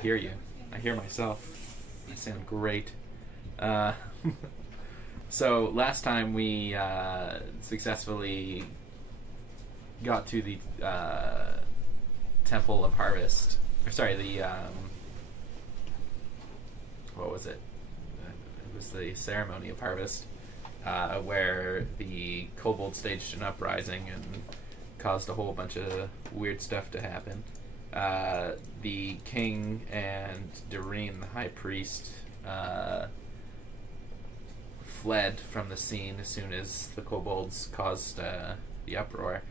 hear you. I hear myself. I sound great. So last time we successfully got to the Temple of Harvest. Or sorry, the what was it? It was the Ceremony of Harvest, where the kobold staged an uprising and caused a whole bunch of weird stuff to happen. The king and Doreen, the high priest, fled from the scene as soon as the kobolds caused the uproar,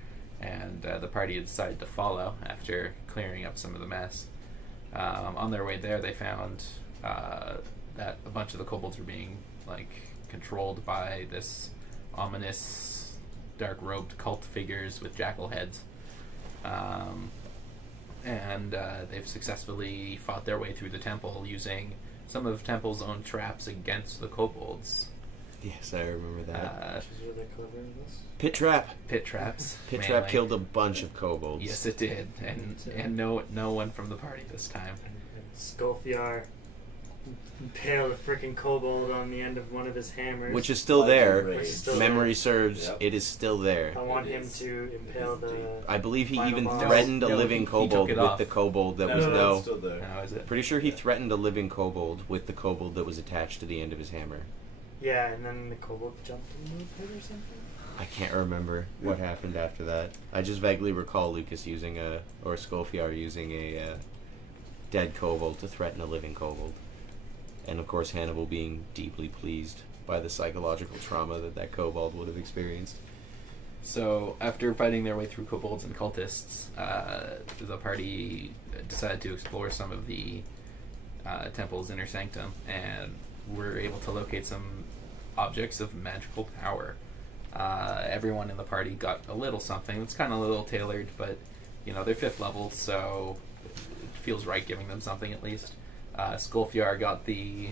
and the party decided to follow after clearing up some of the mess. On their way there, they found that a bunch of the kobolds were being controlled by this ominous dark-robed cult figures with jackal heads. And they've successfully fought their way through the temple using some of the temple's own traps against the kobolds. Yes, I remember that. Which is really clever in this. Pit trap. Pit traps. Pit trap killed a bunch of kobolds. Yes, it did, and no one from the party this time. And Skolfiar impaled a freaking kobold on the end of one of his hammers. Which is still there. Which is still Memory there. serves, Yep. it is still there. I want him to impale the... I believe he Final even boss. threatened a No, living he took kobold it with off. the kobold that was No, it's still there. Now is it? Pretty sure he threatened a living kobold with the kobold that was attached to the end of his hammer. Yeah, and then the kobold jumped into the pit or something? I can't remember what happened after that. I just vaguely recall Lucas using or Skolfiar using a dead kobold to threaten a living kobold. And of course Hannibal being deeply pleased by the psychological trauma that kobold would have experienced. So, after fighting their way through kobolds and cultists, the party decided to explore some of the temple's inner sanctum, and were able to locate some objects of magical power. Everyone in the party got a little something. It's kind of a little tailored, but they're 5th level, so it feels right giving them something at least. Skolfiar got the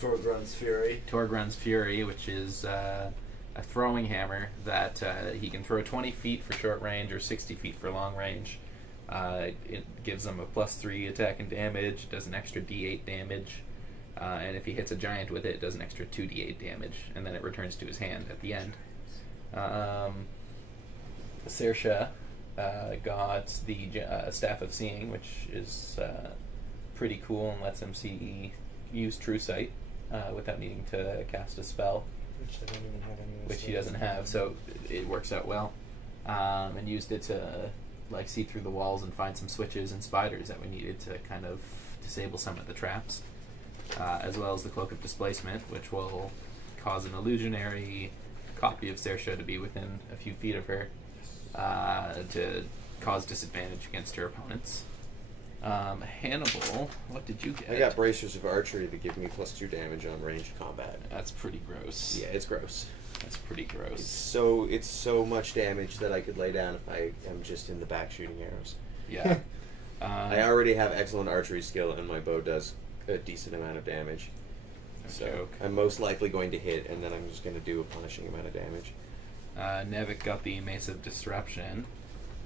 Torgrun's Fury, which is a throwing hammer that he can throw 20 feet for short range or 60 feet for long range. It gives him a +3 attack and damage. It does an extra d8 damage. And if he hits a giant with it, it does an extra 2d8 damage. And then it returns to his hand at the end. Saoirse got the Staff of Seeing, which is pretty cool and lets him use True Sight without needing to cast a spell. Which I don't even have any. Which he doesn't have, so it works out well. And used it to see through the walls and find some switches and spiders that we needed to kind of disable some of the traps. As well as the Cloak of Displacement, which will cause an illusionary copy of Saoirse to be within a few feet of her to cause disadvantage against her opponents. Hannibal, what did you get? I got Bracers of Archery to give me +2 damage on ranged combat. That's pretty gross. Yeah, it's gross. That's pretty gross. It's so much damage that I could lay down if I am just in the back shooting arrows. Yeah. I already have excellent archery skill, and my bow does a decent amount of damage. So I'm most likely going to hit, and then I'm just going to do a punishing amount of damage. Nevik got the Mace of Disruption,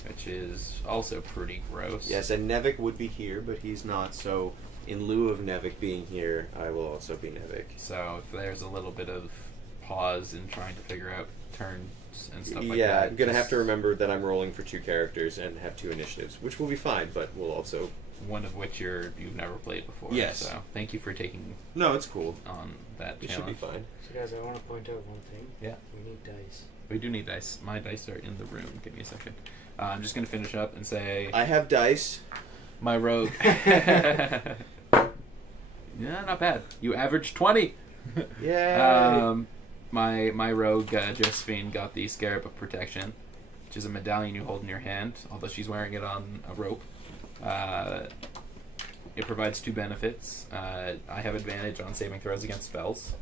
which is also pretty gross. Yes, and Nevik would be here, but he's not, so in lieu of Nevik being here, I will also be Nevik. So if there's a little bit of pause in trying to figure out turns and stuff like that. Yeah, I'm going to have to remember that I'm rolling for 2 characters and have 2 initiatives, which will be fine, but we'll also... One of which you've never played before. Yes. So thank you for taking No, it's cool. on that It challenge. should be fine. So guys, I want to point out one thing. Yeah. We need dice. We do need dice. My dice are in the room. Give me a second. I'm just going to finish up and say... I have dice. My rogue... Yeah, not bad. You averaged 20! Yay! My rogue, Josephine, got the Scarab of Protection, which is a medallion you hold in your hand, although she's wearing it on a rope. It provides 2 benefits. I have advantage on saving throws against spells,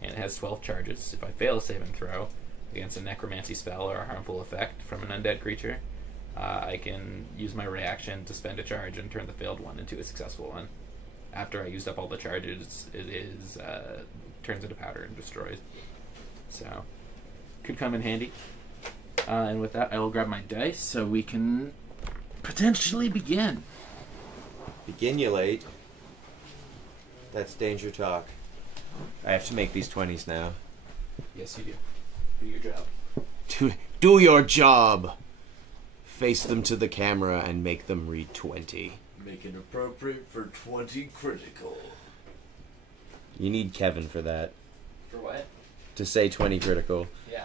and it has 12 charges. If I fail a saving throw against a necromancy spell or a harmful effect from an undead creature, I can use my reaction to spend a charge and turn the failed one into a successful one. After I used up all the charges, it is turns into powder and destroys. So, could come in handy. And with that, I will grab my dice so we can potentially begin. Begin you late. That's danger talk. I have to make these 20s now. Yes, you do. Do your job. Do your job! Face them to the camera and make them read 20. Make it appropriate for 20Critical. You need Kevin for that. For what? To say 20 critical. Yeah.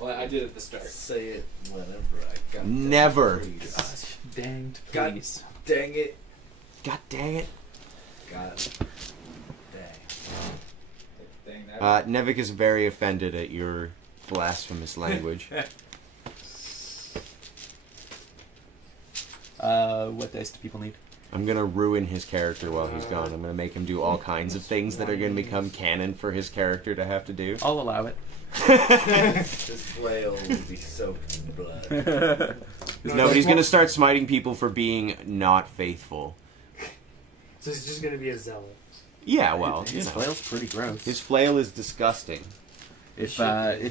Well, I did at the start. Say it whenever I got Never. Gosh, danged, God please. dang it. God dang it. God dang. Dang that. Nevik is very offended at your blasphemous language. What dice do people need? I'm gonna ruin his character while he's gone. I'm gonna make him do all kinds of things that are gonna become canon for his character to have to do. I'll allow it. This flail will be soaked in blood. No, but he's gonna start smiting people for being not faithful. So he's just gonna be a zealot. Yeah, well, you His know. flail's pretty gross. His flail is disgusting. If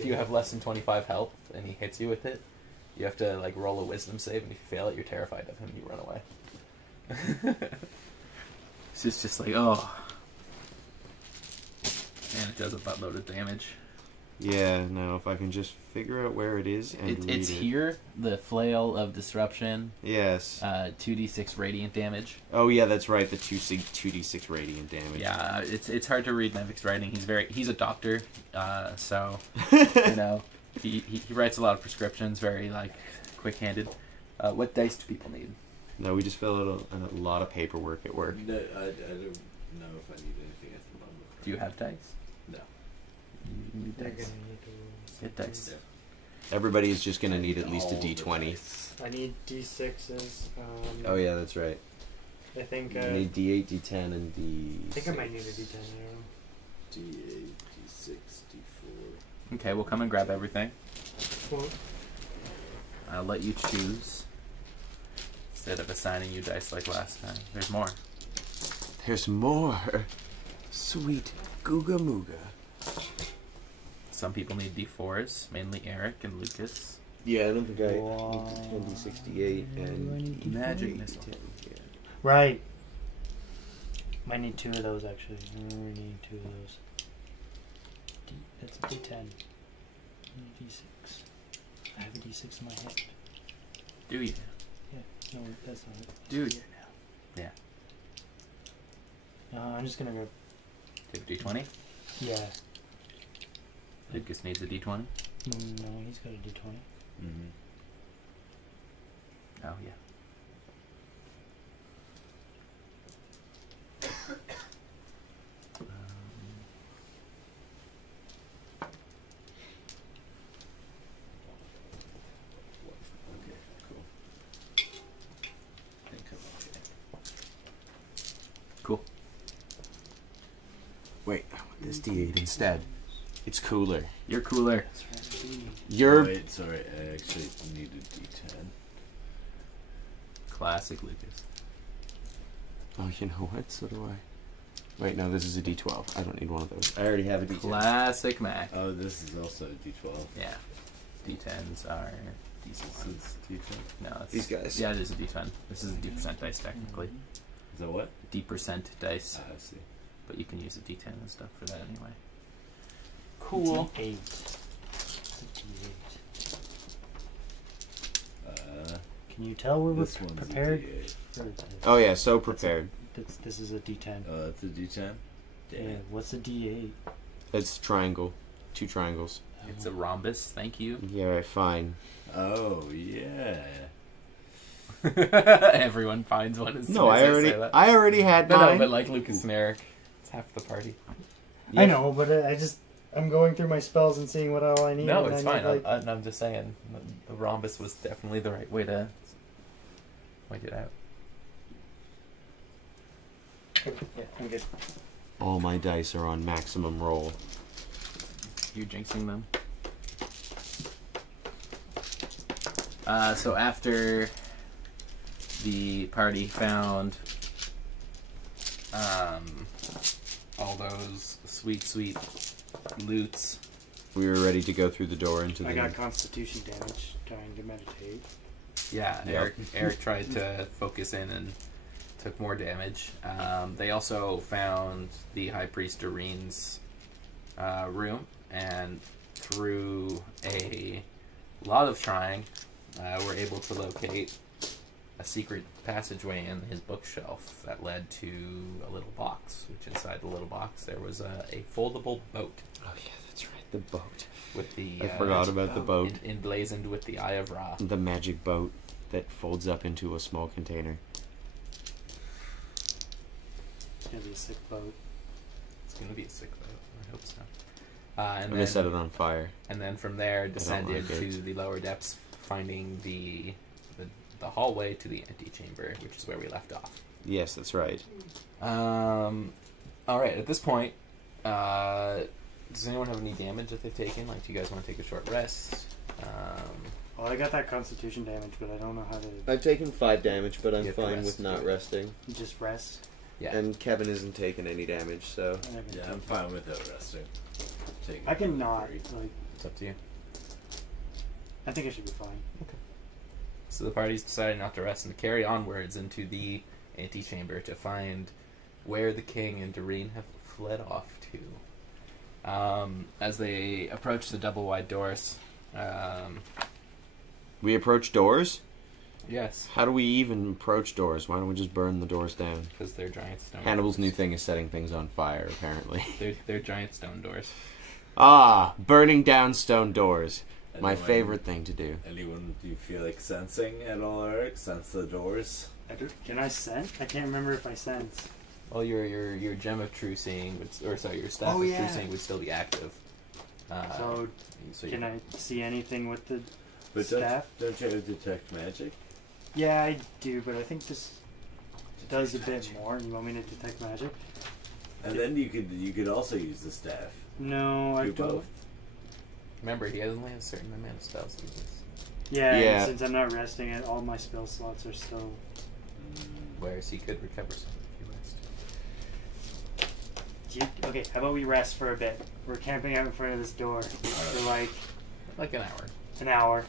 you have less than 25 health and he hits you with it, you have to like roll a wisdom save, and if you fail it, you're terrified of him. You run away. It's just like, oh, and it does a buttload of damage. Yeah, no, if I can just figure out where it is and read It's it. here, the flail of disruption. Yes. 2d6 radiant damage. Oh yeah, that's right. The 2d6 radiant damage. Yeah, it's hard to read Nevik's writing. He's a doctor, so you know he writes a lot of prescriptions, very like quick-handed. What dice do people need? No, we just fill out a lot of paperwork at work. No, I don't know if I need anything at the moment. Do you have dice? No. You need They're dice. gonna need to Get dice. Everybody is just gonna need at least a All the d20. dice. I need D6s. Oh yeah, that's right. I think. You need d8, d10, and d. I think I might need a D10. I don't know. D8, D6, D4. Okay, we'll come and grab everything. Well, I'll let you choose instead of assigning you dice like last time. There's more. There's more. Sweet Googa Mooga. Some people need D4s, mainly Eric and Lucas. Yeah, I don't think I Wow. need the 10d68 and Magic d8, missile. yeah. right. Might need 2 of those actually. I remember needing 2 of those. That's a D10. I need a D6. I have a D6 in my hand. Do you? Yeah. No, that's not it. Do It's you? here Yeah. now. I'm just gonna go. Take a D20. Yeah. Lucas needs a D20. No, he's got a D20. Mm-hmm. Oh yeah. Okay, cool. I think I'm okay. Cool. Wait, I want this d8 instead. It's cooler. You're cooler. That's right. You're. Oh, wait, sorry, I actually need a D10. Classic Lucas. Oh, you know what? So do I. Wait, no, this is a d12. I don't need one of those. I already have a d10. Classic Mac. Oh, this is also a D12. Yeah. D10s are This D6s. is D10. No, it's These guys. Yeah, it is a D10. This is a D% dice technically. Is that what? D% dice, I see. but you can use a D10 and stuff for that anyway. Cool. D8. It's a D8. Can you tell we're This one's prepared? a D8. For Oh yeah, so prepared. this is a D10. That's a D10? Yeah. What's a D8? It's triangle. 2 triangles. It's a rhombus, thank you. Yeah, right, fine. Oh, yeah. Everyone finds one as soon No, as I say already that. had No, mine. but like Lucas and Eric, it's half the party. I know, but I'm going through my spells and seeing what all I need. No, and it's I fine. need, like, I'm just saying, the rhombus was definitely the right way to point it out. yeah, I'm good. All my dice are on maximum roll. You're jinxing them. So after the party found all those sweet loots, We were ready to go through the door into the. I got Constitution damage trying to meditate. Yeah, Yep. Eric tried to focus in and took more damage. They also found the High Priest Doreen's room, and through a lot of trying, were able to locate a secret passageway in his bookshelf that led to a little box, which inside the little box there was a foldable boat. Oh yeah, that's right. The boat. With the I forgot about the boat. Emblazoned with the Eye of Ra. The magic boat that folds up into a small container. It's gonna be a sick boat. It's gonna be a sick boat. I hope so. I'm And gonna set it on fire. And then from there descended like it. to the lower depths, finding the hallway to the antechamber, which is where we left off. Yes, that's right. All right. At this point, does anyone have any damage that they've taken? Like, do you guys want to take a short rest? Well, I got that constitution damage, but I don't know how to I've taken 5 damage, but I'm You have to fine rest, with not yeah. resting. just rest. Yeah. And Kevin isn't taking any damage, so... Yeah, I'm fine without resting. I can not. Three. Like, It's up to you. I think I should be fine. So the parties decided not to rest and to carry onwards into the antechamber to find where the king and Doreen have fled off to. As they approach the double-wide doors, We approach doors? yes, How do we even approach doors? Why don't we just burn the doors down? because they're giant stone. Hannibal's new doors. thing is setting things on fire, apparently. They're giant stone doors. Ah, burning down stone doors. My Anyone- favorite thing to do. Anyone, do you feel like sensing at all, Eric? Sense the doors? Can I sense? I can't remember if I sense. Well, your gem of true seeing, your staff Oh, of yeah. true seeing would still be active. So, So can I see anything with the But staff? don't you detect magic? Yeah, I do, but I think this does a bit more. You want me to detect magic? And then you could also use the staff. No, I Do don't. both. Remember, he only has a certain amount of spells to use. Yeah, and Yeah. since I'm not resting it, all my spell slots are still. Whereas he could recover some if he rest. Okay, how about we rest for a bit? We're camping out in front of this door for like Like an hour. an hour.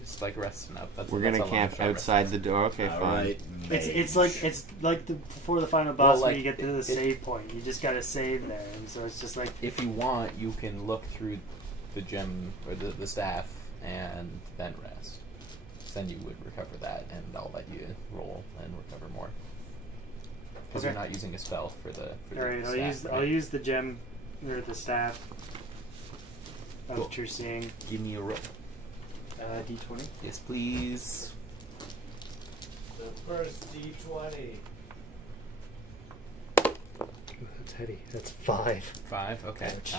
Just like resting up. That's, We're that's gonna how long camp a short rest outside is. the door. Okay, fine. Alright, It's like before the final Well, boss like, when you get to the it- save point. You just gotta save there, and so it's just like If you want, you can look through the gem or the staff and then rest. Then you would recover that, and I'll let you roll and recover more. Because Okay. you're not using a spell for the all right. staff, I'll use the gem or the staff of Cool. true seeing. Give me a roll. D20. Yes, please. The first D20. That's heady. That's 5. 5. Okay. Ouch.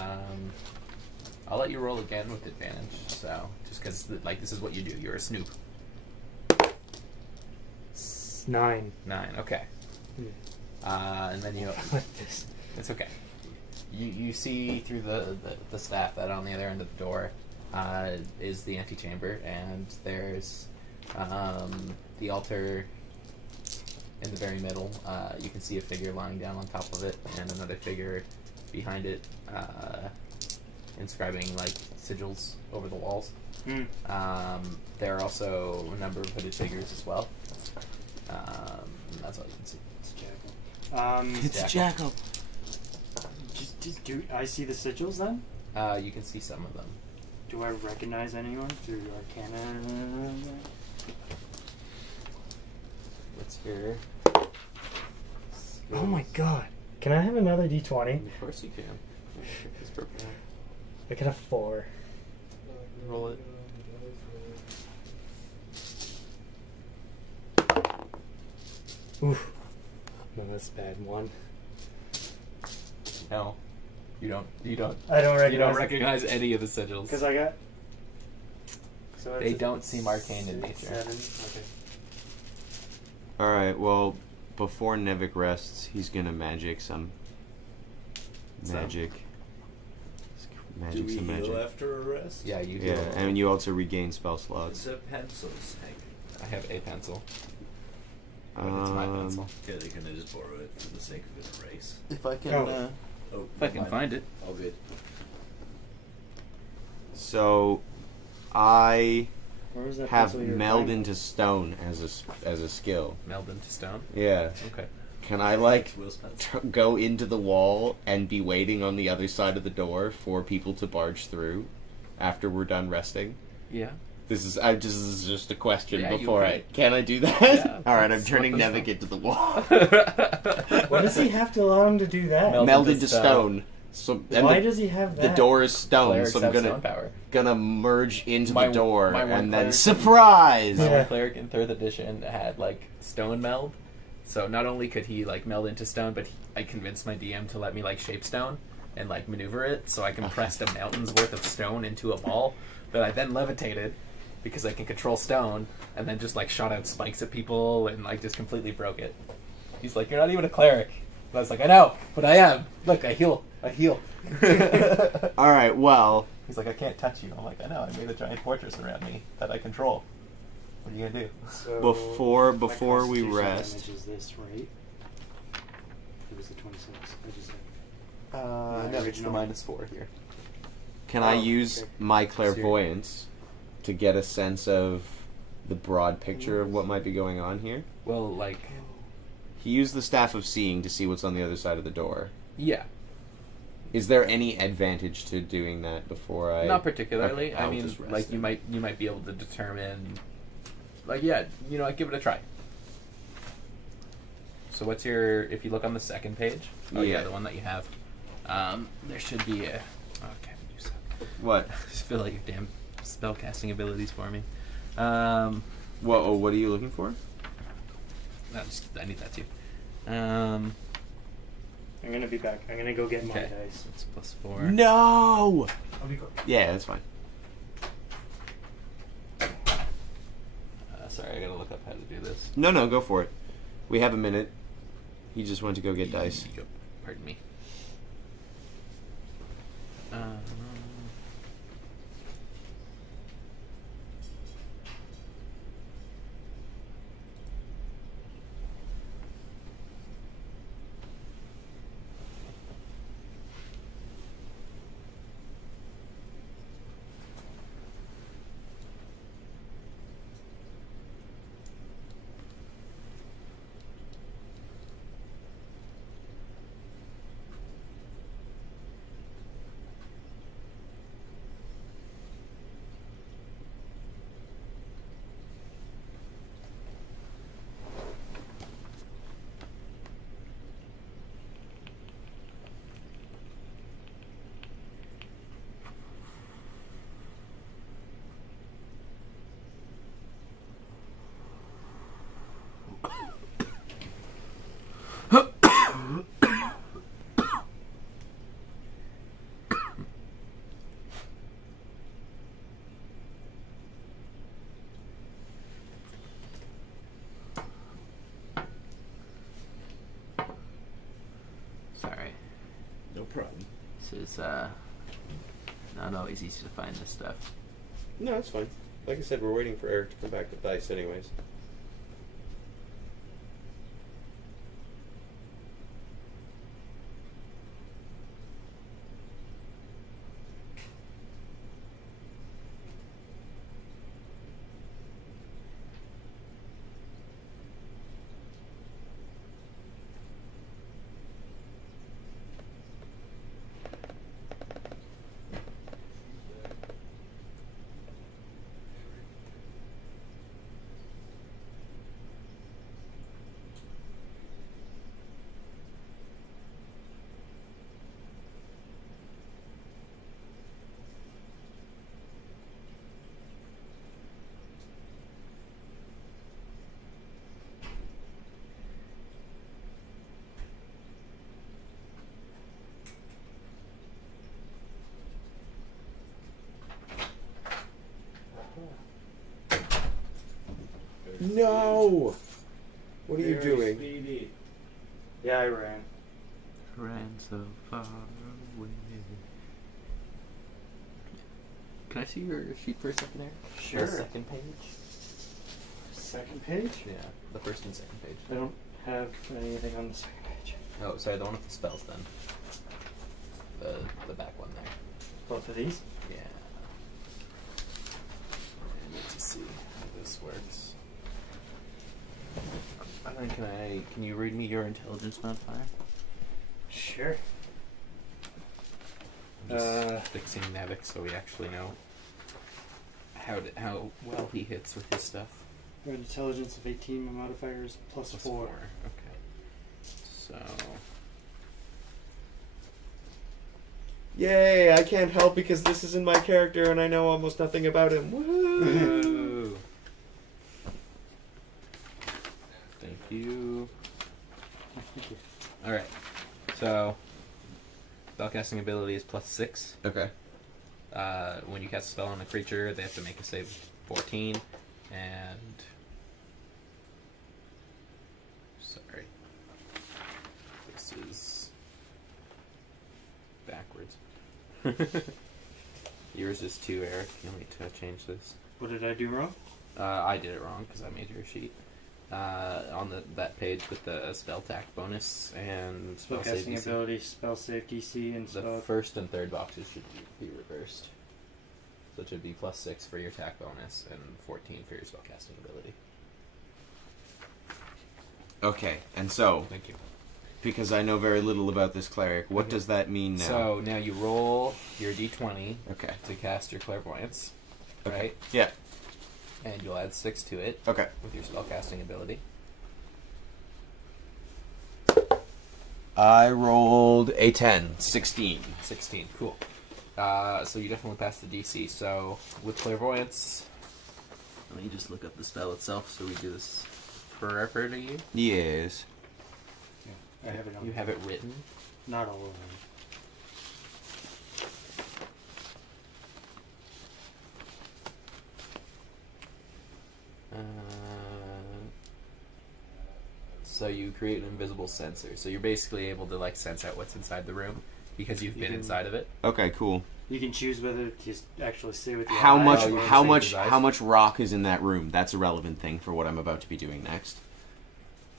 I'll let you roll again with advantage. So just because this is what you do. You're a snoop. 9. 9. Okay. And then you. Like this. It's okay. You see through the staff that on the other end of the door is the antechamber, and there's the altar in the very middle. You can see a figure lying down on top of it, and another figure behind it, inscribing like sigils over the walls. Hmm. There are also a number of hooded figures as well. That's all you can see. It's a jackal. It's a jackal. Do I see the sigils then? You can see some of them. Do I recognize anyone through Arcana? What's your? Oh my god. Can I have another D20? Of course you can. It's purple. I can have 4. Roll it. Oof. No, that's bad. 1. No, you don't. I don't recognize. You don't recognize any of the sigils. Because I got. So They don't seem arcane in nature. 7. Okay. Alright, well, before Nevik rests, he's gonna magic some. Magic. Do Magic we some heal magic. after a rest? Yeah, you. Yeah, heal. and you also regain spell slots. It's a pencils, Hank. I have a pencil. But it's my pencil. Can I just borrow it for the sake of an erase? If I can. Oh. Oh, If I can find it. All good. So, I Where was that have pencil you were meld playing into stone as a skill. Meld into stone. Yeah. Okay. Can I like Will Spence. go into the wall and be waiting on the other side of the door for people to barge through after we're done resting? Yeah. This is just a question Yeah, you before can. I can I do that? Yeah, All right, I'm that's turning what this Nevik into the wall. Why does he have to allow him to do that? Meld- Meld into stone. So and Why does he have the that? door is stone, Clerics so I'm have gonna stone power. merge into My- the door, my one and then cleric- surprise! My Yeah. one cleric in 3rd edition had like stone meld, so not only could he like meld into stone, but I convinced my DM to let me like shape stone and like maneuver it, so I compressed a mountain's worth of stone into a ball that I then levitated because I can control stone, and then just like shot out spikes at people and like just completely broke it. He's like, "You're not even a cleric." And I was like, "I know, but I am. Look, I heal. I heal." All right, well, He's like, "I can't touch you." I'm like, "I know. I made a giant fortress around me that I control. What are you gonna do?" So, Before my we constitution rest- damage is this, right? It was the 26. I just No, it's the original. -4 here. can I Oh, use okay. my clairvoyance to get a sense of the broad picture of what might be going on here? Well, like, He used the staff of seeing to see what's on the other side of the door. yeah, Is there any advantage to doing that before I? not particularly. Okay, I I'll mean, just rest like then. you might be able to determine, like, yeah, I'd give it a try. So what's your? If you look on the second page, Yeah. the one that you have, there should be a. Okay, you suck. What? Just fill out your damn spell casting abilities for me. What are you looking for? I need that too. I'm gonna be back. I'm gonna go get my Okay, dice. it's +4. No. I'll be quick. Yeah, that's fine. Sorry, I gotta look up how to do this. No, go for it. We have a minute. He just went to go get dice. Yep. Pardon me. Sorry. No problem. This is not always easy to find this stuff. No, it's fine. Like I said, we're waiting for Eric to come back with dice, anyways. No! What are you Very doing? Speedy. Yeah, I ran. Ran so far away. Can I see your sheet for a second there? Sure. The second page? Second page? Yeah, the first and second page. I don't have anything on the second page. Oh, sorry, the one with the spells then. The back one there. Both of these? Yeah. need to see how this works. Can you read me your intelligence modifier? Sure. I'm just fixing Nevik so we actually know how well he hits with his stuff. An intelligence of 18, my modifier is plus 4. Okay. So. Yay! I can't help because this isn't my character and I know almost nothing about him. Woohoo! Thank you. Alright. So, spellcasting ability is plus 6. Okay. When you cast a spell on a creature, they have to make a save of 14. And. Sorry. This is. Backwards. Yours is 2, Eric. You'll need to change this. What did I do wrong? I did it wrong because I made your sheet. On that page with the spell tack bonus and spell save Spellcasting DC. ability, spell save DC, and The spell. first and third boxes should be reversed. So it should be plus 6 for your attack bonus and 14 for your spellcasting ability. Okay, and so, Thank you. because I know very little about this cleric, what does that mean now? So now you roll your d20 Okay. to cast your clairvoyance, Okay. right? Yeah. And you'll add 6 to it Okay. with your spellcasting ability. I rolled a 10. 16. 16. Cool. So you definitely passed the DC. So with clairvoyance, let me just look up the spell itself so we do this forever to you. Yes. I have it on. You have it written. Not all of them. So you create an invisible sensor. So you're basically able to like sense out what's inside the room because you've been inside of it. Okay, cool. You can choose whether to just actually stay with your How eyes much you or- can how save much his eyes. how much rock is in that room? That's a relevant thing for what I'm about to be doing next.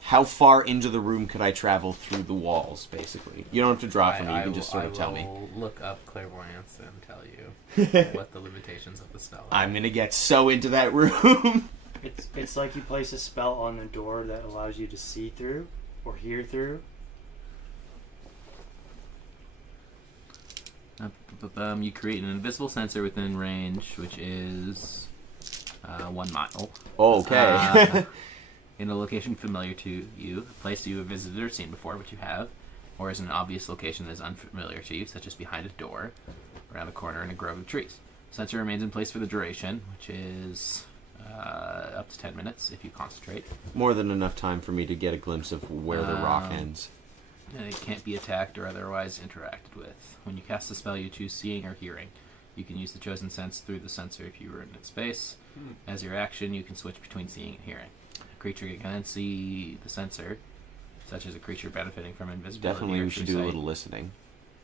How far into the room could I travel through the walls, basically? You don't have to draw it for me, you can just sort of tell me. I will look up clairvoyance and tell you what the limitations of the spell are. I'm gonna get so into that room. It's like you place a spell on the door that allows you to see through or hear through. You create an invisible sensor within range, which is 1 mile. Okay. In a location familiar to you, a place you have visited or seen before, which you have, or is an obvious location that is unfamiliar to you, such as behind a door, around a corner in a grove of trees. Sensor remains in place for the duration, which is up to 10 minutes if you concentrate. More than enough time for me to get a glimpse of where the rock ends. And it can't be attacked or otherwise interacted with. When you cast a spell, you choose seeing or hearing. You can use the chosen sense through the sensor if you were in its space. As your action, you can switch between seeing and hearing. A creature can see the sensor, such as a creature benefiting from invisibility. Definitely or we should true do a sight, little listening.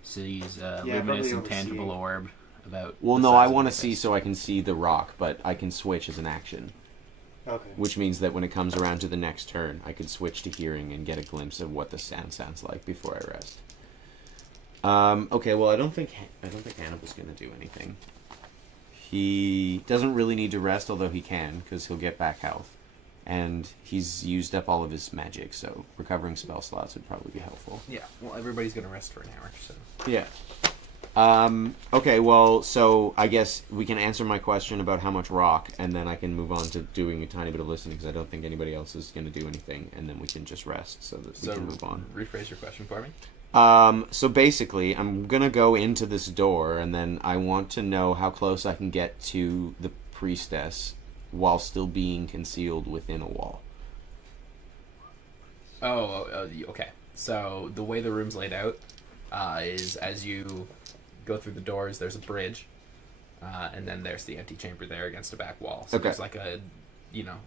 sees a Yeah, luminous, probably intangible overseeing. orb about. Well, the no, size I of want your to see face. so I can see the rock, but I can switch as an action. Okay. Which means that when it comes around to the next turn, I could switch to hearing and get a glimpse of what the sound sounds like before I rest. Okay, well, I don't think Hannibal's going to do anything. He doesn't really need to rest, although he can, because he'll get back health. And he's used up all of his magic, so recovering spell slots would probably be helpful. Yeah, well, everybody's going to rest for an hour, so. Yeah. Okay, well, so I guess we can answer my question about how much rock, and then I can move on to doing a tiny bit of listening, because I don't think anybody else is going to do anything, and then we can just rest so that we can move on. Rephrase your question for me. So basically, I'm going to go into this door, and then I want to know how close I can get to the priestess while still being concealed within a wall. Okay. So the way the room's laid out is as you go through the doors, there's a bridge, and then there's the antechamber there against a back wall. So Okay. there's like a,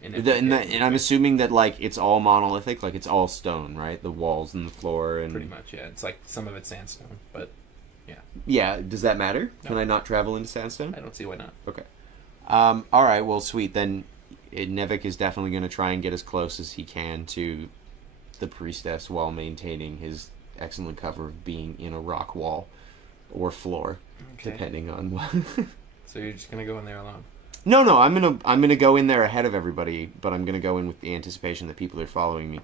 And I'm assuming that, like, it's all monolithic, like, it's all stone, right? The walls and the floor and... pretty much, yeah. It's like some of it's sandstone, but Yeah, does that matter? No. Can I not travel into sandstone? I don't see why not. Okay. Alright, well, sweet. Then Nevik is definitely going to try and get as close as he can to the priestess while maintaining his excellent cover of being in a rock wall or floor, Okay. depending on what... So you're just gonna go in there alone. No. I'm gonna go in there ahead of everybody, but I'm gonna go in with the anticipation that people are following me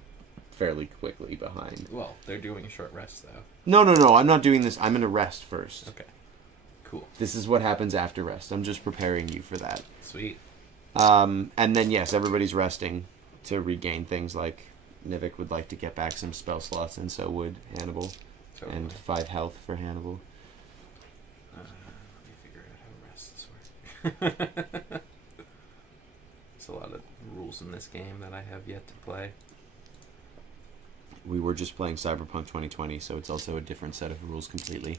fairly quickly behind. Well, they're doing a short rest though. No. I'm not doing this. I'm gonna rest first. Okay. Cool. This is what happens after rest. I'm just preparing you for that. Sweet. And then yes, everybody's resting to regain things like Nivik would like to get back some spell slots, and so would Hannibal, Totally. and 5 health for Hannibal. Let me figure out how rests work. There's a lot of rules in this game that I have yet to play. We were just playing Cyberpunk 2020, so it's also a different set of rules completely.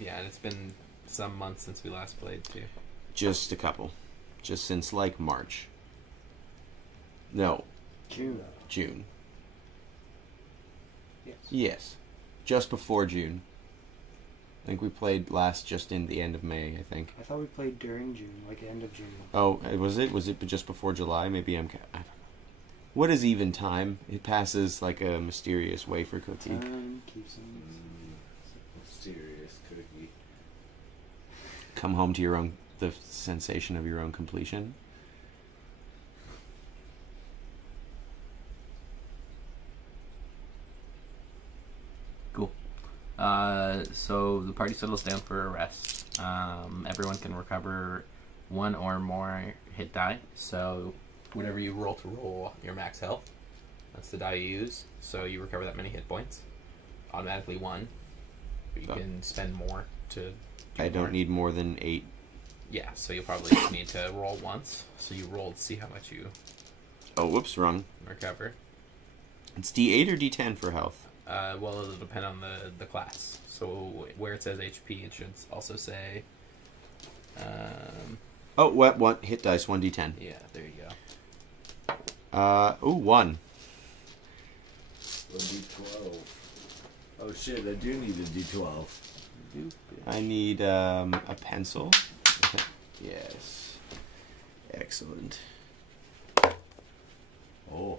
Yeah, and it's been some months since we last played too. Just a couple. Just since like March. No, June. June. Yes. Yes. Just before June. I think we played last just in the end of May, I think. I thought we played during June, like end of June. Oh, was it? Was it just before July? Maybe I don't know. What is even time? It passes like a mysterious wafer cookie. Time keeps on. Mysterious cookie. Come home to your own, the sensation of your own completion. Cool. So the party settles down for a rest. Everyone can recover 1 or more hit die. So whatever you roll to roll your max health, that's the die you use. So you recover that many hit points. Automatically 1. But you can spend more to do I don't more. need more than 8. Yeah, so you'll probably just need to roll once. So you roll to see how much you Oh, whoops, wrong. recover. It's D8 or D10 for health? Well, it'll depend on the class. So where it says HP, it should also say... Oh, what? One hit dice, 1d10. yeah, there you go. 1. 1d12. Oh shit, I do need a d12. I need a pencil. Okay. Yes. Excellent. Oh.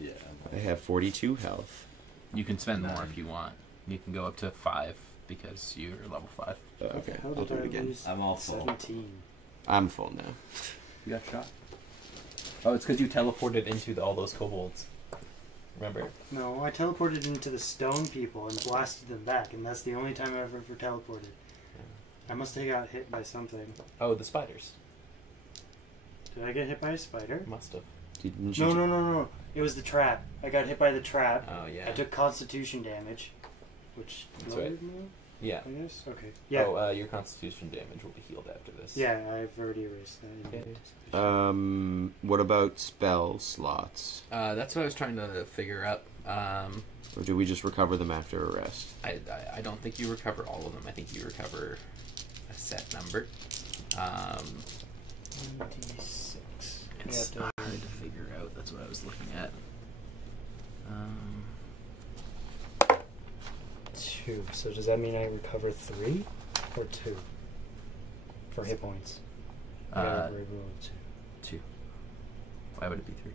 Yeah. I have 42 health. You can spend more if you want. You can go up to 5 because you're level 5. Okay, How I'll did do it I again. lose I'm all full. 17. I'm full now. You got shot? Oh, it's because you teleported into all those kobolds. Remember? No, I teleported into the stone people and blasted them back, and that's the only time I've ever teleported. I must have got hit by something. Oh, the spiders. Did I get hit by a spider? Must have. Didn't you No. It was the trap. I got hit by the trap. Oh, yeah. I took constitution damage, which That's lowered right. me, Yeah. I guess? Okay. Yeah. Oh, your constitution damage will be healed after this. Yeah, I've already erased that. in Okay. anticipation. What about spell slots? That's what I was trying to figure out. Or do we just recover them after a rest? I don't think you recover all of them. I think you recover a set number. 1d6. It's We have hard to figure out. That's what I was looking at. 2. So does that mean I recover 3 or 2 for hit points? Uh, We're able to. 2. Why would it be 3?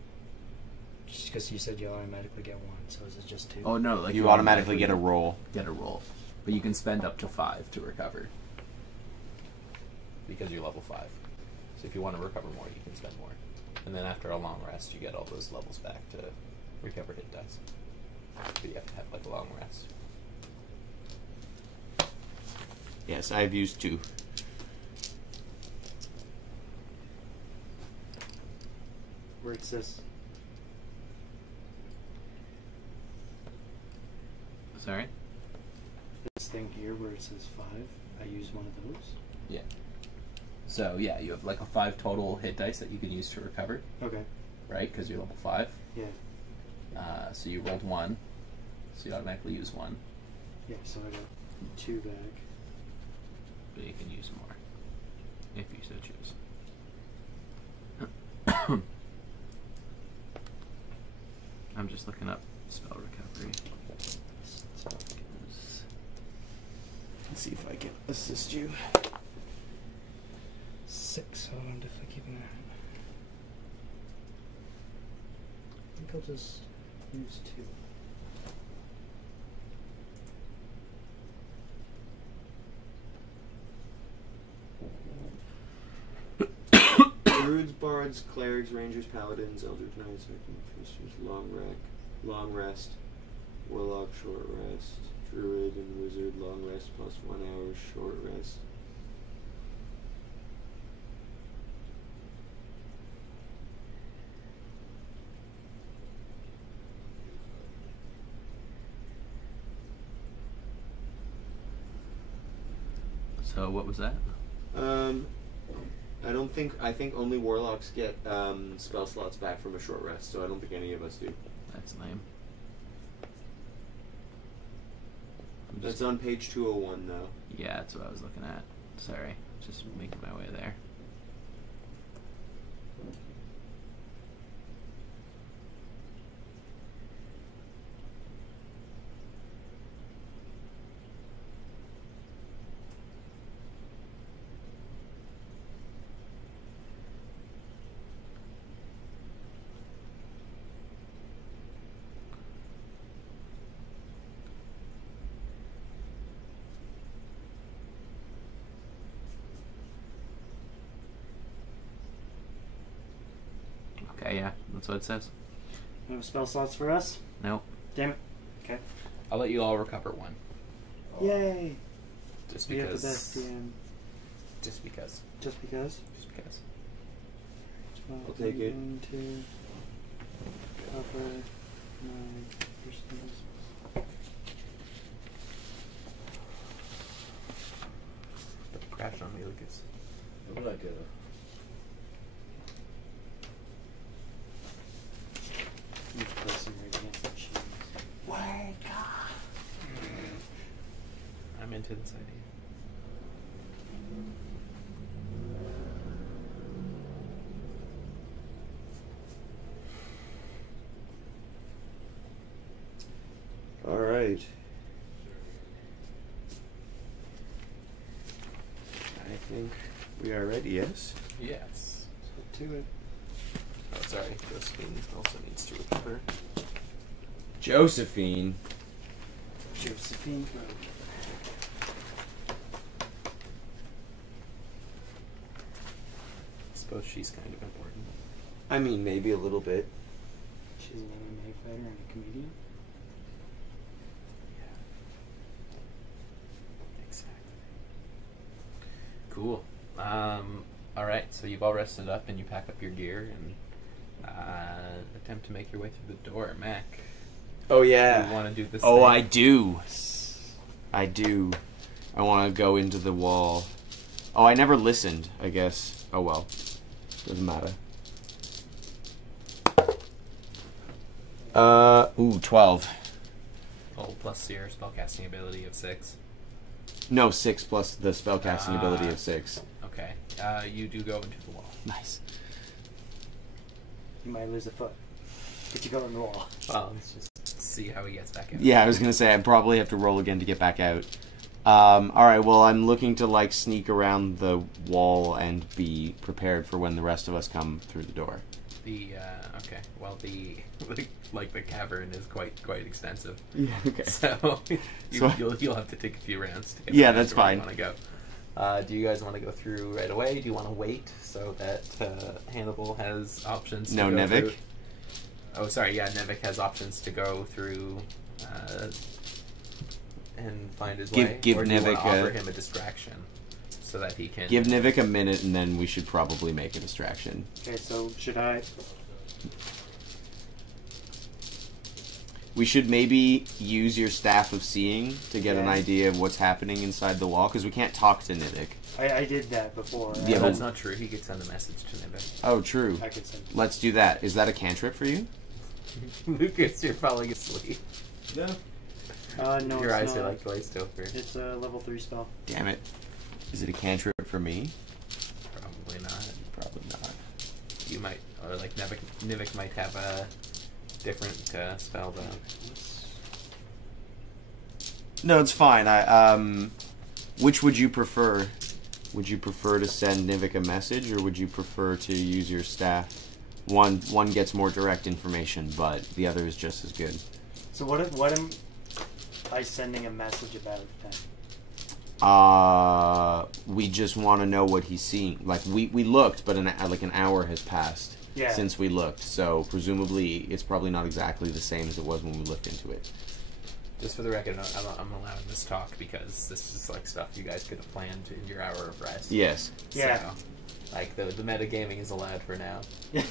Just because you said you automatically get 1, so is it just 2? Oh no! Like You automatically get a roll. Get a roll, but you can spend up to 5 to recover because you're level 5. So if you want to recover more, you can spend more, and then after a long rest, you get all those levels back to recover hit dice. But you have to have like a long rest. Yes, I've used 2. Where it says. Sorry. This thing here where it says 5, I use one of those. Yeah. So yeah, you have like a 5 total hit dice that you can use to recover, Okay. right? Because you're level 5. Yeah. So you rolled 1, so you automatically use 1, Yeah, so I got 2 back. but you can use more if you so choose. I'm just looking up spell recovery. Let's see if I can assist you. 6, hold on, if I keep that. I think I'll just use 2. druids, bards, clerics, rangers, paladins, eldritch knights, Christians, long rest, warlock, short rest, druid and wizard, long rest plus 1 hour, short rest. So what was that? I think only warlocks get spell slots back from a short rest, so I don't think any of us do. That's lame. That's on page 201 though. Yeah, that's what I was looking at. Sorry, just making my way there. Okay, yeah, that's what it says. No spell slots for us? Nope. Damn it. Okay. I'll let you all recover one. Yay! Just We have because. the best DM. Just because. Just because? Just because. I'll take it. I'm going to cover my personals. Crash on me, Lucas. I'm not gonna. Need to play some Radiant Machines. Wake up! I'm into this idea. All right. I think we are ready. Yes. Yes. So to it. Oh, sorry. Josephine also needs to recover. Josephine. Josephine. I suppose she's kind of important. I mean, maybe a little bit. She's an MMA fighter and a comedian. Exactly. Cool. All right. So you've all rested up, and you pack up your gear and attempt to make your way through the door. Mac, Oh you yeah. want to do this? Oh, thing? I do. I do. I want to go into the wall. Oh, I never listened. I guess. Oh well. Doesn't matter. Ooh, 12. Oh, plus your spellcasting ability of 6. No, 6 plus the spellcasting ability of 6. Okay. You do go into the wall. Nice. You might lose a foot. But you go in the wall. Well, let's just see how he gets back in. Yeah, I was gonna say I'd probably have to roll again to get back out. Alright, well, I'm looking to, like, sneak around the wall and be prepared for when the rest of us come through the door. Okay. Well, the cavern is quite extensive. Yeah, okay. So, So- you'll have to take a few rounds to get Yeah, back that's to where fine. you want to go. Do you guys want to go through right away? Do you want to wait so that Hannibal has options to No, go Nevik? through? Oh, sorry, yeah, Nevik has options to go through and find his way. Give or do you want to Nevik offer him a distraction so that he can... Give Nivik a minute, and then we should probably make a distraction. Okay, so should I? We should maybe use your Staff of Seeing to get an Yeah. idea of what's happening inside the wall, because we can't talk to Nivik. I did that before. Right? Yeah, that's but- not true. He could send a message to Nevik. Oh, true. I could send. Let's do that. Is that a cantrip for you? Lucas, you're falling asleep. No. No, Your it's eyes not. are like glazed over. It's a level 3 spell. Damn it. Is it a cantrip for me? Probably not. Probably not. You might, or like Nivik might have a different spell though. No, it's fine. Which would you prefer? Would you prefer to send Nivik a message, or would you prefer to use your staff? One gets more direct information, but the other is just as good. So what am I sending a message about then? We just want to know what he's seeing. Like, we looked, but an hour has passed since we looked. So, presumably, it's probably not exactly the same as it was when we looked into it. Just for the record, I'm allowing this talk because this is like stuff you guys could have planned in your hour of rest. Yes. Yeah. So, like, the metagaming is allowed for now.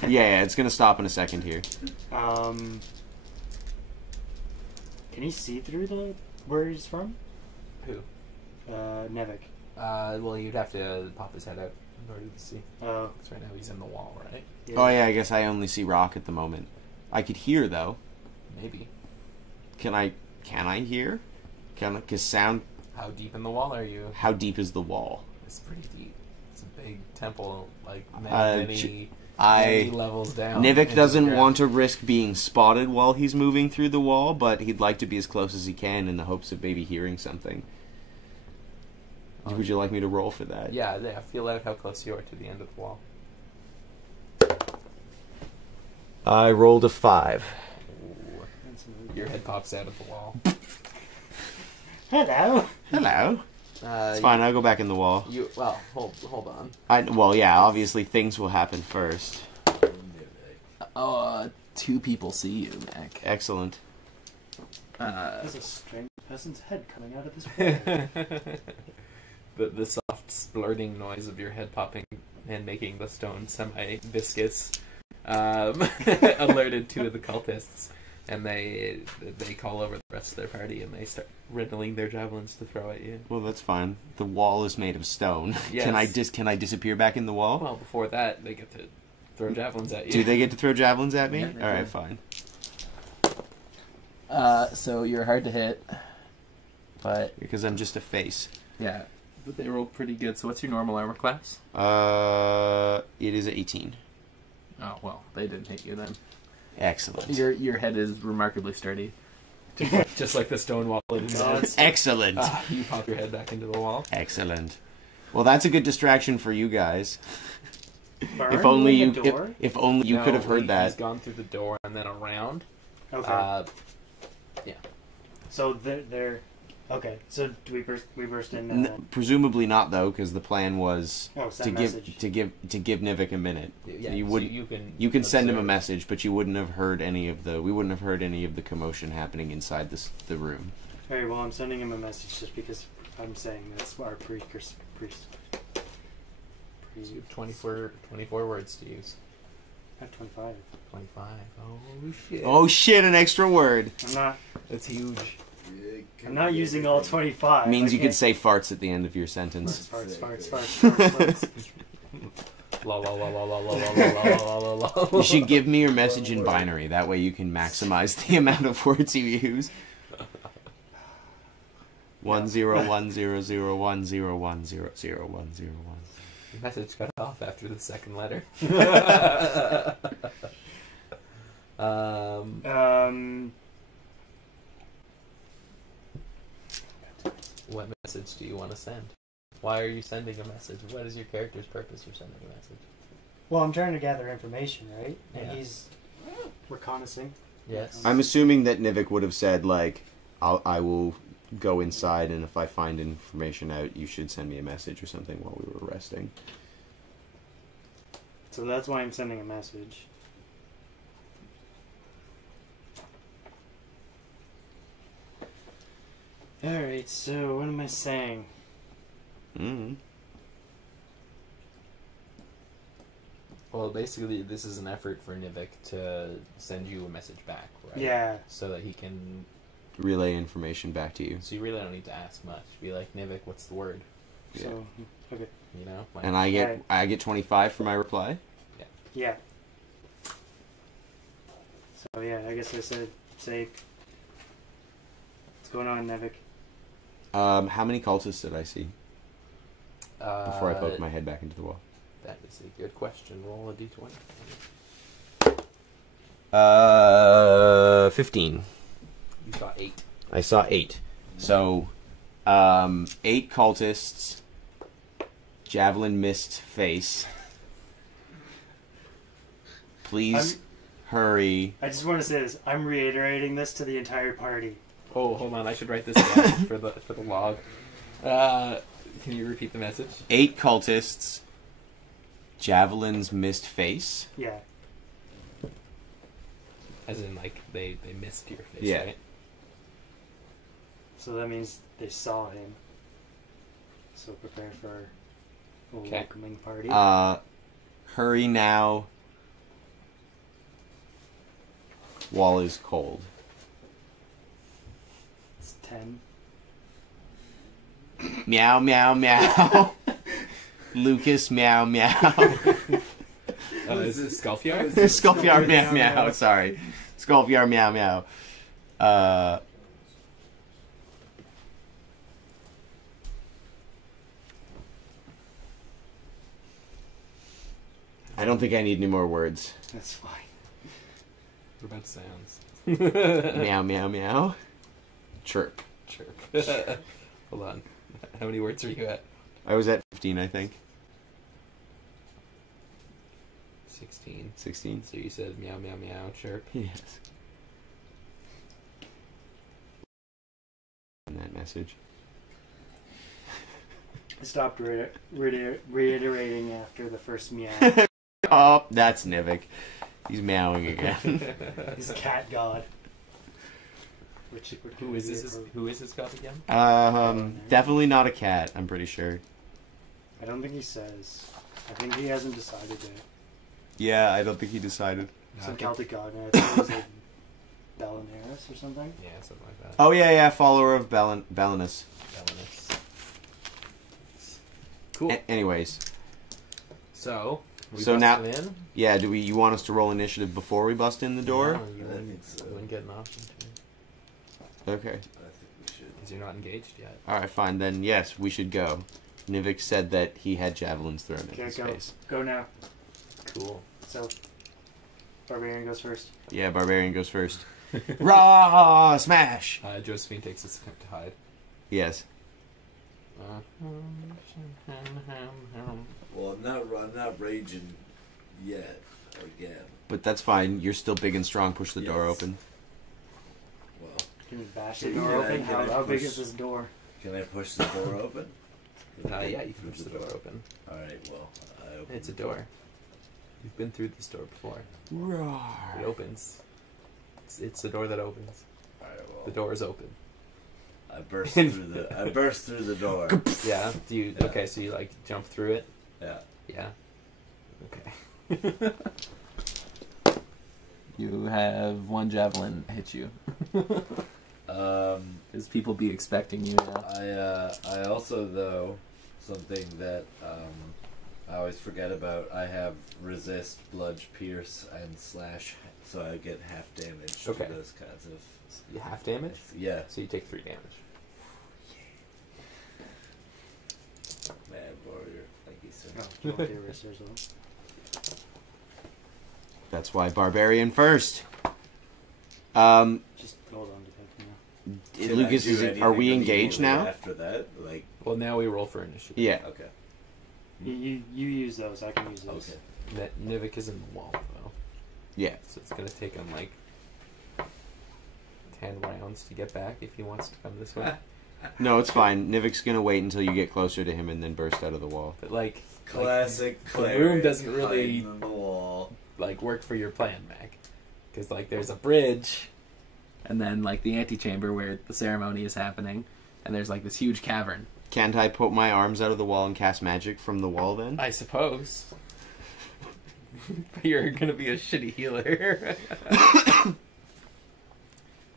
Yeah, it's going to stop in a second here. Can he see through where he's from? Who? Nevik. Well, you'd have to pop his head out in order to see. Oh. Because right now he's in the wall, right? Yeah. Oh, yeah, I guess I only see rock at the moment. I could hear, though. Maybe. Can I hear? Because sound... How deep in the wall are you? How deep is the wall? It's pretty deep. It's a big temple, like I- many levels down. Nivik into the doesn't ground. want to risk being spotted while he's moving through the wall, but he'd like to be as close as he can in the hopes of maybe hearing something. Would you like me to roll for that? Yeah, feel out how close you are to the end of the wall. I rolled a 5. Your head pops out of the wall. Hello. Hello. It's fine, I'll go back in the wall. Well, hold on. Well, yeah, obviously things will happen first. Two people see you, Mac. Excellent. There's a strange person's head coming out of this wall. the soft splurting noise of your head popping and making the stone semi-viscous alerted two of the cultists, and they call over the rest of their party and they start riddling their javelins to throw at you. Well, that's fine. The wall is made of stone. Yes. Can I disappear back in the wall? Well, before that, they get to throw javelins at you. Do they get to throw javelins at me? Yeah, they Alright, do. fine. So you're hard to hit, but Because I'm just a face. yeah, but they rolled pretty good. So what's your normal armor class? It is 18. Oh well, they didn't hit you then. Excellent. Your head is remarkably sturdy, just like the stone wall it is. Excellent. You pop your head back into the wall. Excellent. Well, that's a good distraction for you guys. Burn If only like a you, door? if only you No, could have heard He's that. gone through the door and then around. Okay. So they're okay. So do we burst in? Presumably not, though, because the plan was Oh, to send give message. to give Nivik a minute. Yeah, you so would you can send him a observe. message, but you wouldn't have heard any of the commotion happening inside the room. All right. Well, I'm sending him a message just because I'm saying that's our priest. So you have 24 words to use. I have 25. 25. Oh shit. Oh shit! An extra word That's huge. I'm not using all 25. means you Okay. could say farts at the end of your sentence. Farts. La la la la la la la la la la la. You should give me your message in binary. That way you can maximize the amount of words you use. 1010010010010101. Your message cut off after the second letter. What message do you want to send? Why are you sending a message? What is your character's purpose for sending a message? Well, I'm trying to gather information, right? And Yeah. he's reconnaissing. Yes. I'm assuming that Nivik would have said, like, I will go inside, and if I find information out, you should send me a message or something while we were resting. So that's why I'm sending a message. Alright, so what am I saying? Mm-hmm. Well, basically, this is an effort for Nivik to send you a message back, right? Yeah. So that he can. Relay information back to you. So you really don't need to ask much. Be like, Nivik, what's the word? So, okay. You know. Like, And I get 25 for my reply. Yeah. So, yeah, I guess I say, what's going on, Nevik? How many cultists did I see before I poked my head back into the wall? That is a good question. Roll a d20. 15. You saw 8. I saw 8. So, 8 cultists. Javelin missed face. Please hurry. I just want to say this. I'm reiterating this to the entire party. Oh, hold on. I should write this down for the log. Can you repeat the message? 8 cultists. Javelins missed face. Yeah. As in, like, they missed your face, Yeah. right? So that means they saw him. So prepare for a Okay. welcoming party. Hurry now. Wall is cold. It's 10. Meow, meow, meow. Lucas, meow, meow. Is it Skullfjord? Skullfjord, meow, meow. Sorry. Skullfjord, meow, meow. I don't think I need any more words. That's fine. What about sounds? Meow, meow, meow. Chirp. Chirp. Hold on. How many words are you at? I was at 15, I think. 16. 16? So you said meow, meow, meow, chirp. Yes. In that message. I stopped reiterating after the first meow. Oh, that's Nivik. He's meowing again. He's cat god. Who is this? Who is this god again? Definitely not a cat, I'm pretty sure. I don't think he says. I think he hasn't decided yet. Yeah, I don't think he decided. Some Celtic god, and I think it was like Balinaris or something. Yeah, something like that. Oh, yeah, follower of Balinus. Belinus. Cool. Anyways. So we So now- busted in? Yeah, you want us to roll initiative before we bust in the door? No, you I wouldn't, think so. you wouldn't get an option to. Okay. I think we should. Because you're not engaged yet. Alright, fine. Then, yes, we should go. Nivik said that he had javelins thrown in Okay, his go. face. Go now. Cool. So, Barbarian goes first. Yeah, Barbarian goes first. Raw smash! Josephine takes a second to hide. Yes. Well, I'm not raging yet. Again. But that's fine. You're still big and strong. Push the door Yes. open. Well, Can we bash the Can door I- open? can How, I how big push- is this door? can I push the door open? Yeah, you can push the door open. Alright, well, I open It's a the door. You've been through this door before. Roar. It opens. It's the door that opens. Alright, well, The door is open. I burst through the door. Yeah. Do you? Yeah. Okay. So you like jump through it. Yeah. Yeah. Okay. You have one javelin hit you. Because people be expecting you now. I also, though, something that I always forget about, I have resist, bludge, pierce, and slash, so I get half damage Okay. to those kinds of... You half damage. Yeah, So you take 3 damage. mad warrior. Thank you, sir. Oh, you want the eraser as well? That's why Barbarian first. Just hold on to that now. Can I Lucas, do are we anything engaged immediately now? After that? Like, Well, now we roll for initiative. Yeah. okay. You use those. I can use those. Okay. Nivik is in the wall though, Yeah. so it's gonna take him like 10 rounds to get back if he wants to come this way. No, it's fine. Nivik's gonna wait until you get closer to him and then burst out of the wall. But like, Classic the cleric room doesn't really hiding in the wall. like work for your plan, Mac. Because like there's a bridge, and then like the antechamber where the ceremony is happening, and there's like this huge cavern. Can't I put my arms out of the wall and cast magic from the wall then? I suppose. You're gonna be a shitty healer.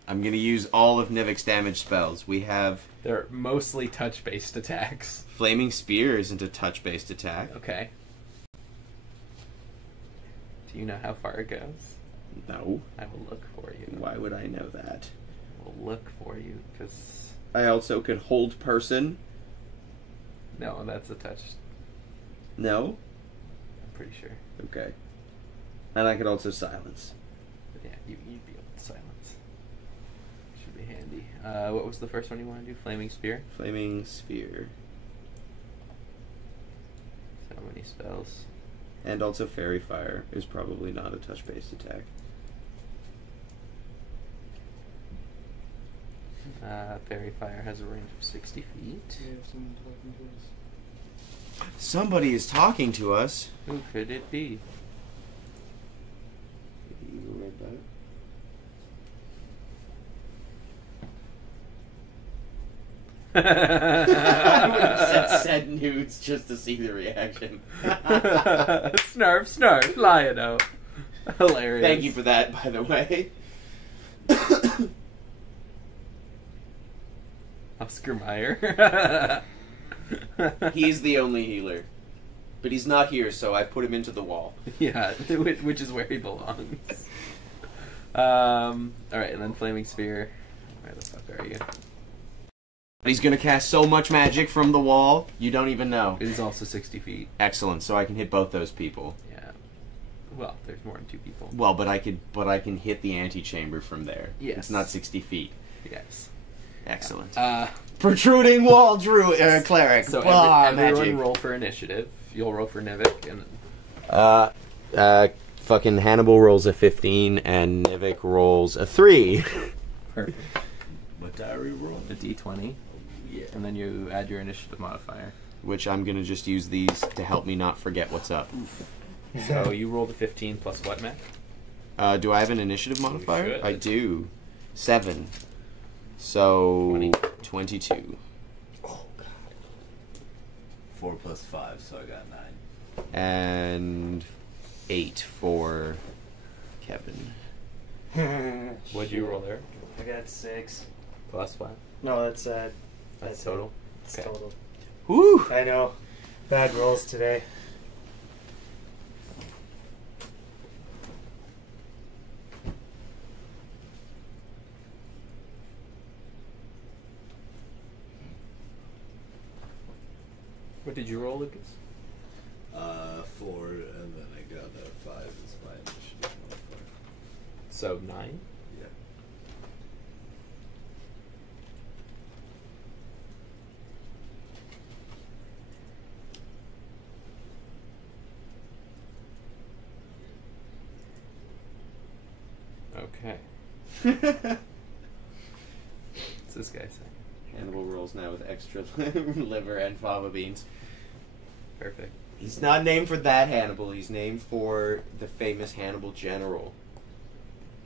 I'm gonna use all of Nivik's damage spells. We have They're mostly touch-based attacks. Flaming Spear isn't a touch-based attack. Okay. Do you know how far it goes? No. I will look for you. Why would I know that? I will look for you, because... I also could hold person. No, that's a touch. No? I'm pretty sure. Okay. And I could also silence. But yeah, you'd be able to silence. Should be handy. What was the first one you want to do? Flaming Spear? Flaming Sphere. So many spells. And also Fairy Fire is probably not a touch-based attack. Fairy Fire has a range of 60 feet. We have someone talking to us. Somebody is talking to us. Who could it be? You read that? I would have said nudes just to see the reaction. Snarf, snarf, lying out. Hilarious. Thank you for that, by the way. Oscar Mayer. He's the only healer. But he's not here, so I put him into the wall. Yeah, which is where he belongs. Alright, and then Flaming Sphere. Where the fuck are you? He's gonna cast so much magic from the wall, you don't even know. It is also 60 feet. Excellent, so I can hit both those people. Yeah. Well, there's more than 2 people. Well, but I can hit the antechamber from there. Yes. It's not 60 feet. Yes. Excellent. Protruding wall cleric. So everyone magic. roll for initiative. You'll roll for Nivik, and Fucking Hannibal rolls a 15 and Nivik rolls a 3. perfect. What diary roll? A d20, Yeah. and then you add your initiative modifier. Which I'm gonna just use these to help me not forget what's up. So you rolled a 15 plus what, Mac? Do I have an initiative modifier? should. I do. 7. So 20. 22. Oh god. 4 plus 5, so I got 9. And 8 for Kevin. What'd you roll there? I got 6. Plus what? No, that's That's total. It's Okay. total. Woo! I know. Bad rolls today. What did you roll, Lucas? 4, and then I got a 5 as my initiative modifier. So 9. Yeah. Okay. What's this guy saying? Hannibal rolls now with extra liver and fava beans. Perfect. He's not named for that Hannibal. He's named for the famous Hannibal general.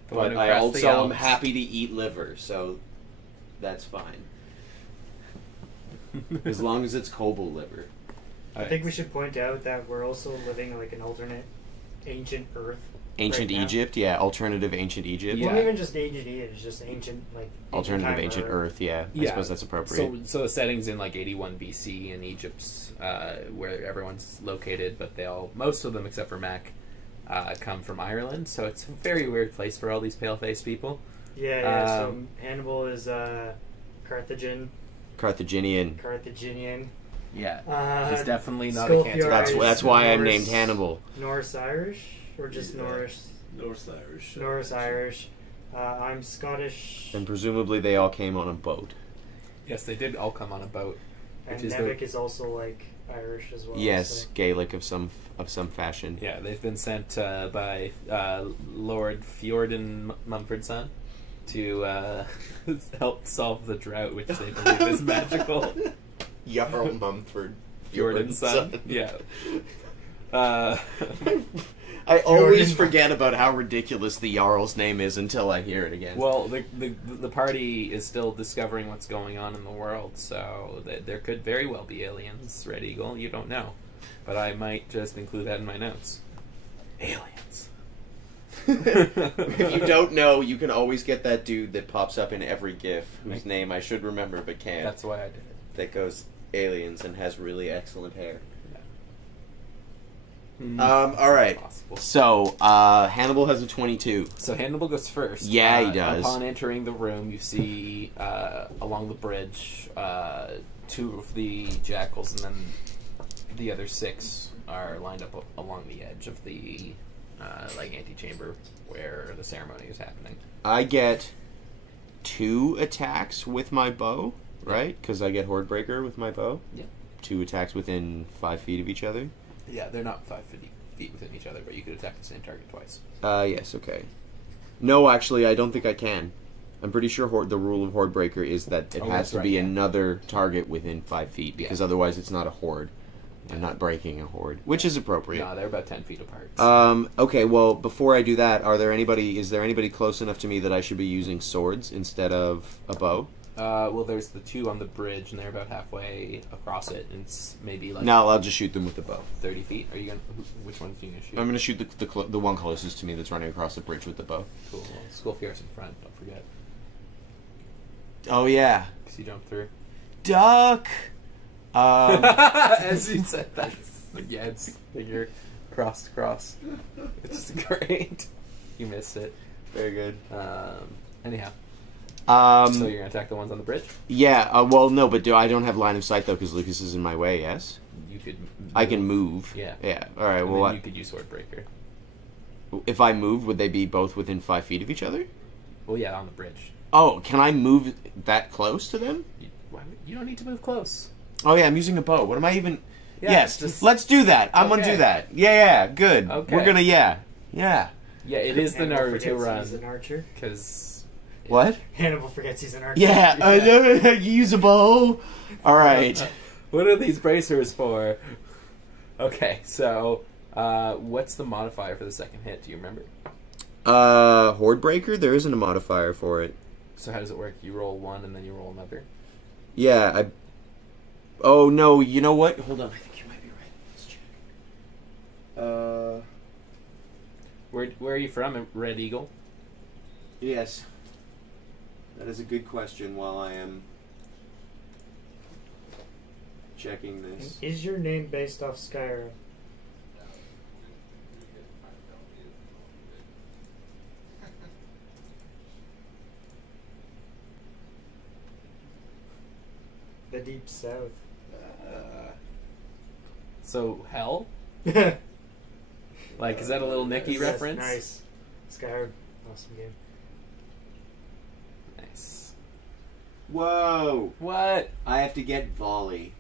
The one But who I crossed the also am Alps. happy to eat liver, so that's fine. As long as it's kobold liver. I think we should point out that we're also living like an alternate ancient Earth. Ancient right now. Egypt, yeah. Alternative ancient Egypt. Yeah. Well, not even just ancient Egypt, it's just ancient, like... Alternative time ancient Earth, yeah. I suppose that's appropriate. So the setting's in like 81 BC in Egypt's where everyone's located, but most of them except for Mac come from Ireland. So it's a very weird place for all these pale-faced people. Yeah, so Hannibal is Carthaginian. Yeah, he's definitely not a Scofiar cancer. is That's why I'm Norse- named Hannibal. Norse Irish? Or just Yeah. Norse? Norse Irish. Norse Irish. I'm Scottish. And presumably they all came on a boat. Yes, they did all come on a boat. And which is Nevik is also like Irish as well. Yes, so- Gaelic of some fashion. Yeah, they've been sent by Lord Fjorden Mumford's son to help solve the drought, which they believe is magical. Jarl Mumford. Fjordan's son. Yeah. I always forget about how ridiculous the Jarl's name is until I hear it again. Well, the party is still discovering what's going on in the world, so there could very well be aliens, Red Eagle. You don't know. But I might just include that in my notes. Aliens. If you don't know, you can always get that dude that pops up in every GIF, whose name I should remember but can't. That's why I did it. That goes aliens and has really excellent hair. Yeah. All right. Possible. So, Hannibal has a 22. So Hannibal goes first. Yeah, he does. Upon entering the room, you see along the bridge 2 of the jackals, and then the other 6 are lined up along the edge of the antechamber where the ceremony is happening. I get 2 attacks with my bow, right? Because I get Hordebreaker with my bow. Yeah. 2 attacks within 5 feet of each other. Yeah, they're not 5 feet within each other, but you could attack the same target twice. Yes, okay. No, actually, I don't think I can. I'm pretty sure the rule of Horde Breaker is that it has to be another target within 5 feet, because otherwise it's not a horde. I'm not breaking a horde, which is appropriate. No, they're about 10 feet apart. Okay, well, before I do that, is there anybody close enough to me that I should be using swords instead of a bow? Well, there's the two on the bridge, and they're about halfway across it, and it's maybe like... No, I'll just shoot them with the bow. 30 feet? Are you gonna... Which ones are you gonna shoot? I'm gonna shoot the one closest to me that's running across the bridge with the bow. Cool. Well, Skullfjar's in front, don't forget. Oh, yeah. Because you jumped through. Duck! As you said that, yeah, it's figure cross. It's great. You missed it. Very good. Anyhow. So you're gonna attack the ones on the bridge? Yeah. Well, no, but I don't have line of sight though because Lucas is in my way. Yes. You could. I can move. Yeah. Yeah. All right. And well, then you could use Sword Breaker. If I moved, would they be both within 5 feet of each other? Well, yeah, on the bridge. Oh, can I move that close to them? You don't need to move close. Oh yeah, I'm using a bow. What am I even? Yeah, yes, let's do that. I'm gonna do that. Yeah, good. Okay. We're gonna yeah. Yeah, it is the Naruto run. He's an archer. Because what? Hannibal forgets he's an archer. Yeah, use a bow. All right. What are these bracers for? Okay, so what's the modifier for the second hit? Do you remember? Horde Breaker. There isn't a modifier for it. So how does it work? You roll one and then you roll another. Yeah, Oh no! You know what? Hold on. I think you might be right. Let's check. Where are you from, Red Eagle? Yes. That is a good question. While I am checking this, Is your name based off Skyrim? The Deep South. So hell? Like, is that a little Nicky reference? Nice. Skyrim. Awesome game. Nice. whoa! What? I have to get volley.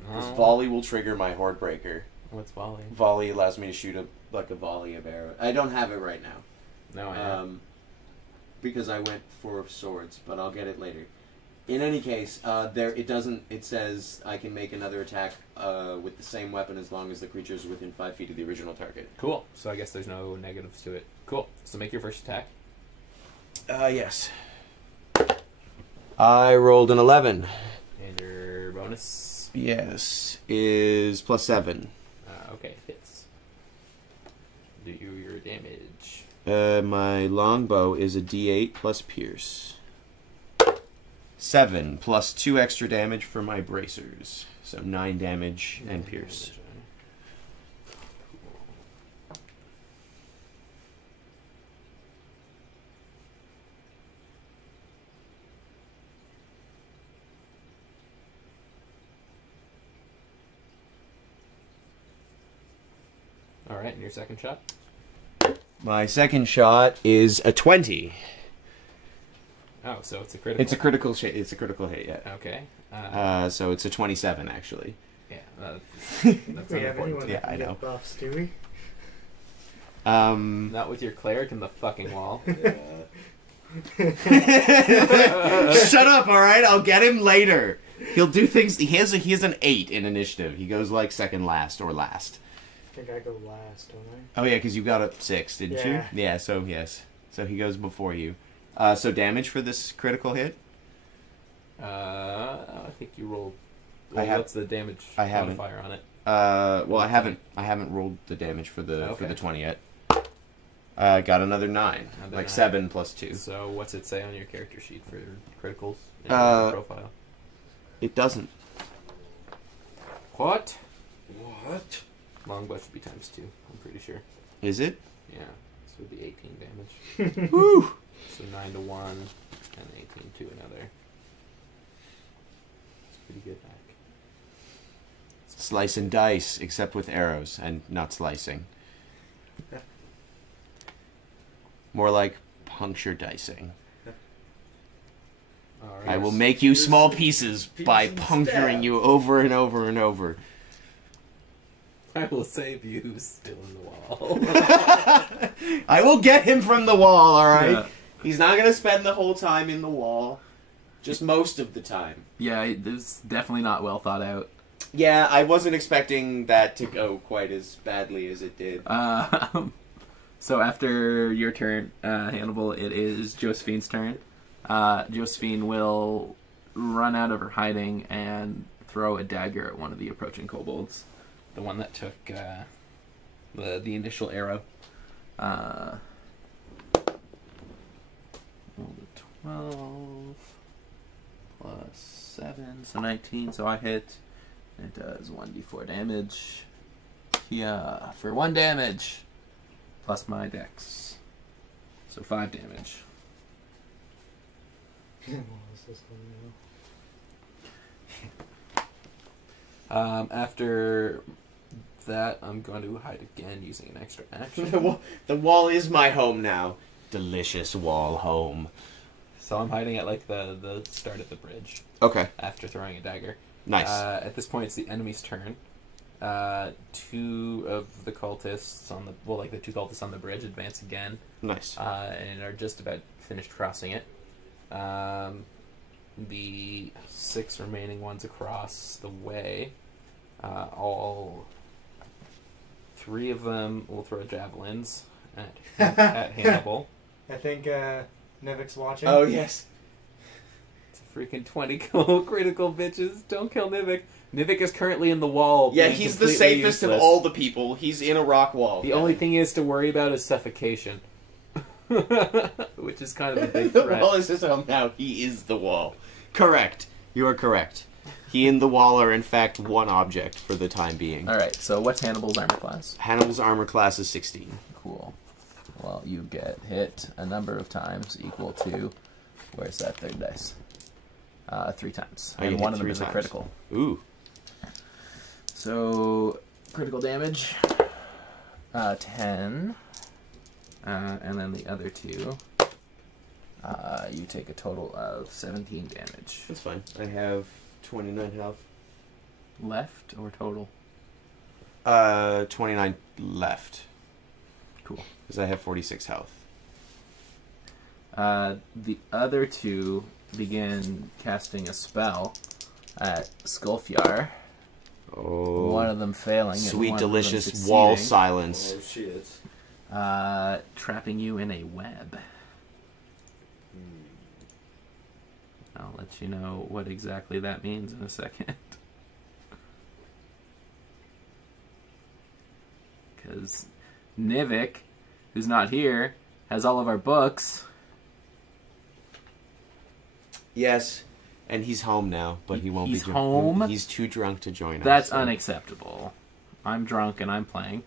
Because Oh. volley will trigger my Horde Breaker. What's volley? Volley allows me to shoot a volley of arrow. I don't have it right now. No, I know. Because I went for swords, but I'll get it later. In any case, it says I can make another attack with the same weapon as long as the creature is within 5 feet of the original target. Cool. So I guess there's no negatives to it. Cool. So make your first attack. Yes. I rolled an 11. And your bonus? Yes. Is +7. Okay, hits. Do your damage. My longbow is a D8 plus pierce. 7 plus 2 extra damage for my bracers. So 9 damage and pierce. Alright, and your second shot? My second shot is a 20. Oh, so it's a critical. It's a critical it's a critical hit, yeah. Okay. So it's a 27 actually. Yeah, that's We have unimportant. anyone Yeah, that can I know. get buffs, do we? Not with your cleric in the fucking wall. Shut up, all right? I'll get him later. He'll do things. He has an 8 in initiative. He goes like second last or last. I think I go last, don't Oh yeah, because you got a 6, didn't Yeah. you? Yeah. So yes. So he goes before you. So damage for this critical hit. I think you rolled. I Well, have- what's the damage I haven't. modifier on it? Well, I haven't rolled the damage for the 20 yet. Got another 9, Another like 9. 7 plus 2. So what's it say on your character sheet for criticals in Uh, your profile? It doesn't. What? What? Longbow should be times 2. I'm pretty sure. Is it? Yeah, so it'd be 18 damage. Woo! So 9 to 1 and 18 to another. It's pretty good back. Slice and dice, except with arrows and not slicing. More like puncture dicing. All I right. will make you small pieces by and puncturing stab. you over and over and over. I will save you still in the wall. I will get him from the wall, alright? Yeah. He's not gonna spend the whole time in the wall. Just most of the time. Yeah, it's definitely not well thought out. Yeah, I wasn't expecting that to go quite as badly as it did. So after your turn, Hannibal, it is Josephine's turn. Josephine will run out of her hiding and throw a dagger at one of the approaching kobolds. The one that took the initial arrow. Roll the 12 plus 7, so 19. So I hit. It does 1d4 damage. Yeah, for 1 damage. Plus my dex. So 5 damage. After that, I'm going to hide again using an extra action. The wall is my home now. Delicious wall home. So I'm hiding at like the start of the bridge. Okay. After throwing a dagger. Nice. At this point, it's the enemy's turn. 2 of the cultists on the the 2 cultists on the bridge advance again. Nice. And are just about finished crossing it. The 6 remaining ones across the way, all 3 of them will throw javelins at Hannibal. I think Nivik's watching. Oh yes. It's a freaking 20 critical, bitches. Don't kill Nivik. Nivik is currently in the wall. Yeah, he's the safest of all the people. He's in a rock wall. The only thing he has to worry about is suffocation. Which is kind of a big The threat. wall is his home now. He is the wall. Correct. You are correct. He and the wall are in fact one object for the time being. Alright, so what's Hannibal's armor class? Hannibal's armor class is 16. Cool. Well, you get hit a number of times equal to... Where's that third dice? 3 times. Oh, you And hit one of them 3 is a times. critical. Ooh. So, critical damage. 10. And then the other 2. You take a total of 17 damage. That's fine. I have 29 health. Left or total? 29 left. Cool. Because I have 46 health. The other 2 begin casting a spell at Skulfjar. Oh. One of them failing. and Sweet, one of them delicious wall succeeding, silence. Oh shit. trapping you in a web. I'll let you know what exactly that means in a second. Because Nivik, who's not here, has all of our books. Yes, and he's home now, but he won't He's be home? He's too drunk to join us. That's so. unacceptable. I'm drunk and I'm playing.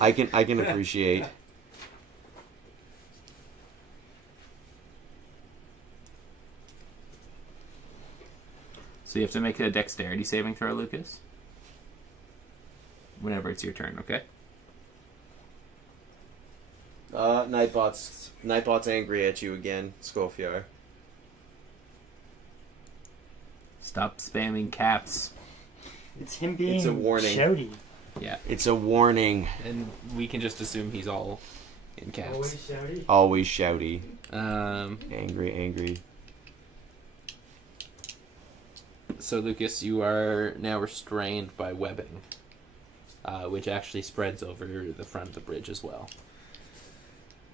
I can appreciate. So you have to make a dexterity saving throw, Lucas. Whenever it's your turn, okay? Nightbot's angry at you again, Skolfjar. Stop spamming caps. It's him being It's a warning. shouty. Yeah. It's a warning. And we can just assume he's all in caps. Always shouty. Always shouty. Um, Angry. So, Lucas, you are now restrained by webbing, which actually spreads over the front of the bridge as well.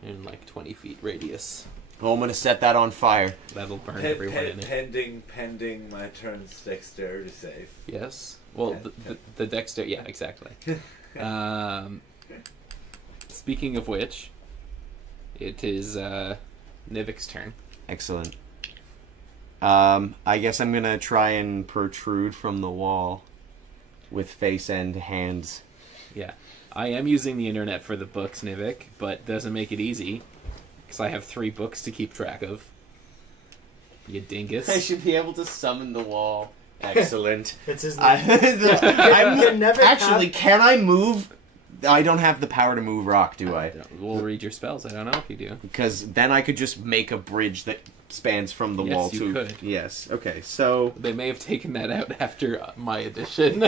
In like 20 feet radius. Oh, I'm gonna set that on fire. That'll burn everyone in it. Pending my turn's dexterity save. Yes. Well, the dexterity... Yeah, exactly. Speaking of which, it is Nivik's turn. Excellent. I guess I'm gonna try and protrude from the wall with face and hands. Yeah. I am using the internet for the books, Nivik, but doesn't make it easy. Because I have 3 books to keep track of. You dingus. I should be able to summon the wall. Excellent. It's his I, can never actually, have- can I move? I don't have the power to move rock, do I? We'll read your spells. I don't know if you do. Because then I could just make a bridge that spans from the Yes, wall you to... could. Yes, okay, so... They may have taken that out after my edition.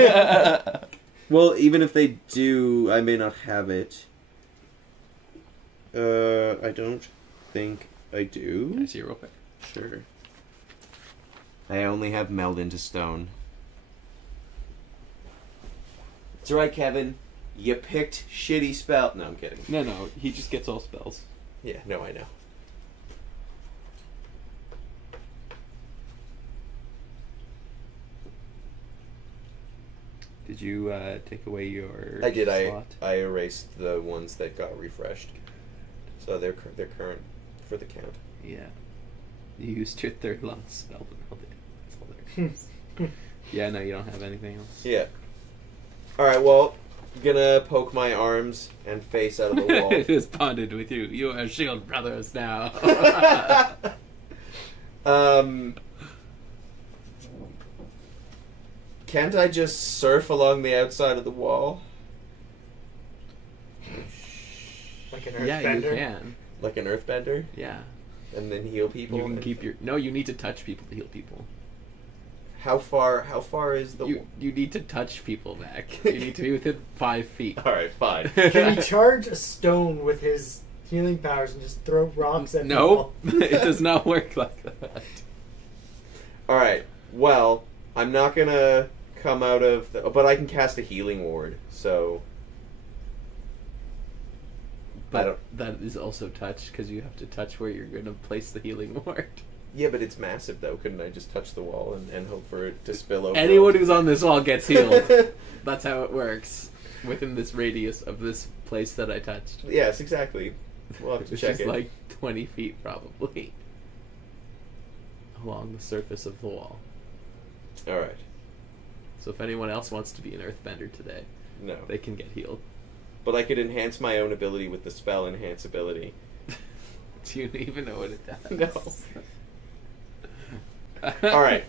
Well, even if they do, I may not have it. I don't think I do. Can I see it real quick? Sure. I only have meld into stone. That's right, Kevin. You picked shitty spell. No, I'm kidding. No, he just gets all spells. Yeah, no, I know. Did you take away your I did. slot? I erased the ones that got refreshed, so they're current for the count. Yeah. You used your third lung spell to meld it. That's all there is. Yeah, no, you don't have anything else. Yeah. All right. Well, I'm gonna poke my arms and face out of the wall. It is bonded with you. You are shield brothers now. Can't I just surf along the outside of the wall? Like an Yeah, you earthbender. can. Like an earthbender? Yeah. And then heal people? You can and- keep your... No, you need to touch people to heal people. How far is the You need to touch people back. You need to be within 5 feet. Alright, fine. Can he charge a stone with his healing powers and just throw rocks at No, people? it does not work like that. Alright, well, I'm not gonna come out of the... But I can cast a healing ward, so... I But don't- that is also touch, because you have to touch where you're going to place the healing ward. Yeah, but it's massive, though. Couldn't I just touch the wall and hope for it to spill over? Anyone who's on this wall gets healed. That's how it works. Within this radius of this place that I touched. Yes, exactly. We'll have to Which check is it. like 20 feet, probably. Along the surface of the wall. Alright. So if anyone else wants to be an earthbender today, No. they can get healed. But I could enhance my own ability with the spell enhance ability. Do you even know what it does? No. Alright.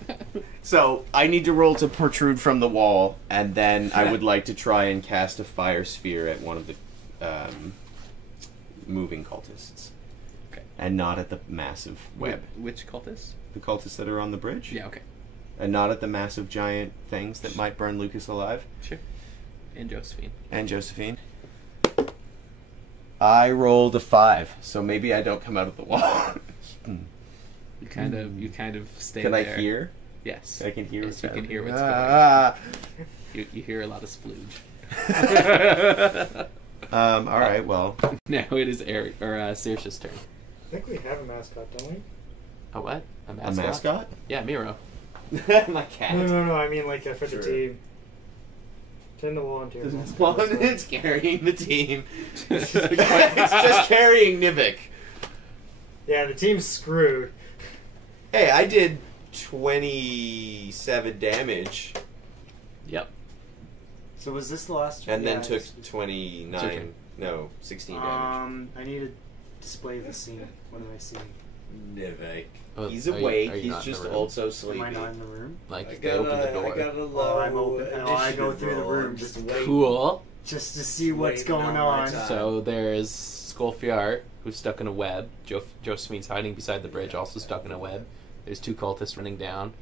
So, I need to roll to protrude from the wall, and then I would like to try and cast a fire sphere at one of the moving cultists. Okay. And not at the massive web. Which cultist? The cultists that are on the bridge? Yeah, okay. And not at the massive giant things that might burn Lucas alive. Sure. And Josephine. And Josephine. I rolled a 5, so maybe I don't come out of the wall. You kind of stay Can there. I hear? Yes. I can hear Yes, what's you can happening. hear what's going You hear a lot of splooge. Alright, well. Now it is Saoirse's turn. I think we have a mascot, don't we? A what? A A mascot? mascot? Yeah, Miro. My cat. No, I mean like for Sure. the team. Turn the wall into your This mascot. one That's all. is carrying the team. It's just carrying Nivik. Yeah, the team's screwed. Hey, I did 27 damage Yep. So was this the last and then yeah, took it's- 29. No, 16 damage. I need to display the scene. What am I seeing? Nivek. Oh, He's are you- awake. are you He's not in just the room? also Am sleepy. I not in the room? Like, they open the door. I got a Oh, low I'm open. Oh, I go initiative through the roll. room I'm just waiting. Cool. Just to see what's Waiting going on my on. time. So there's Skolfiar, who's stuck in a web. Josephine's hiding beside the bridge, also stuck in a web. There's 2 cultists running down.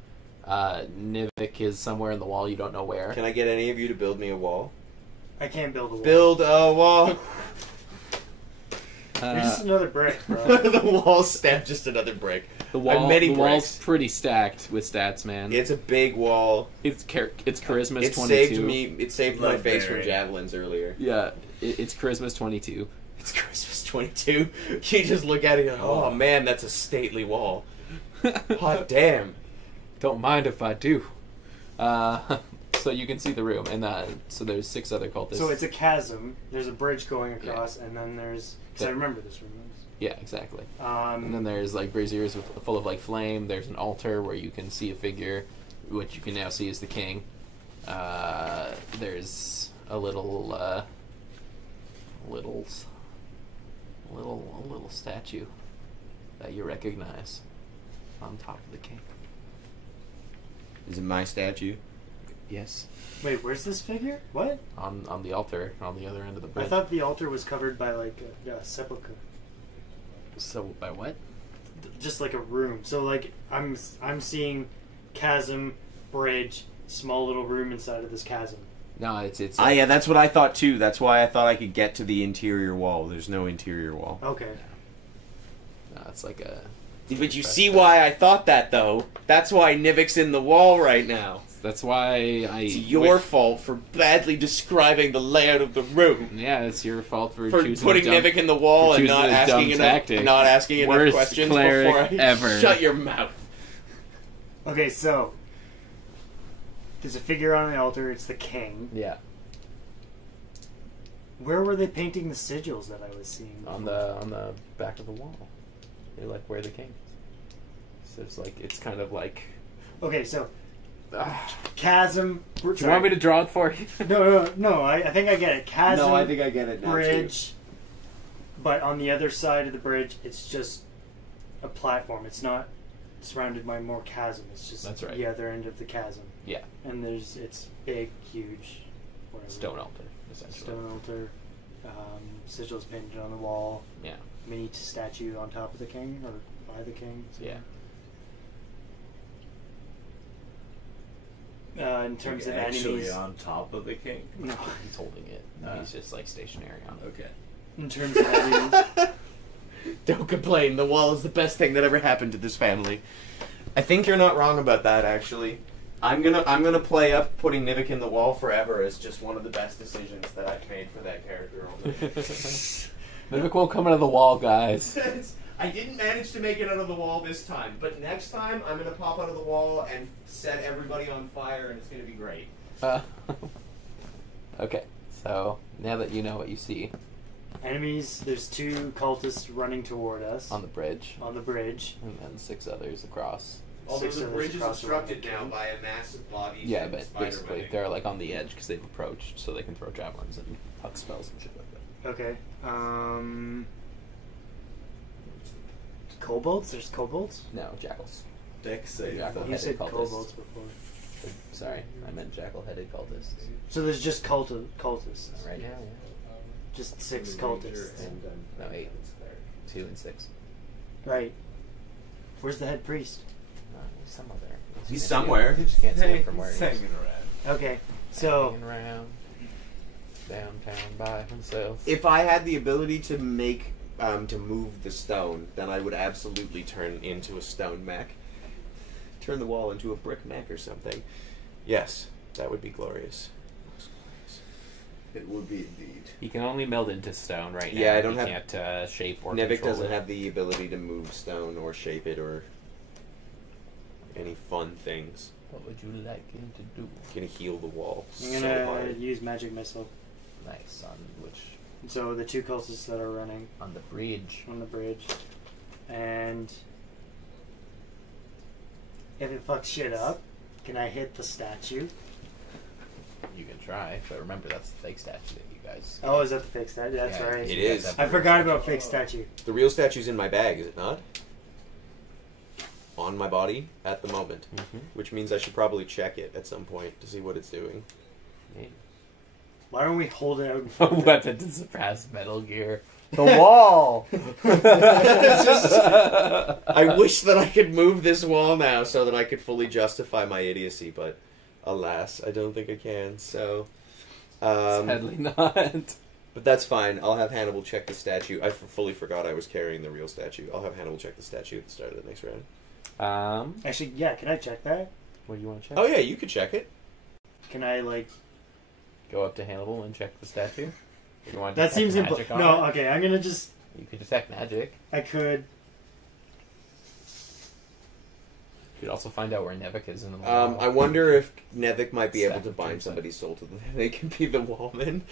Nivik is somewhere in the wall, you don't know where. Can I get any of you to build me a wall? I can't build a wall. Build a wall. You're just another brick, bro. The wall's stacked just another brick. The wall, many the wall's bricks. pretty stacked with stats, man. It's a big wall. It's charisma's It 22. saved me. It saved my Blood face from berry. javelins earlier. Yeah, it's charisma's 22. It's Christmas 22. You just look at it and oh man, that's a stately wall. Hot damn. Don't mind if I do. So you can see the room, and so there's 6 other cultists. So it's a chasm. There's a bridge going across, and then there's. Because I Yeah. remember this room. Yeah, exactly. Um, And then there's like braziers full of like flame. There's an altar where you can see a figure, which you can now see is the king. There's a little statue that you recognize on top of the king. Is it my statue? Yes. wait, where's this figure? What? On the altar on the other end of the I bridge. thought the altar was covered by like a sepulcher, So by what? just like a room. So like I'm seeing chasm, bridge, small little room inside of this chasm. No, it's yeah, that's what I thought too. That's why I thought I could get to the interior wall. There's no interior wall. Okay. no, it's like a. But you see why I thought that, though. That's why Nivik's in the wall right now. That's why It's your fault for badly describing the layout of the room. Yeah, it's your fault for choosing putting a dumb, Nivik in the wall for and choosing not a asking dumb enough, tactic. not asking enough Worst questions cleric before I ever. shut your mouth. Okay, so there's a figure on the altar. It's the king. Yeah, Where were they painting the sigils that I was seeing? on the back of the wall. You're like where the king. So it's like it's kind of like. Okay, so chasm. Do you want me to draw it for you? No. I think I get it. Chasm. No, I think I get it now, bridge. But on the other side of the bridge, it's just a platform. It's not surrounded by more chasm. It's just That's right. the other end of the chasm. Yeah. And it's big, huge, whatever. Stone altar, essentially. Stone altar. Sigils painted on the wall. Yeah. Mini statue on top of the king or by the king. So. Yeah. In terms of actually enemies, on top of the king. no. He's holding it. He's just like stationary on it. Okay. In terms of enemies, Don't complain. The wall is the best thing that ever happened to this family. I think you're not wrong about that, actually. I'm gonna play up putting Nivik in the wall forever as just one of the best decisions that I've made for that character. Mimic won't come out of the wall, guys. I didn't manage to make it out of the wall this time, but next time I'm gonna pop out of the wall and set everybody on fire, and it's gonna be great. Okay, so now that you know what you see enemies. There's 2 cultists running toward us on the bridge, on the bridge. and then 6 others across. Although 6 the others bridge is across the obstructed room. now by a massive body. Yeah, but basically they're like on the edge because they've approached, so they can throw javelins and huck spells and shit like that. Okay. Kobolds? There's kobolds? No, jackals. Deck save. Jackal. You Headed said cultists. kobolds before. Sorry, I meant jackal-headed cultists. So there's just cultists. Right now, Just 6 cultists. yeah. No, 8. 2 and 6. Right. Where's the head priest? He's somewhere there. He's somewhere. You just can't see him from where he is. hanging around. Okay. So Hanging around downtown by himself. If I had the ability to make to move the stone, then I would absolutely turn into a stone mech. Turn the wall into a brick mech or something. Yes, that would be glorious. It would be indeed. He can only meld into stone right now. Yeah, I don't he have- can't shape or Nevik control doesn't it. have the ability to move stone or shape it or any fun things. What would you like him to do? Gonna heal the wall I'm so gonna hard. use magic missile. Nice. On which? So the 2 cultists that are running On the bridge. on the bridge, and if it fucks shit up, can I hit the statue? You can try, but remember that's the fake statue that you guys. Oh, is that the fake statue? That's Yeah, right. It you guys is. have I the forgot real about fake statue. The real statue's in my bag, is it not? On my body at the moment. Mhm. Which means I should probably check it at some point to see what it's doing. statue. Why don't we hold it out in A front of it? weapon to surpass Metal Gear. The wall. I wish that I could move this wall now so that I could fully justify my idiocy, but alas, I don't think I can, so... Sadly not. But that's fine. I'll have Hannibal check the statue. I fully forgot I was carrying the real statue. I'll have Hannibal check the statue at the start of the next round. Actually, yeah, can I check that? What do you want to check? Oh yeah, you could check it. Can I, like... Go up to Hannibal and check the statue. Or you want to That detect seems magic impossible. on No, it? okay, I'm gonna just... You could detect magic. I could... You could also find out where Nevik is in the wall. I wonder if Nevik might be able to Second bind turn, somebody's soul to them. They can be the wallman.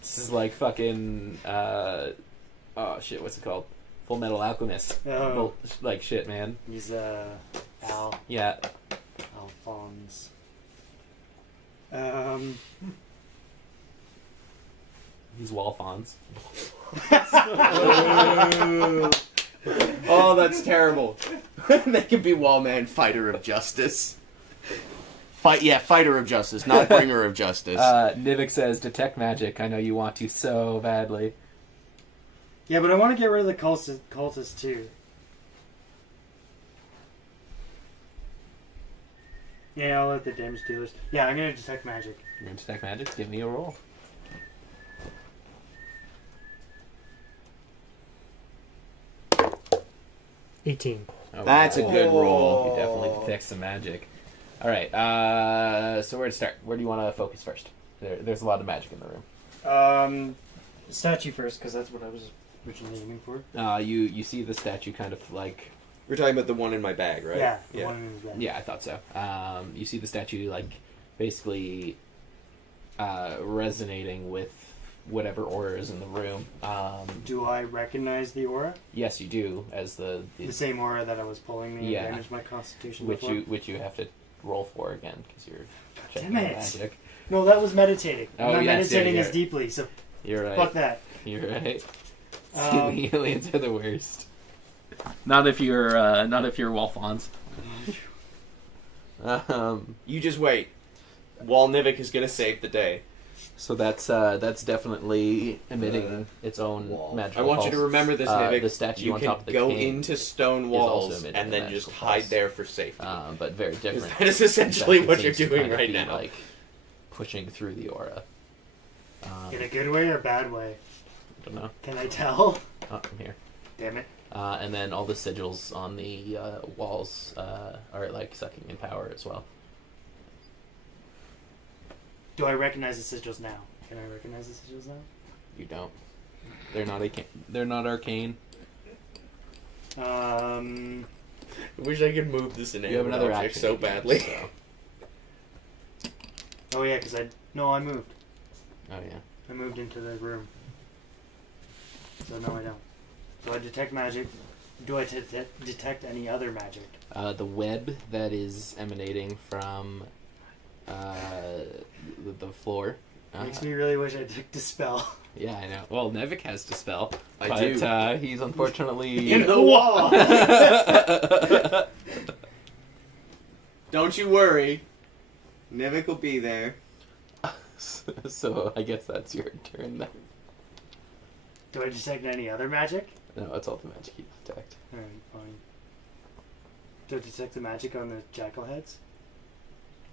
This is like fucking. Oh shit! What's it called? Full Metal Alchemist. Oh. Well, like shit, man. He's, Alphonse. Yeah. He's Walfons. Oh, that's terrible. They could be wallman, fighter of justice. Fighter of justice, not bringer of justice. Nivik says, "Detect magic. I know you want to so badly." Yeah, but I want to get rid of the cultist too. Yeah, I'll let the damage dealers. Yeah, I'm gonna detect magic. You're going to detect magic? Give me a roll. 18. Oh, That's a good roll. You definitely detect some magic. All right. So where to start? Where do you want to focus first? There's a lot of magic in the room. Statue first, because that's what I was originally aiming for. You see the statue kind of like... We're talking about the one in my bag, right? Yeah, the one in his bag. Yeah, I thought so. You see the statue like basically resonating with whatever aura is in the room. Do I recognize the aura? Yes, you do. As the same aura that I was pulling me Yeah. and damaged my constitution which before? you have to roll for again because you're checking Damn the it. magic. No, that was meditating. Oh, I'm not yes, meditating yeah, as you're- deeply, so You're right. fuck that. You're right. Um, The aliens are the worst. Not if you're Wolfons. You just wait. Wall Nivik is gonna save the day. So that's definitely emitting its own wall. magical I want you to pulse. remember this, Nivik. The statue you on can top of the go king into stone is walls also emitting and a then magical just hide pulse. there for safety. But very different. That is essentially That what you're seems to doing kind of right be, now. Like pushing through the aura. in a good way or bad way? I don't know. Can I tell? Oh, from here. Damn it. And then all the sigils on the walls are like sucking in power as well. Do I recognize the sigils now? Can I recognize the sigils now? You don't. They're not They're not arcane. I wish I could move this You have another object action so again, badly. so- Oh yeah, because I moved. Oh yeah. I moved into the room. So no, I don't. So I detect magic. Do I detect any other magic? The web that is emanating from the floor. Makes me really wish I took dispel. Yeah, I know. Well, Nevik has Dispel. I but, do. He's unfortunately... In the wall! Don't you worry. Nivik will be there. So I guess that's your turn then. Do I detect any other magic? No, that's all the magic you detect. Alright, fine. Do I detect the magic on the jackal heads?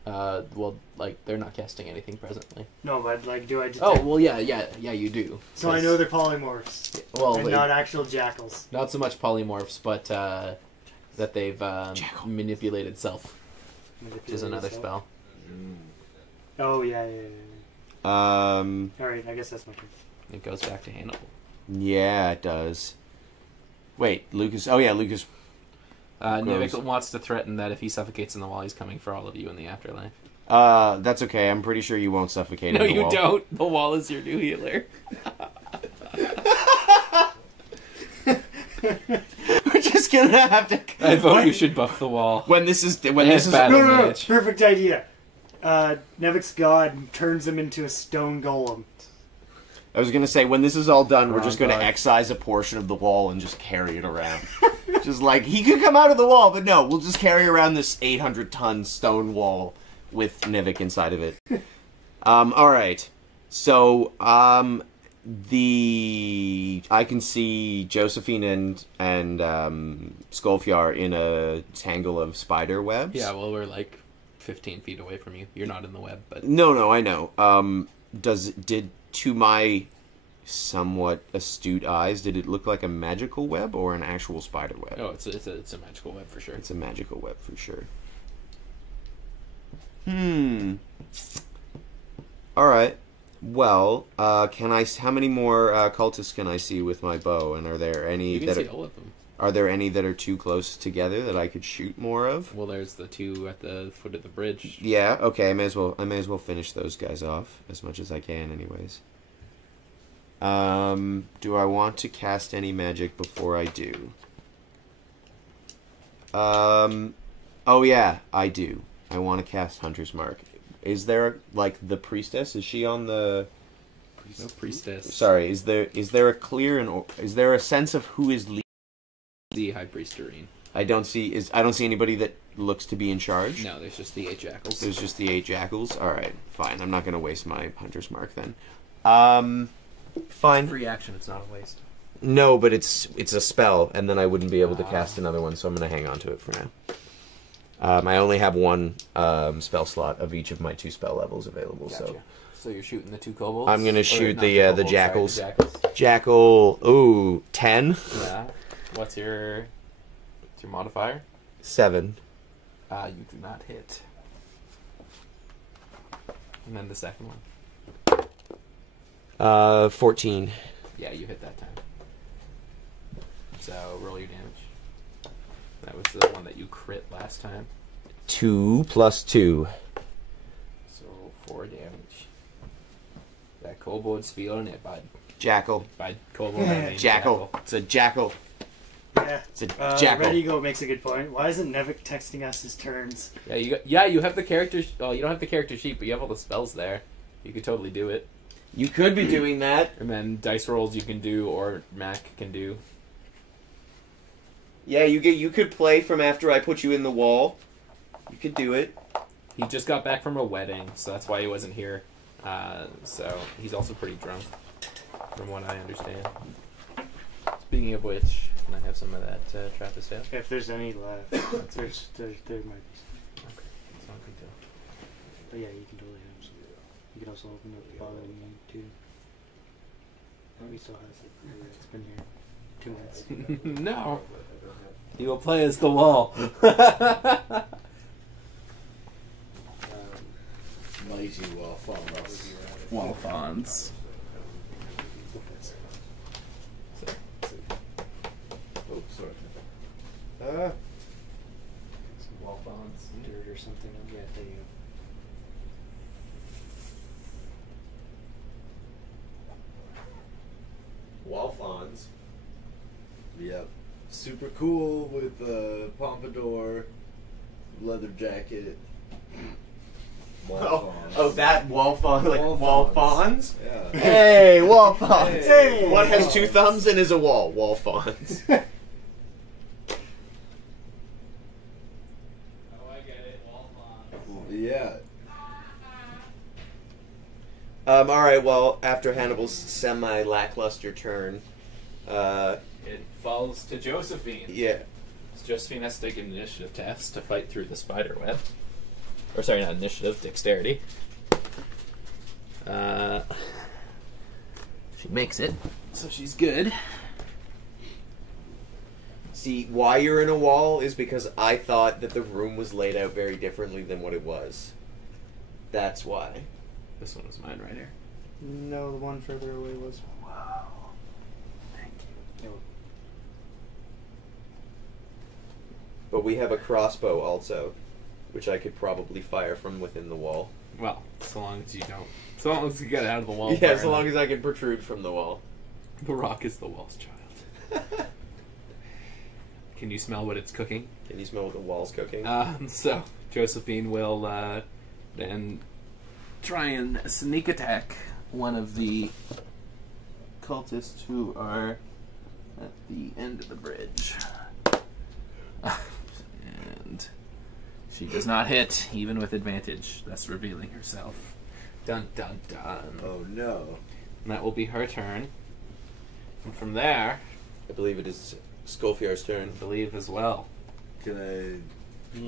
Well, like, they're not casting anything presently. No, but like, do I detect... Oh, well, yeah, you do. So I know they're polymorphs. Well, and not actual jackals. not so much polymorphs, but that they've manipulated self, which is another spell. Oh, yeah. Alright, I guess that's my turn. It goes back to Hannibal. Yeah, it does. Wait, Lucas. Oh yeah, Lucas. Nivik wants to threaten that if he suffocates in the wall, he's coming for all of you in the afterlife. That's okay. I'm pretty sure you won't suffocate. No, in the you wall. don't. The wall is your new healer. We're just gonna have to. I vote you should buff the wall. When this is And battle No. match. Perfect idea. Nevik's god turns him into a stone golem. I was gonna say when this is all done, we're Wrong just gonna god. excise a portion of the wall and just carry it around. Just like he could come out of the wall, but no, we'll just carry around this 800-ton stone wall with Nivik inside of it. All right. So I can see Josephine and Skolfjar in a tangle of spider webs. Yeah, well, we're like 15 feet away from you. You're not in the web, but... No, I know. To my somewhat astute eyes, did it look like a magical web or an actual spider web? Oh, it's a magical web for sure. It's a magical web for sure. Alright. Well, how many more cultists can I see with my bow? And are there any You can that see are, all of them. are there any that are too close together that I could shoot more of? Well, there's the two at the foot of the bridge. Yeah, okay, I may as well finish those guys off as much as I can anyways. Do I want to cast any magic before I do? Oh yeah, I do. I want to cast Hunter's Mark. Is there, like, the priestess? Is she on the... No priestess. Sorry, is there a clear and... Is there a sense of who is leading? The High Priesterine. I don't see anybody that looks to be in charge. No, there's just the 8 jackals. There's just the 8 jackals. Alright, fine. I'm not going to waste my Hunter's Mark then. Fine. Free action, it's not a waste. No, but it's a spell, and then I wouldn't be able to cast another one, so I'm going to hang on to it for now. I only have one spell slot of each of my 2 spell levels available. Gotcha. So you're shooting the 2 kobolds? I'm gonna Or shoot not the kobolds, sorry, jackals. the jackals. Jackal, ooh, 10, Yeah. What's your modifier? 7. You do not hit. And then the second one. 14. Yeah, you hit that time. So roll your damage. That was the one that you crit last time. 2 plus 2. So 4 damage. That kobold's feeling it, bud. Jackal. By kobold, I mean Jackal. It's a jackal. Yeah. It's a jackal. Ready Go makes a good point. Why isn't Nevik texting us his turns? Yeah, you have the character. Oh, you don't have the character sheet, but you have all the spells there. You could totally do it. You could be doing that. And then dice rolls you can do, or Mac can do. Yeah, you could play from after I put you in the wall. You could do it. He just got back from a wedding, so that's why he wasn't here. So he's also pretty drunk, from what I understand. Speaking of which, can I have some of that Trappist ale? If there's any left, there might be some. Okay, that's not a big deal. But yeah, you can totally have some. You can also open up the bottle if you need to. Maybe still has it. It's been here 2 months. No, he will play as the wall. Mighty Wallfons. Wallfons. Oh, sorry. Some Wallfons, dirt or something. Yeah, there you go. Wallfons. Yep. Super cool with pompadour, leather jacket. Oh, that Wallfons, like Wallfons? Yeah. Hey, Wallfons! Hey! What has 2 thumbs and is a wall? Wallfons. Oh, I get it. Wallfons. Yeah. Alright, well, after Hannibal's semi-lackluster turn, It falls to Josephine. yeah. Josephine has to take an initiative test to fight through the spider web. Or sorry, not initiative, dexterity. She makes it, so she's good. See, why you're in a wall is because I thought that the room was laid out very differently than what it was. That's why. This one is mine right here. No, the one further away was. Wow. Thank you. But we have a crossbow also, which I could probably fire from within the wall. Well, so long as you don't. So long as you get out of the wall. Yeah, so long as I can protrude from the wall. The rock is the wall's child. Can you smell what it's cooking? Can you smell what the wall's cooking? So Josephine will then try and sneak attack one of the cultists who are at the end of the bridge. And she does not hit, even with advantage, thus revealing herself. Dun dun dun. Oh no. And that will be her turn. And from there, I believe it is Skolfiar's turn. I believe as well. Can I?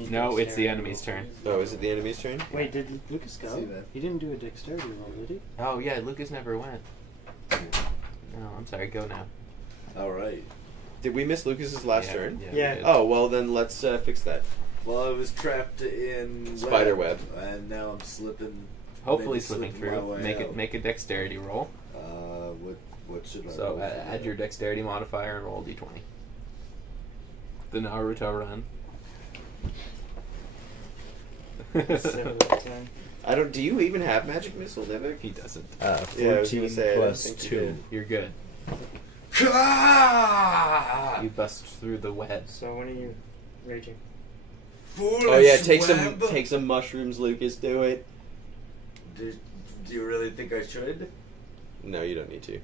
No, it's the enemy's turn. Oh, is it the enemy's turn? Wait, did Lucas go? See that. He didn't do a dexterity roll, did he? Oh yeah, Lucas never went. No, I'm sorry, go now. All right. Did we miss Lucas's last Yeah, turn? we Yeah. did. Oh, well then let's fix that. Well, I was trapped in Spider web. and now I'm slipping. Hopefully maybe slipping slipping my through. way out. Make a dexterity roll. What should I? So roll for add that? your dexterity modifier and roll a d20. The Naruto run. 7 out of 10. I don't. Do you even have magic missile, Nivik? He doesn't. Yeah, I was gonna 14 say, I plus think you 2. did. You're good. You bust through the web. So when are you raging? Oh yeah, take some mushrooms, Lucas. Do it. Do you really think I should? No, you don't need to.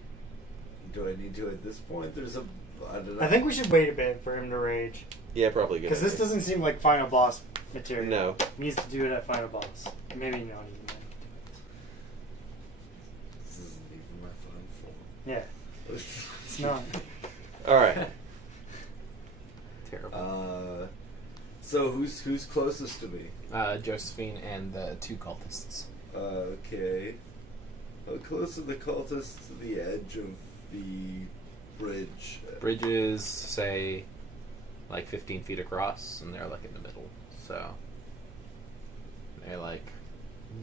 Do I need to at this point? There's a. I don't know. I think we should wait a bit for him to rage. Yeah, probably good. Because this doesn't seem like final boss material. No. He needs to do it at final boss. Maybe not even then. This isn't even my final form. Yeah, it's not. All right. Terrible. So who's closest to me? Josephine and the 2 cultists. Okay. How close are the cultists to the edge of the bridge? Bridges, say, like 15 feet across, and they're like in the middle. So they're like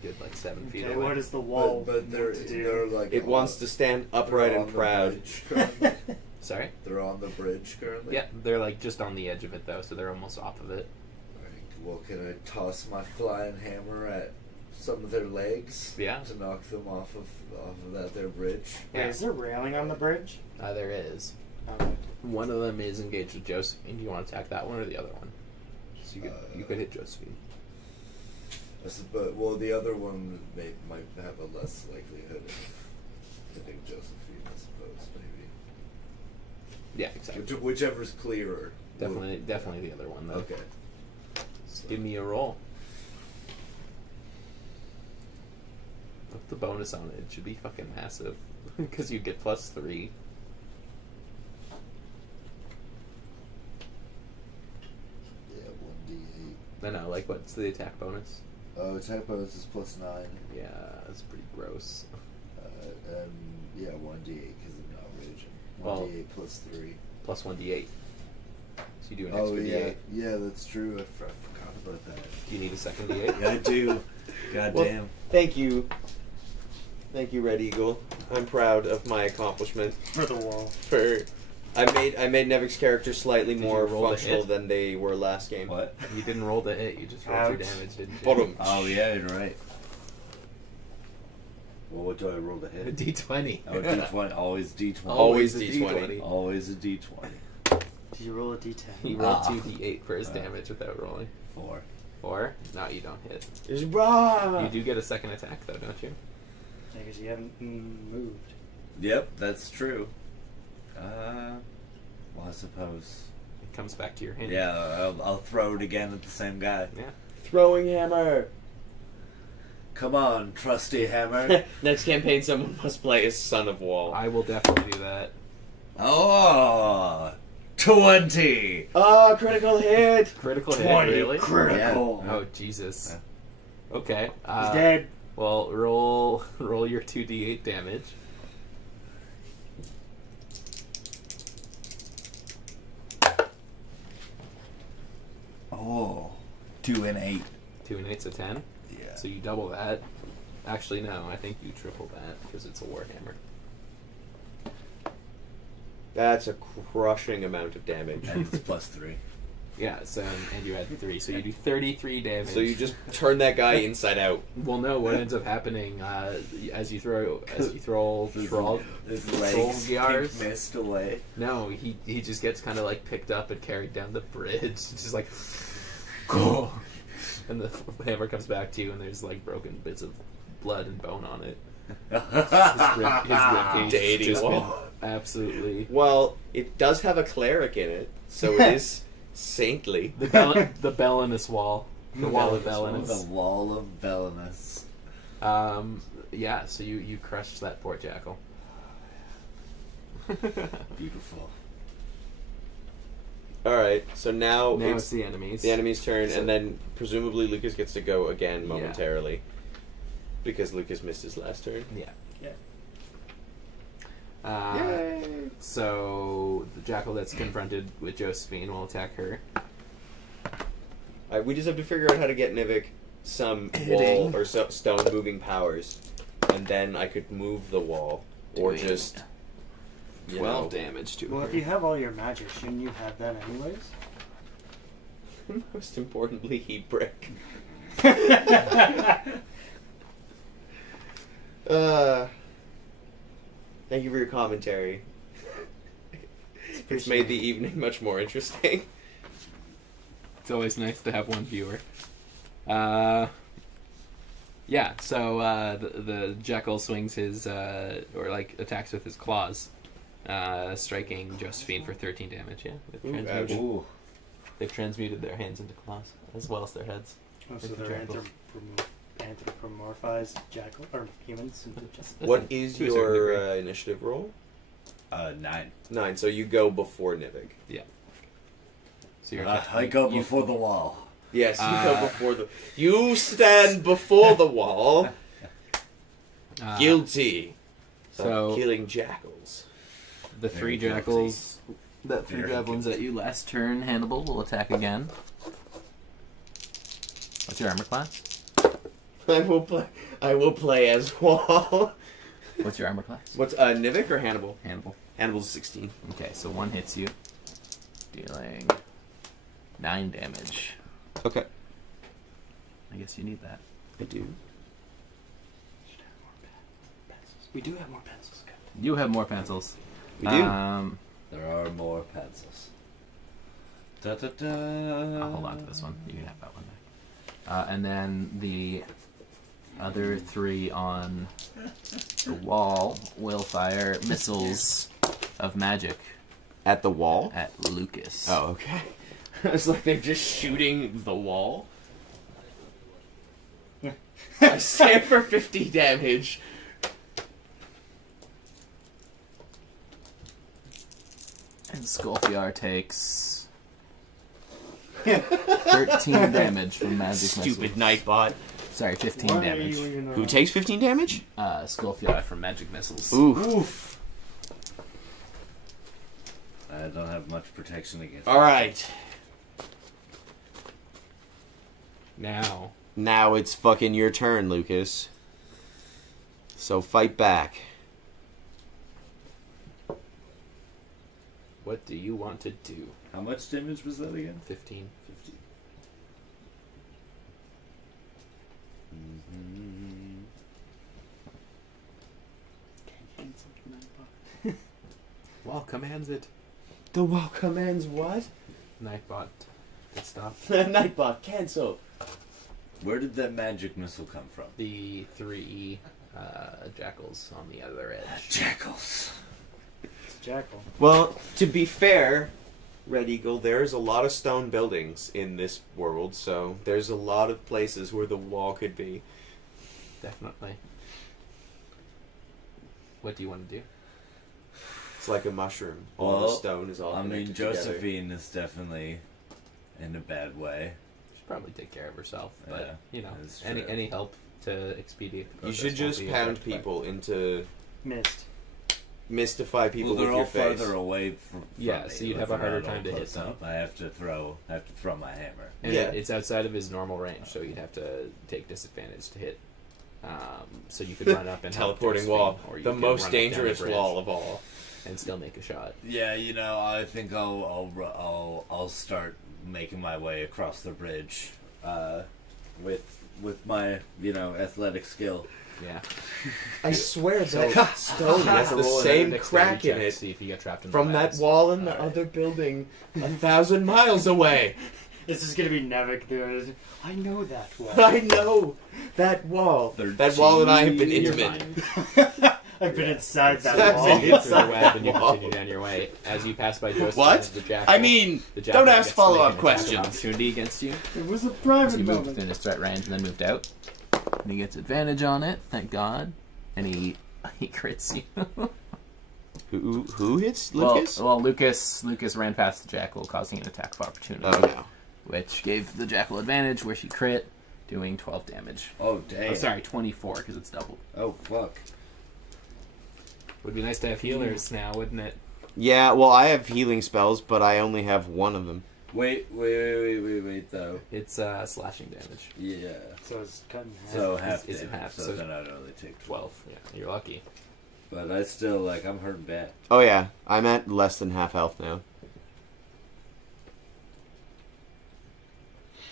good, like 7 feet Okay, away. what does the wall But they're want to do? they're like It wants to stand upright they're and on the proud. bridge currently. Sorry? They're on the bridge currently. Yeah, they're like just on the edge of it though, so they're almost off of it. Alright, well, can I toss my flying hammer at some of their legs? Yeah. To knock them off of that their bridge. Yeah, is there railing on the bridge? There is. One of them is engaged with Josephine. Do you want to attack that one or the other one? So you could hit Josephine. But well, the other one might have a less likelihood of hitting Josephine, I suppose. Maybe. Yeah, exactly. Whichever's clearer. Definitely the other one though. Okay. So give me a roll. Put the bonus on it. It should be fucking massive. Because you get +3. Yeah, 1d8. I know, like what's the attack bonus? Oh, attack bonus is +9. Yeah, that's pretty gross. Yeah, 1d8 because of not raging. 1d8 Well, +3. Plus 1d8. So you do an Oh extra yeah, d8. yeah, that's true. I forgot about that. Do you need a second d8? Yeah, I do. God Well, damn. Thank you. Thank you, Red Eagle. I'm proud of my accomplishment. For the wall. I made Nevik's character slightly Did more you roll the functional hit? than they were last game. What? You didn't roll the hit, you just rolled your Ouch. damage, didn't you? Bottom. Oh yeah, you're right. Well, what do I roll to A hit? d20. Oh, D20. Always D20. Always a d20. Always a D20. Did you roll a d10? He rolled Ah. 2d8 for his damage without rolling. 4. 4? No, you don't hit. It's raw. You do get a second attack though, don't you? Yeah, because you haven't moved. Yep, that's true. Well, I suppose. It comes back to your hand. Yeah, I'll throw it again at the same guy. Yeah. Throwing hammer. Come on, trusty hammer. Next campaign, someone must play as Son of Wall. I will definitely do that. Oh, 20. Critical hit. Critical hit, 20 really? critical. Oh, Jesus. Okay. He's dead. Well, roll your 2d8 damage. Oh, 2 and 8. 2 and 8's a 10. Yeah. So you double that. Actually, no, I think you triple that because it's a warhammer. That's a crushing amount of damage. And it's +3. Yeah, so and you add 3, so you do 33 damage. So you just turn that guy inside out. Well, no. What ends up happening as you throw troll His troll legs gears? pink mist away. No, he just gets kind of like picked up and carried down the bridge. It's just like go, and the hammer comes back to you, and there's like broken bits of blood and bone on it. His rib cage Dating has just been wall. absolutely Well, it does have a cleric in it, so it is saintly. the Bellinus wall, the wall of The Bellinus. wall of Bellinus. Yeah, so you crushed that poor jackal. Beautiful. Alright, so now It's the enemies. the enemy's turn, So- and then presumably Lucas gets to go again Yeah. momentarily. Because Lucas missed his last turn. Yeah. Yeah. Yay! So the jackal that's confronted with Josephine will attack her. We just have to figure out how to get Nivik some Hitting. wall or stone moving powers. And then I could move the wall. Or Doing just... 12 damage to Well, her. if you have all your magic, shouldn't you have that anyways? Most importantly, heat brick. Thank you for your commentary. It's made the evening much more interesting. It's always nice to have one viewer. Yeah, so the jackal swings his, or like attacks with his claws, striking Josephine for 13 damage, yeah. They've transmuted their hands into claws, as well as their heads. Oh, so Like they're jackals. anthropomorphized jackal or humans into just. What is to a certain your degree. initiative roll? 9. 9, so you go before Nivik. Yeah. So you're I go before the wall. Yes, you go before the. You stand before the wall, guilty So of killing jackals. the three Very jackals, the three Very javelins that you last turn, Hannibal, will attack again. What's your armor class? I will play as wall. What's your armor class? What's Nivik or Hannibal? Hannibal. Hannibal's 16. Okay, so one hits you, dealing 9 damage. Okay. I guess you need that. I do. We do have more pencils, Captain. You have more pencils. We do. There are more pencils. Da da da. I'll hold on to this one. You can have that one back. And then the other 3 on the wall will fire missiles of magic At the wall? at Lucas. Oh, okay. It's like they're just shooting the wall. I stand for 50 damage. And Skolfiar takes 13 damage from magic Stupid missiles. Nightbot. Sorry, 15 Why are damage. you even Who takes 15 damage? Skolfiar from magic missiles. Oof. I don't have much protection against. Alright. Now, Now it's fucking your turn, Lucas. So fight back. what do you want to do? How much damage was that again? 15. 50. Mm-hmm. Wall commands it. The wall commands what? Nightbot to stop. Nightbot, cancel. Where did that magic missile come from? The 3 jackals on the other edge. Jackals. It's a jackal. Well, to be fair, Red Eagle, there's a lot of stone buildings in this world, so there's a lot of places where the wall could be. Definitely. What do you want to do? It's like a mushroom. All the stone is all I mean, connected together. Josephine is definitely in a bad way. She'd probably take care of herself, but Yeah, you know, that's any true. any help to expedite the You process should won't just be a pound direct effect. people into... Missed. Mystify people Well, they're with all your face. farther away from Yeah, me. so you'd If have a they're harder not all time to hit close them. up, I have to throw my hammer. And Yeah. it's outside of his normal range, so you'd have to take disadvantage to hit. So you could run up and help Teleporting Josephine, wall. or you The could most run up down the dangerous bridge wall of all. and still make a shot. Yeah, you know, I think I'll start making my way across the bridge, with my athletic skill. Yeah. I swear So- that stone has the Roll an same dexterity crack check in to it See if you get trapped in from the that webs. wall in the Alright. other building 1,000 miles away. This is gonna be Nevik doing. I know that one. I know that wall. 13. That wall and I have been You're intimate. fine. I've been inside that That's wall. it. You get through the web and you Wall. continue down your way. As you pass by Joseph, What? the jackal, I mean, the jackal don't ask gets to follow-up make an attack of questions. opportunity against you. It was a So private you moved moment. within his threat range and then moved out. And he gets advantage on it, thank God. And he crits you. Who hits Lucas? Well, Lucas ran past the jackal, causing an attack of opportunity, Oh no. which gave the jackal advantage, where she crit, doing 12 damage. Oh damn! Oh, sorry, 24 because it's doubled. Oh fuck! Would be nice to have healers now, wouldn't it? Yeah, well, I have healing spells, but I only have one of them. Wait though. It's slashing damage. Yeah. So it's cut in half. So half is it damage, half? so So then I'd only take 12. Yeah, you're lucky. But I still I'm hurting bad. Oh yeah, I'm at less than half health now.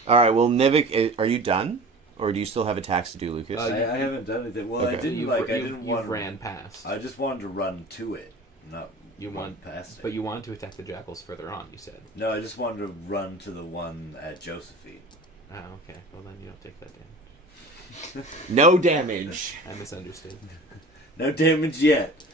Alright, well, Nivik, are you done? Or do you still have attacks to do, Lucas? I haven't done anything. Well, Okay. I didn't You want. ran past. I just wanted to run to it, not You run want- past it. But you wanted to attack the jackals further on, you said. No, I just wanted to run to the one at Josephine. Oh, okay. Well, then you don't take that damage. No damage. I misunderstood. No damage yet.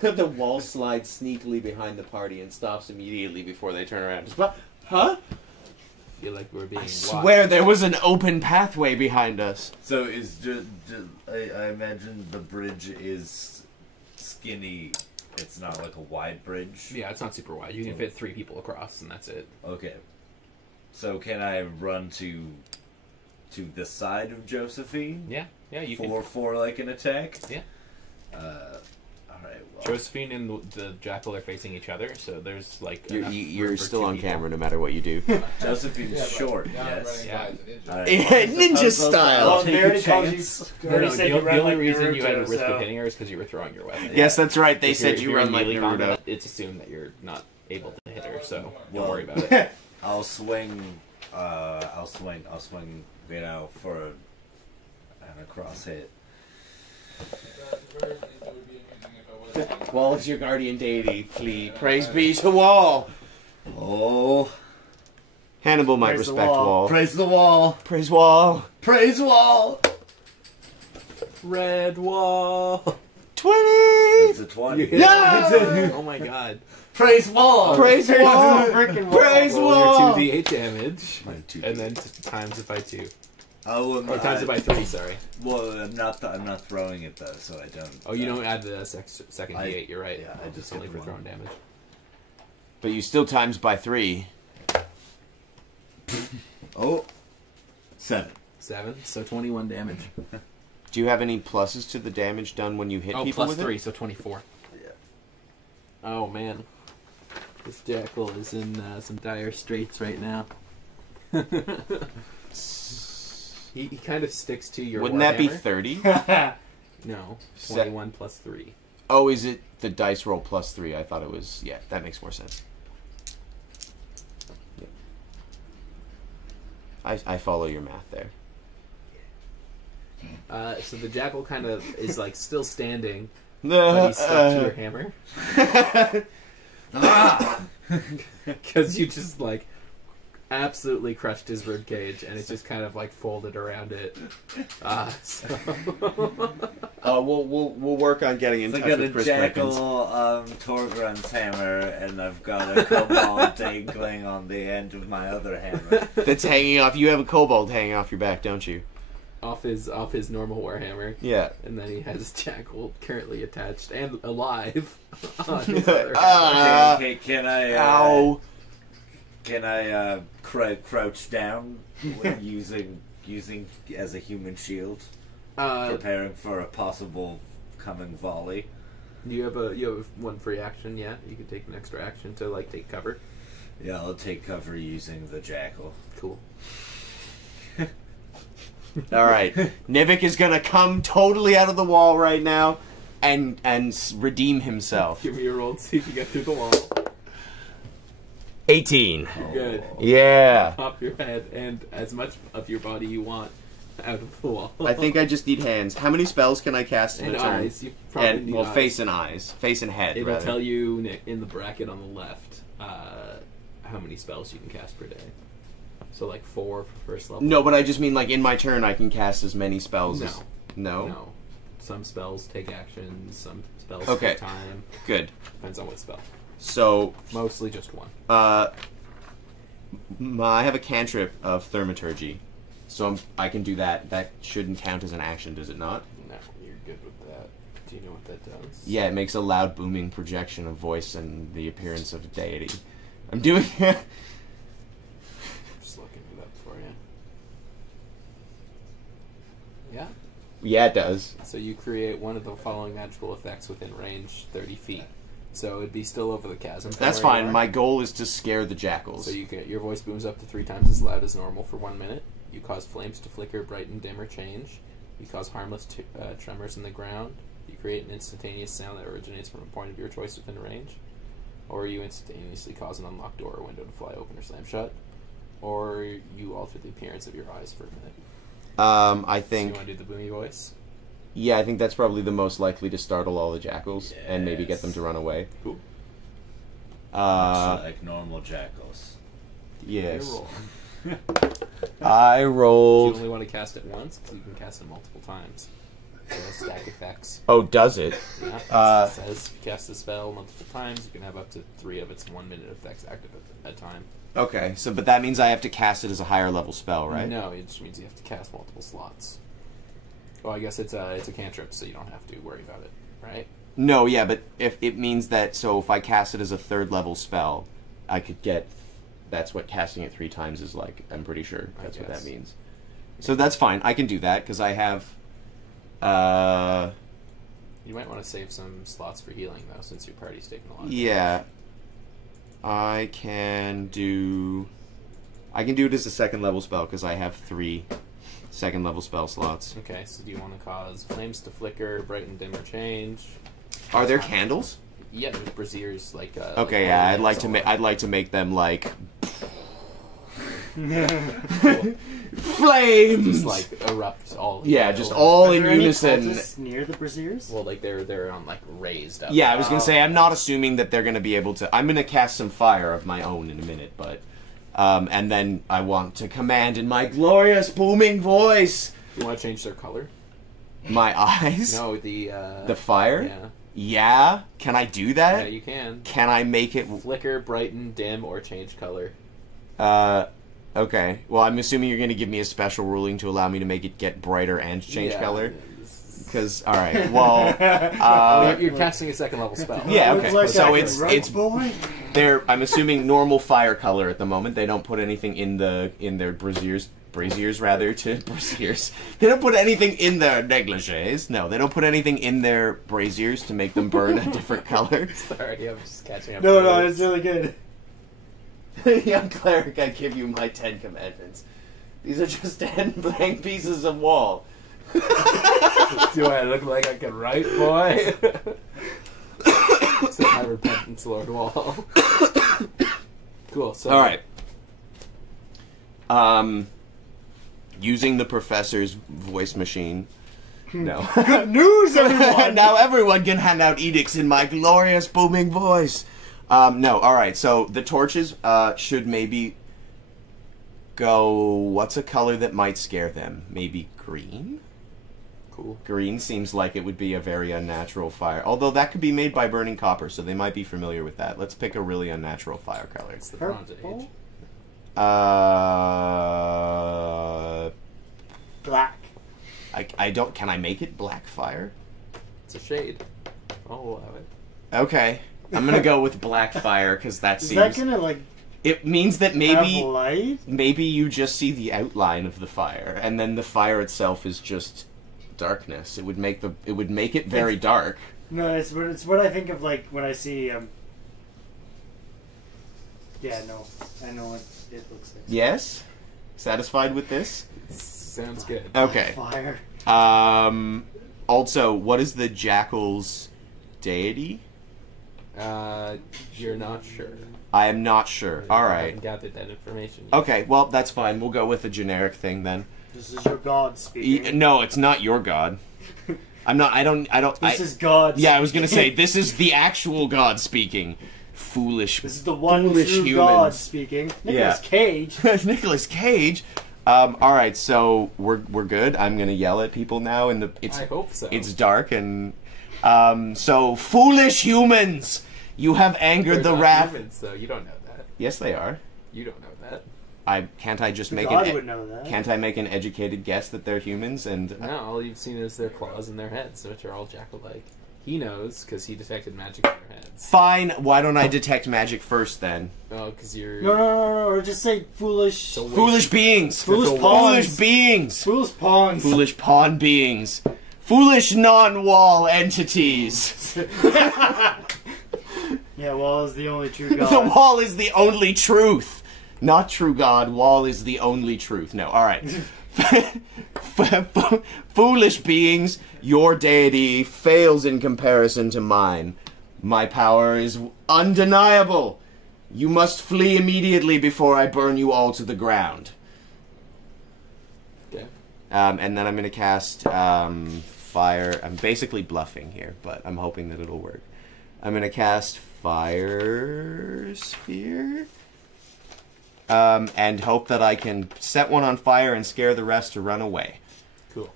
The wall slides sneakily behind the party and stops immediately before they turn around. Just, huh? I feel like we're being I watched. swear there was an open pathway behind us. So is I imagine the bridge is skinny. It's not like a wide bridge. Yeah, it's not super wide. You can fit 3 people across, and that's it. Okay. So can I run to the side of Josephine? Yeah, you for like an attack? Yeah. Alright, well. Josephine and the jackal are facing each other, so there's like You're still on camera no matter what you do. Josephine's short, yes. Yeah. Ninja style. I'll take a Barry calls chance. you. No, Already said the you run only like reason you had a Naruto, risk so- of hitting her is because you were throwing your weapon. Yes, that's right. They If said you're you in run like melee Naruto. combat, it's assumed that you're not able to hit her, so Well, don't worry about it. I'll swing, you know, for a cross hit. Wall is your guardian deity, please. Praise be to Wall. Oh, Hannibal might Praise the respect Wall. Wall. praise the wall! Praise Wall. Praise wall! Red wall. 20! It's a 20. Yeah! Oh my god. Praise wall! Praise Wall. Freaking Praise Roll Wall. your 2d8 damage, My two and then times it by 2. Oh, Or times it by 3, sorry. Well, I'm not throwing it though, so I don't. Oh, you don't add the second I- d8, you're right. yeah, I just only hit for one. throwing damage. But you still times by 3. Oh, 7. 7, so 21 damage. Do you have any pluses to the damage done when you hit Oh, people plus with 3, it? so 24. Yeah. Oh man, this jackal is in some dire straits right now. He kind of sticks to your Wouldn't that be Warhammer. 30? No, Se- 21 plus 3. Oh, is it the dice roll plus 3? I thought it was... Yeah, that makes more sense. Yeah. I follow your math there. So the jackal kind of is like still standing, but he's stuck to your hammer because you just like absolutely crushed his rib cage, and it's just kind of like folded around it. So We'll work on getting in So I touch got a with Chris jackal Perkins. Torgrun's hammer, and I've got a kobold dangling on the end of my other hammer. That's hanging off. You have a kobold hanging off your back, don't you? off his normal warhammer, Yeah. and then he has jackal currently attached and alive on his other hammer. Okay, can I? Ow. Can I crouch down when using as a human shield, preparing for a possible coming volley? You have one free action. Yeah, you can take an extra action to like take cover. Yeah, I'll take cover using the jackal. Cool. All right. Nivik is going to come totally out of the wall right now and redeem himself. Give me a roll to see if you get through the wall. 18. Good. Yeah. Pop your head and as much of your body you want out of the wall. I think I just need hands. How many spells can I cast in and a turn? eyes. You probably And, need well, eyes. face and eyes. Face and head, It'll rather. tell you Nick, in the bracket on the left how many spells you can cast per day. So like 4 for first level. No, but I just mean, like, in my turn, I can cast as many spells No. as... No? No. Some spells take actions. Some spells Okay. take time. Good. Depends on what spell. So, Mostly just one. I have a cantrip of thaumaturgy. So I can do that. That shouldn't count as an action, does it not? No, you're good with that. Do you know what that does? Yeah, it makes a loud booming projection of voice and the appearance of deity. I'm doing it. Just looking it up for you. Yeah. Yeah, it does. So you create one of the following magical effects within range 30 feet. So it'd be still over the chasm. from That's where you fine. are. My goal is to scare the jackals. So your voice booms up to 3 times as loud as normal for 1 minute. You cause flames to flicker, brighten, dim, or change. You cause harmless tremors in the ground. You create an instantaneous sound that originates from a point of your choice within range. Or you instantaneously cause an unlocked door or window to fly open or slam shut. Or you alter the appearance of your eyes for a minute. I So think... you want to do the boomy voice? Yeah, I think that's probably the most likely to startle all the jackals and maybe get them to run away. Cool. Like normal jackals. Yes. Your roll. I You rolled... only want to cast it once, because you can cast it multiple times. So stack effects. Oh, does it? Yeah, it says if you cast a spell multiple times, you can have up to 3 of its 1 minute effects active at a time. Okay, so but that means I have to cast it as a higher level spell, right? No, it just means you have to cast multiple slots. Well, I guess it's a cantrip, so you don't have to worry about it, right? No, yeah, but if it means that, so if I cast it as a 3rd level spell, I could get That's what casting it 3 times is like. I'm pretty sure I that's what that guess. means. So that's fine. I can do that because I have. You might want to save some slots for healing though, since your party's taking a lot. Of Yeah. I can do it as a 2nd level spell because I have 3 2nd level spell slots. Okay, so do you want to cause flames to flicker, brighten, dim, or change? Are there candles? Yeah, there's braziers like. Okay, like yeah, oil I'd like lamps to all make around. I'd like to make them like Cool. flames. Just like erupt all. Yeah, just all Are in there any unison. cultists near the braziers? Well, like they're on like raised up. Yeah, I was gonna say I'm not assuming that they're gonna be able to. I'm gonna cast some fire of my own in a minute, but and then I want to command in my glorious booming voice. You want to change their color? My eyes. No, the fire. Yeah, Yeah. Can I do yeah, that? you can. Can I make it? Flicker, brighten, dim, or change color. Okay. Well, I'm assuming you're gonna give me a special ruling to allow me to make it get brighter and change Yeah, color. this is- Because all right. Well. you're casting a 2nd level spell. Yeah, Looks okay. like So I can it's- run, it's- boy. They're, I'm assuming, normal fire color at the moment. They don't put anything in their braziers rather, to braziers. They don't put anything in their negligees. No, they don't put anything in their braziers to make them burn a different color. Sorry, I'm just catching up. No, to no, words. it's really good. Young cleric, I give you my 10 commandments. These are just 10 blank pieces of wall. Do I look like I can write, boy? Except my repentance, Lord Wall. Cool. So All right. Using the professor's voice machine. No. Good news, everyone! Now everyone can hand out edicts in my glorious booming voice. No, alright, so the torches should maybe go... What's a color that might scare them? Maybe green? Cool. Green seems like it would be a very unnatural fire. Although that could be made by burning copper, so they might be familiar with that. Let's pick a really unnatural fire color. It's the Bronze Purple? Age. Black. I don't... Can I make it black fire? It's a shade. I'll allow it. Okay. I'm gonna go with black fire, because that Is seems... that gonna, like, It means that have maybe... light? Maybe you just see the outline of the fire, and then the fire itself is just darkness. It would make it very dark. No, it's what I think of, like, when I see, Yeah, no. I know what it looks like. Yes? Satisfied with this? Sounds good. Okay. Fire. Also, what is the jackal's deity? You're not sure. I am not sure. I Alright. haven't gathered that information yet. Okay, well, that's fine. We'll go with the generic thing then. This is your God speaking. No, it's not your god. This is God Yeah, I was gonna say, speaking. this is the actual god speaking. Foolish. This is the one foolish true humans. God speaking. Nicolas Cage. Nicolas Cage. All right, so we're good. I'm gonna yell at people now, and I hope so. it's dark, and so foolish humans, you have angered They're the not wrath. humans, though. You don't know that. Yes, they are. You don't know that. Can't I just make God would know that. Can't I make an educated guess that they're humans? And No, all you've seen is their claws and their heads, which are all jackal-like. He knows because he detected magic in their heads. fine. Why don't I detect magic first then? Oh, because you're. No. Or just say foolish. So Foolish beings. Foolish Foolish pawns. beings. Foolish pawns. Foolish pawn beings. Foolish non-wall entities. Yeah, Wall is the only true God. The wall is the only truth. Not true God. Wall is the only truth. No, alright. Foolish beings, your deity fails in comparison to mine. My power is undeniable. You must flee immediately before I burn you all to the ground. Okay. And then I'm going to cast fire. I'm basically bluffing here, but I'm hoping that it'll work. I'm going to cast Fire Sphere. And hope that I can set one on fire and scare the rest to run away. Cool.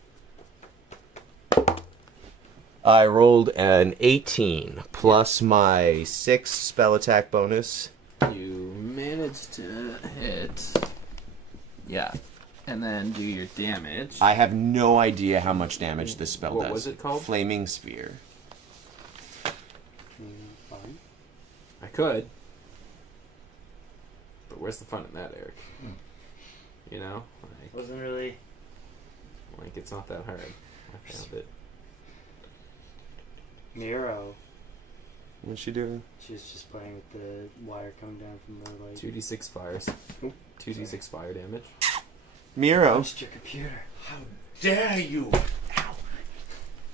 I rolled an 18 plus my 6 spell attack bonus. You managed to hit. Yeah. And then do your damage. I have no idea how much damage this spell does. What was it called? Flaming Sphere. Fine. I could. But where's the fun in that, Eric? You know, Wasn't really. like it's not that hard. I found it. Miro. What's she doing? She's just playing with the wire coming down from the light. 2d6 fires. 2d6 fire damage. Miro. Punched your computer. How dare you? Ow.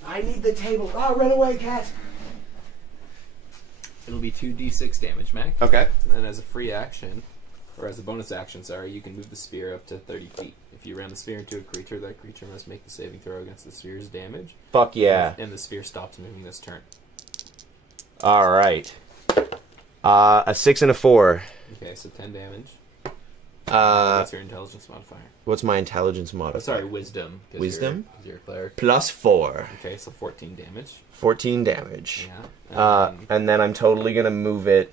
I need the table. Oh, run away, cat. It'll be 2d6 damage, Mac. Okay. And then as a free action, or as a bonus action, sorry, you can move the sphere up to 30 feet. If you ram the sphere into a creature, that creature must make the saving throw against the sphere's damage. Fuck yeah. And the sphere stops moving this turn. All right. A 6 and a 4. Okay, so 10 damage. Uh, What's your intelligence modifier? what's my intelligence Oh, modifier? sorry, wisdom. 'cause Wisdom? You're a cleric. Plus 4. Okay, so 14 damage. 14 damage. Yeah. And then I'm totally gonna move it.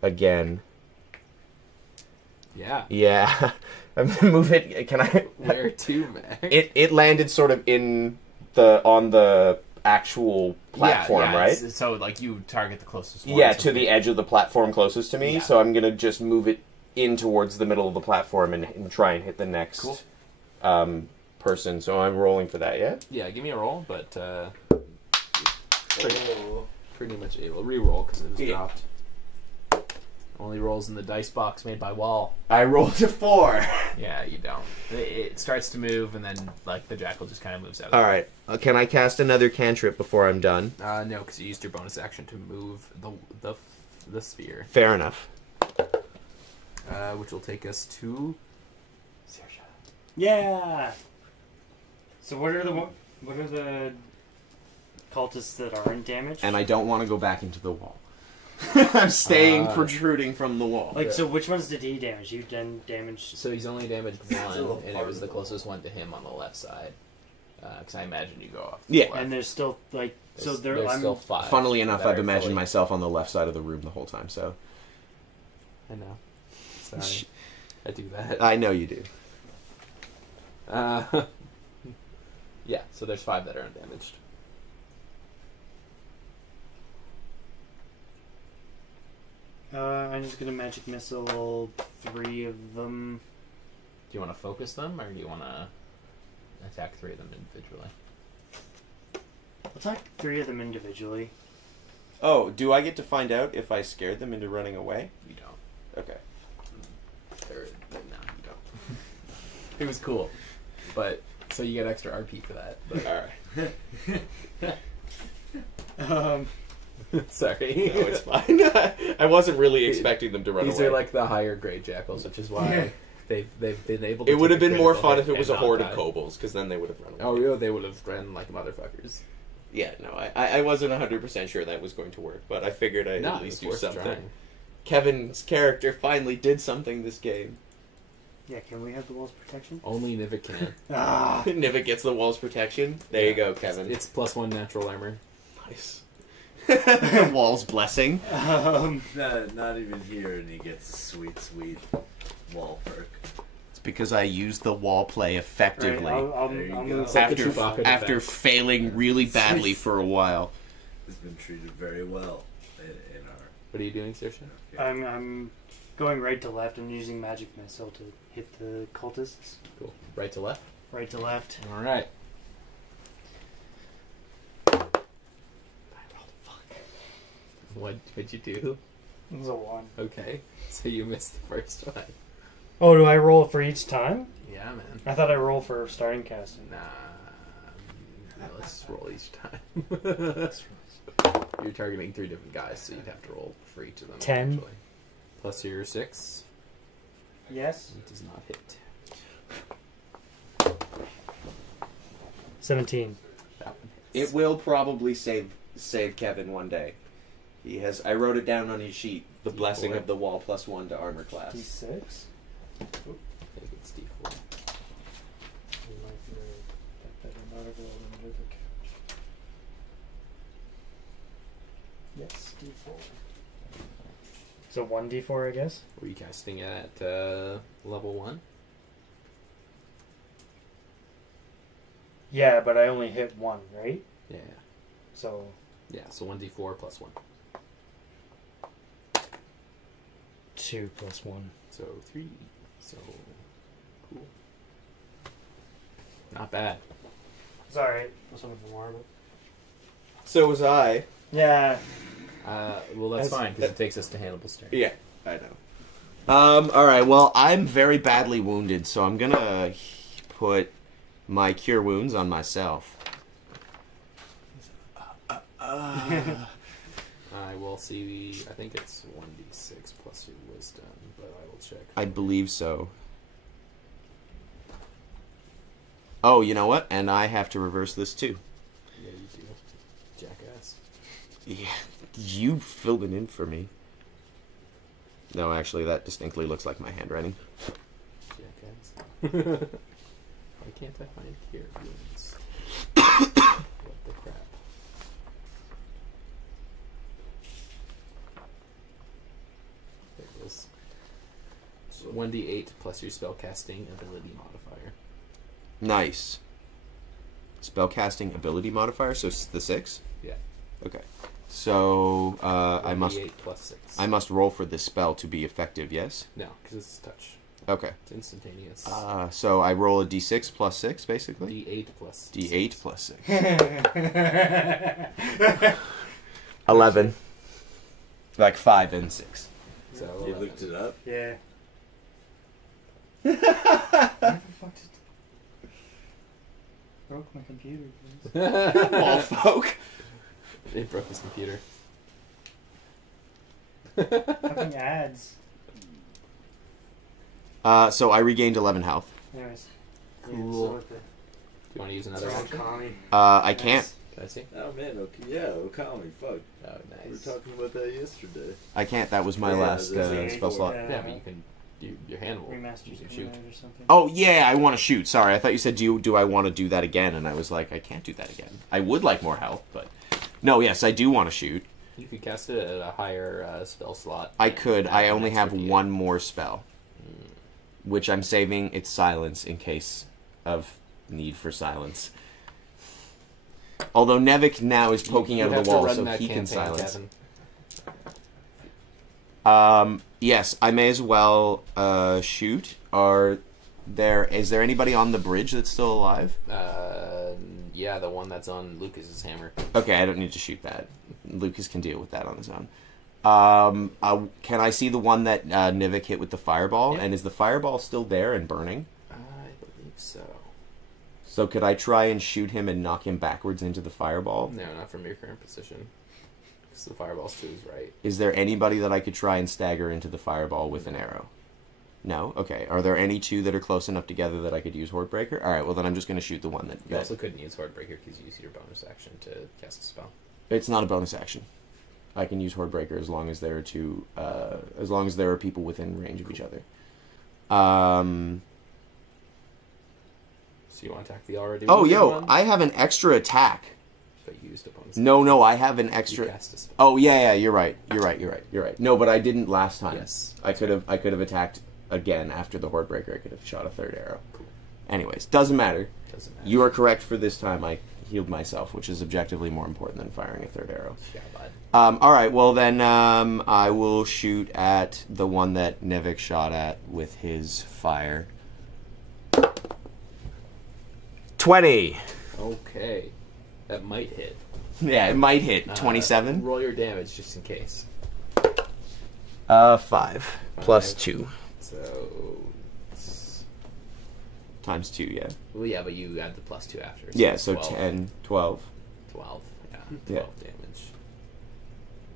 Again. Yeah. Yeah. I'm gonna move it. Can I? Where to, Mac? It landed sort of on the actual platform, right? So, like, you target the closest one. Yeah, so to the edge of the platform closest to me. Yeah. So I'm gonna just move it in towards the middle of the platform and try and hit the next person. So I'm rolling for that. Yeah. Yeah, give me a roll, but pretty much able. Re-roll because it was Yeah. dropped. Only rolls in the dice box made by Wall. I rolled a 4. Yeah, you don't. It starts to move, and then, like, the jackal just kind of moves out. All right. Can I cast another cantrip before I'm done? No, because you used your bonus action to move the sphere, Fair enough. which will take us to. Yeah. So what are the cultists that aren't damaged? And I don't want to go back into the wall. I'm staying Uh, protruding from the wall. Like, so which ones did he damage? You done damage. So he's only damaged Still one, a and part it was of the the closest one to him on the left side. Because I imagine you go off. To Yeah. the left. And there's still, like, so there's I'm still 5. Funnily enough, that I've are imagined fully- myself on the left side of the room the whole time, so... I know. Sorry. I do that. I know you do. Yeah, so there's 5 that are undamaged. I'm just gonna magic missile 3 of them. Do you want to focus them, or do you want to attack 3 of them individually? I'll attack 3 of them individually. Oh, do I get to find out if I scared them into running away? You don't. Okay. Or, no, you don't. It was cool. But, so you get extra RP for that. But, Alright. sorry. No, it's fine. I wasn't really expecting them to run These away. are like the higher grade jackals, which is why they've been able to It would take have a been more critical fun hit if it was a and not horde of die. kobolds, because then they would have run away. Oh, yeah, they would have ran like motherfuckers. Yeah, no, I wasn't 100% sure that was going to work, but I figured I'd No, at least do it's worth something. trying. Kevin's character finally did something this game. Yeah, can we have the wall's protection? Only Nivik can. Ah! Nivik gets the wall's protection. There you go, Kevin. It's +1 natural armor. nice. The wall's blessing. Not even here, and he gets a sweet, sweet wall perk. It's because I used the wall play effectively. Right, I'll There you I'll go. move It's like after the Chewbacca after defense. failing really badly for a while. He's been treated very well in our. What are you doing, Saoirse? I'm going right to left. I'm using magic missile to hit the cultists. Cool. Right to left? Right to left. Alright. What'd you do? It was a 1. Okay. So you missed the first one. Oh, do I roll for each time? Yeah, man. I thought I roll for starting casting. Nah. Let's roll each time. You're targeting 3 different guys, so you'd have to roll for each of them. 10. Actually. Plus your 6. Yes. It does not hit. 17. That one hits. It will probably save Kevin one day. He has. I wrote it down on his sheet. The blessing of the wall +1 to armor class. D6. I think it's D4. Yes, D4. So 1D4, I guess? Were you casting at level 1? Yeah, but I only hit 1, right? Yeah. So Yeah, so 1d4 plus 1. 2 plus 1. So 3. So cool. Not bad. It's alright. I was hoping for more, but... So was I. Yeah. Well, that's fine, because it takes us to Hannibal's turn. Yeah, I know. Alright, well, I'm very badly wounded, so I'm gonna put my cure wounds on myself. I will see. I think it's 1d6 plus your wisdom, but I will check. I believe so. Oh, you know what? And I have to reverse this too. Yeah, you do. Jackass. Yeah, you filled it in for me. No, actually, that distinctly looks like my handwriting. Jackass. Why can't I find cure wounds? What the crap? There it is. 1d8 plus your spellcasting ability modifier. Nice. Spellcasting ability modifier, so the 6? Yeah. Okay. So, I must 1d8 plus 6. I must roll for this spell to be effective, yes? No, because it's touch. Okay. It's instantaneous. So I roll a d6 plus 6, basically? D8 plus D8 6. plus 6. 11. Like 5 and 6. So You looked it up? Yeah. Where the fuck did... Broke my computer, please. All folk. It broke his computer. Fucking ads. So I regained 11 health. Anyways. Cool. Yeah, so Do you want to use another it's action? Kami. I can't. Can I see? Oh man, okay, yeah, Okami, fuck. Oh, We were nice. talking about that yesterday. I can't. That was my Yeah, last this is spell slot. Yeah, but you can do your hand will Remastered use your shoot. or something. Oh, yeah, I want to shoot. Sorry, I thought you said, do I want to do that again? And I was like, I can't do that again. I would like more health, but... No, yes, I do want to shoot. You could cast it at a higher spell slot. I and could. add I an only have extra D8. one more spell. Which I'm saving its silence in case of need for silence. Although Nevik now is poking You out have of the to wall, run so that he can campaign, silence. Kevin. Yes, I may as well shoot. Is there anybody on the bridge that's still alive? Yeah, the one that's on Lucas's hammer. Okay, I don't need to shoot that. Lucas can deal with that on his own. Can I see the one that Nivik hit with the fireball? Yeah. And is the fireball still there and burning? I believe so. So could I try and shoot him and knock him backwards into the fireball? No, not from your current position. Because the fireball's to his right. Is there anybody that I could try and stagger into the fireball with an arrow? No? Okay. Are there any two that are close enough together that I could use Hordebreaker? Alright, well then I'm just going to shoot the one that... You also couldn't use Hordebreaker because you used your bonus action to cast a spell. It's not a bonus action. I can use Hordebreaker as long as there are two... as long as there are people within range of each other. So you want to attack the already Oh, wounded yo! one? I have an extra attack. But you used a bonus No, I have an You extra... cast a spell. Oh, yeah, you're right. You're right. No, but I didn't last time. Yes. I could have attacked again after the Hordebreaker. I could have shot a third arrow. Cool. Anyways, doesn't matter. Doesn't matter. You are correct for this time. I healed myself, which is objectively more important than firing a third arrow. Yeah, bud. Alright, well then I will shoot at the one that Nevik shot at with his fire. 20! Okay. That might hit. Yeah, it might hit. 27? Roll your damage just in case. 5. Plus 2. So... it's- Times 2, yeah. Well, yeah, but you add the plus 2 after. Yeah, it's so 12. 10, 12. 12. Yeah, 12 Yeah. damage.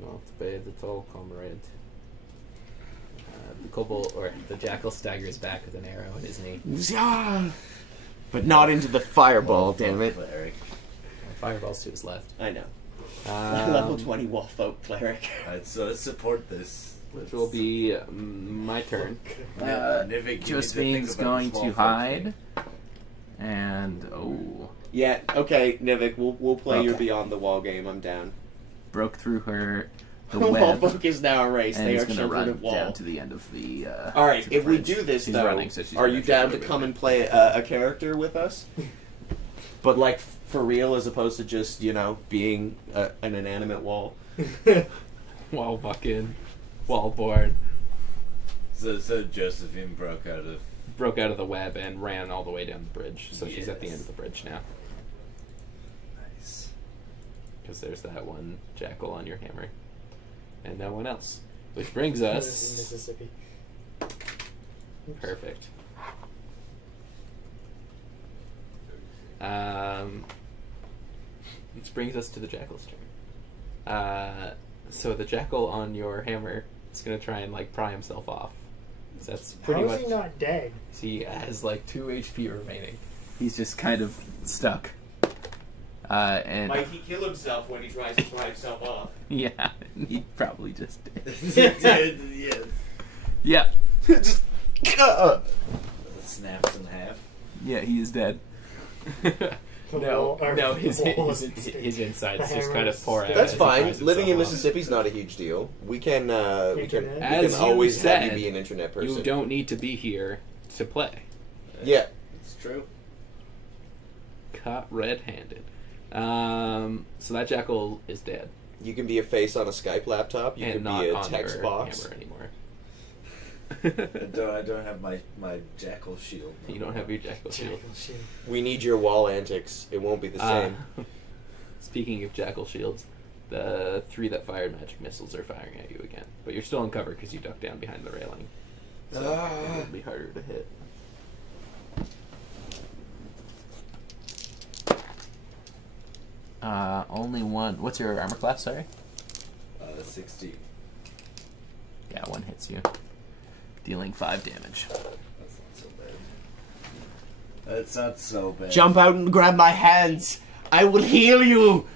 Not bad at all, comrade. The kobold, or the jackal staggers back with an arrow in his knee. Yeah. But not into the fireball, damn it. Cleric. Fireball's to his left. I know. Um, 20 Wolfolk cleric. Alright, so let's support this. Which will be my turn. Nivik, you need to Josephine's think about going the small to folk hide. thing. And, oh, Yeah, okay, Nivik, we'll play your Okay. Beyond the Wall game. I'm down. broke through her, the The web, Wolfolk is now erased. and They is are going to children run of Wall. down to the end of the, Alright, to the if we bridge. do this, She's though, running, so she's are you gonna down try to to come win. and play a character with us? But, like, for real, as opposed to just, being an inanimate wall? Wall bucking. Wall board. So Josephine broke out of the web and ran all the way down the bridge. So she's at the end of the bridge now. Nice. Because there's that one jackal on your hammer. And no one else. Which brings us... Mississippi. Perfect. Which brings us to the jackal's turn. So the jackal on your hammer is going to try and like pry himself off. So that's pretty How much... is he not dead? He has like 2 HP remaining. He's just kind of stuck. And Might he kill himself when he tries to pry himself off? yeah, he probably just did. Yes. Yeah. Snaps in half. Yeah, he is dead. No, his insides just kind of pour out. That's as he fine. pries Living in himself off. Mississippi's not a huge deal. We can As you always have you said, be an internet person. You don't need to be here to play. Yeah. It's true. Caught red-handed. So that jackal is dead. You can be a face on a Skype laptop. You And can not be a on text your box. hammer anymore. I don't have my jackal shield. You don't have your jackal shield. We need your wall antics. It won't be the same. Speaking of jackal shields, the 3 that fired magic missiles are firing at you again. But you're still in cover because you ducked down behind the railing. So it'll be harder to hit. Only one. What's your armor class, sorry? 60. Yeah, 1 hits you. Dealing 5 damage. That's not so bad. That's not so bad. Jump out and grab my hands. I will heal you.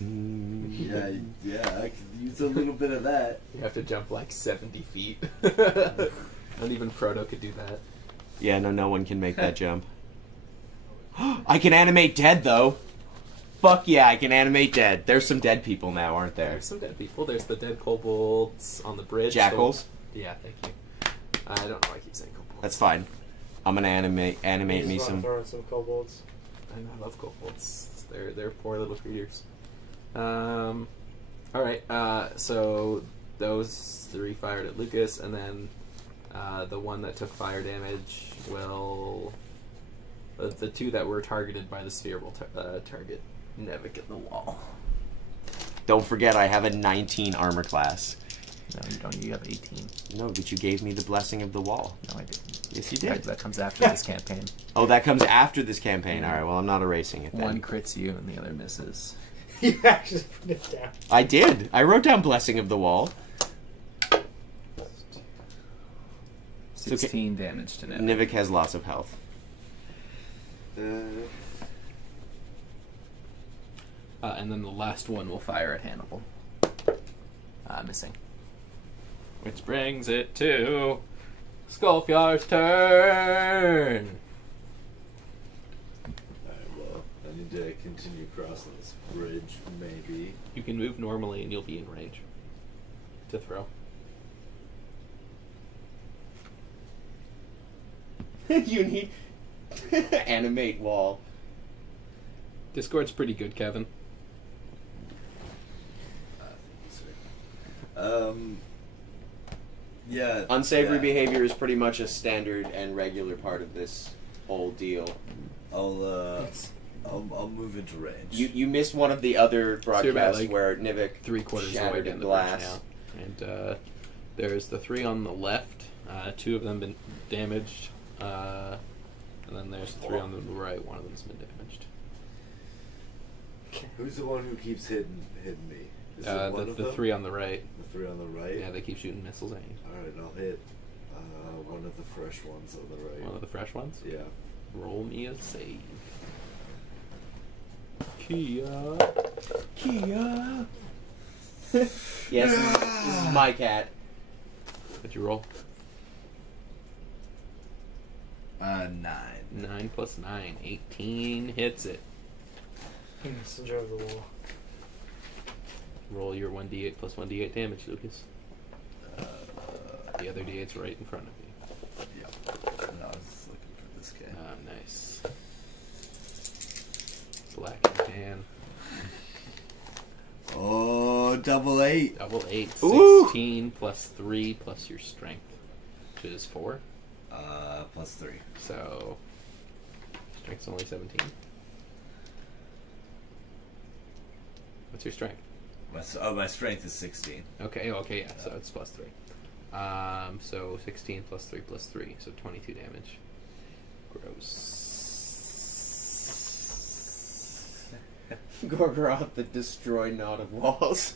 Yeah, I could use a little bit of that. You have to jump like 70 feet. Not even Proto could do that. Yeah, no one can make that jump. I can animate dead, though. Fuck yeah, I can animate dead. There's some dead people now, aren't there? There's some dead people. There's the dead kobolds on the bridge. Jackals? Yeah, thank you. I don't know why I keep saying kobolds. That's fine. I'm gonna animate me some. Throw in some kobolds. I love kobolds. They're poor little creatures. Alright, so those 3 fired at Lucas, and then the one that took fire damage will... the 2 that were targeted by the sphere will target Nevik at the wall. Don't forget, I have a 19 armor class. No, you don't. You have 18. No, but you gave me the blessing of the wall. No, I didn't. Yes, you did. That comes after this campaign. Oh, that comes after this campaign. All right, well, I'm not erasing it then. One crits you and the other misses. You actually put it down. I did. I wrote down blessing of the wall. 16 damage to Nevik. Nivik has lots of health. And then the last one will fire at Hannibal. Missing. Which brings it to Skullfjar's turn. Alright, well, I need to continue crossing this bridge, maybe. You can move normally and you'll be in range to throw. You need animate wall. Discord's pretty good, Kevin. Yeah. Unsavory yeah. behavior is pretty much a standard and regular part of this whole deal. I'll move into range. You missed one of the other broadcasts like where Nivik 3/4 of the way shattered down a the glass. bridge now. And there's the 3 on the left. 2 of them been damaged. And then there's the 3 on the right. 1 of them's been damaged. Who's the one who keeps hitting me? Is it one of The them? 3 on the right. The 3 on the right? Yeah, they keep shooting missiles at you. Alright, I'll hit one of the fresh ones on the right. One of the fresh ones? Yeah. Roll me a save. Kia. Yes, this is my cat. What'd you roll? 9. 9 plus 9. 18 hits it. Messenger of the wall. Roll your 1d8 plus 1d8 damage, Lucas. The other d8's right in front of you. Yeah. No, I was looking for this guy. Nice. Black and tan. Oh, double 8. Double 8. Ooh. 16 plus 3 plus your strength. which is 4. Plus 3. So strength's only 17. What's your strength? My strength is 16. Okay, yeah, so it's plus 3. So 16 plus 3 plus 3, so 22 damage. Gross. Gorgoroth, the destroy knot of walls.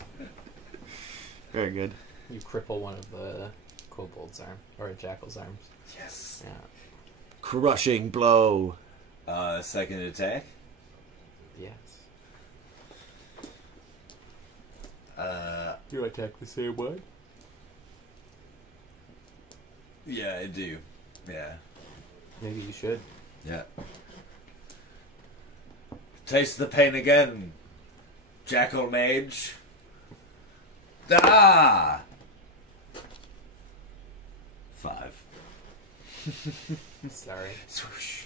Very good. You cripple one of the kobold's arm, or a jackal's arms. Yes. Yeah. Crushing blow. Second attack. Yes. You attack the same way? Yeah, I do. Yeah. Maybe you should. Yeah. Taste the pain again, jackal mage. Ah! 5. Sorry. Swoosh.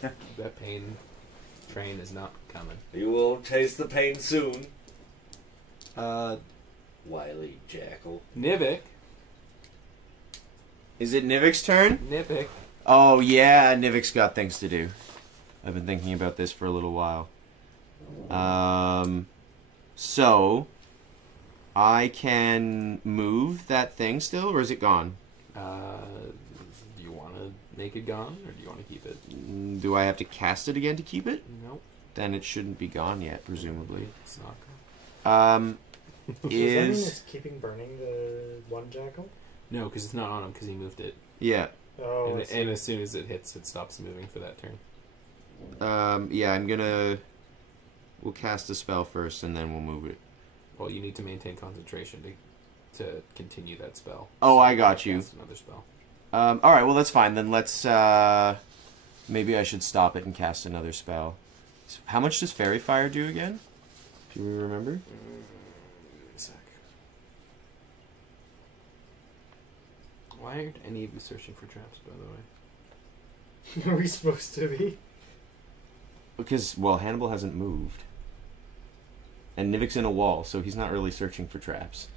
That pain train is not coming. You will taste the pain soon. Wily jackal. Nivik. Is it Nivik's turn? Nivik. Oh yeah, Nivik's got things to do. I've been thinking about this for a little while. So I can move that thing still, or is it gone? Do you want to make it gone, or do you want to keep it? Do I have to cast it again to keep it? Nope. Then it shouldn't be gone yet, presumably. It's not gone. Does that mean Is it's keeping burning the one jackal? No, because it's not on him, because he moved it. yeah. Oh, And as soon as it hits, it stops moving for that turn. Yeah, I'm gonna. We'll cast a spell first, and then we'll move it. Well, you need to maintain concentration to continue that spell. Oh, I got you. Cast another spell. All right, well that's fine. Then let's. Maybe I should stop it and cast another spell. How much does Fairy Fire do again? Do you remember? Give me a sec. Why aren't any of you searching for traps, by the way? Are we supposed to be? Because, well, Hannibal hasn't moved. And Nivik's in a wall, so he's not really searching for traps.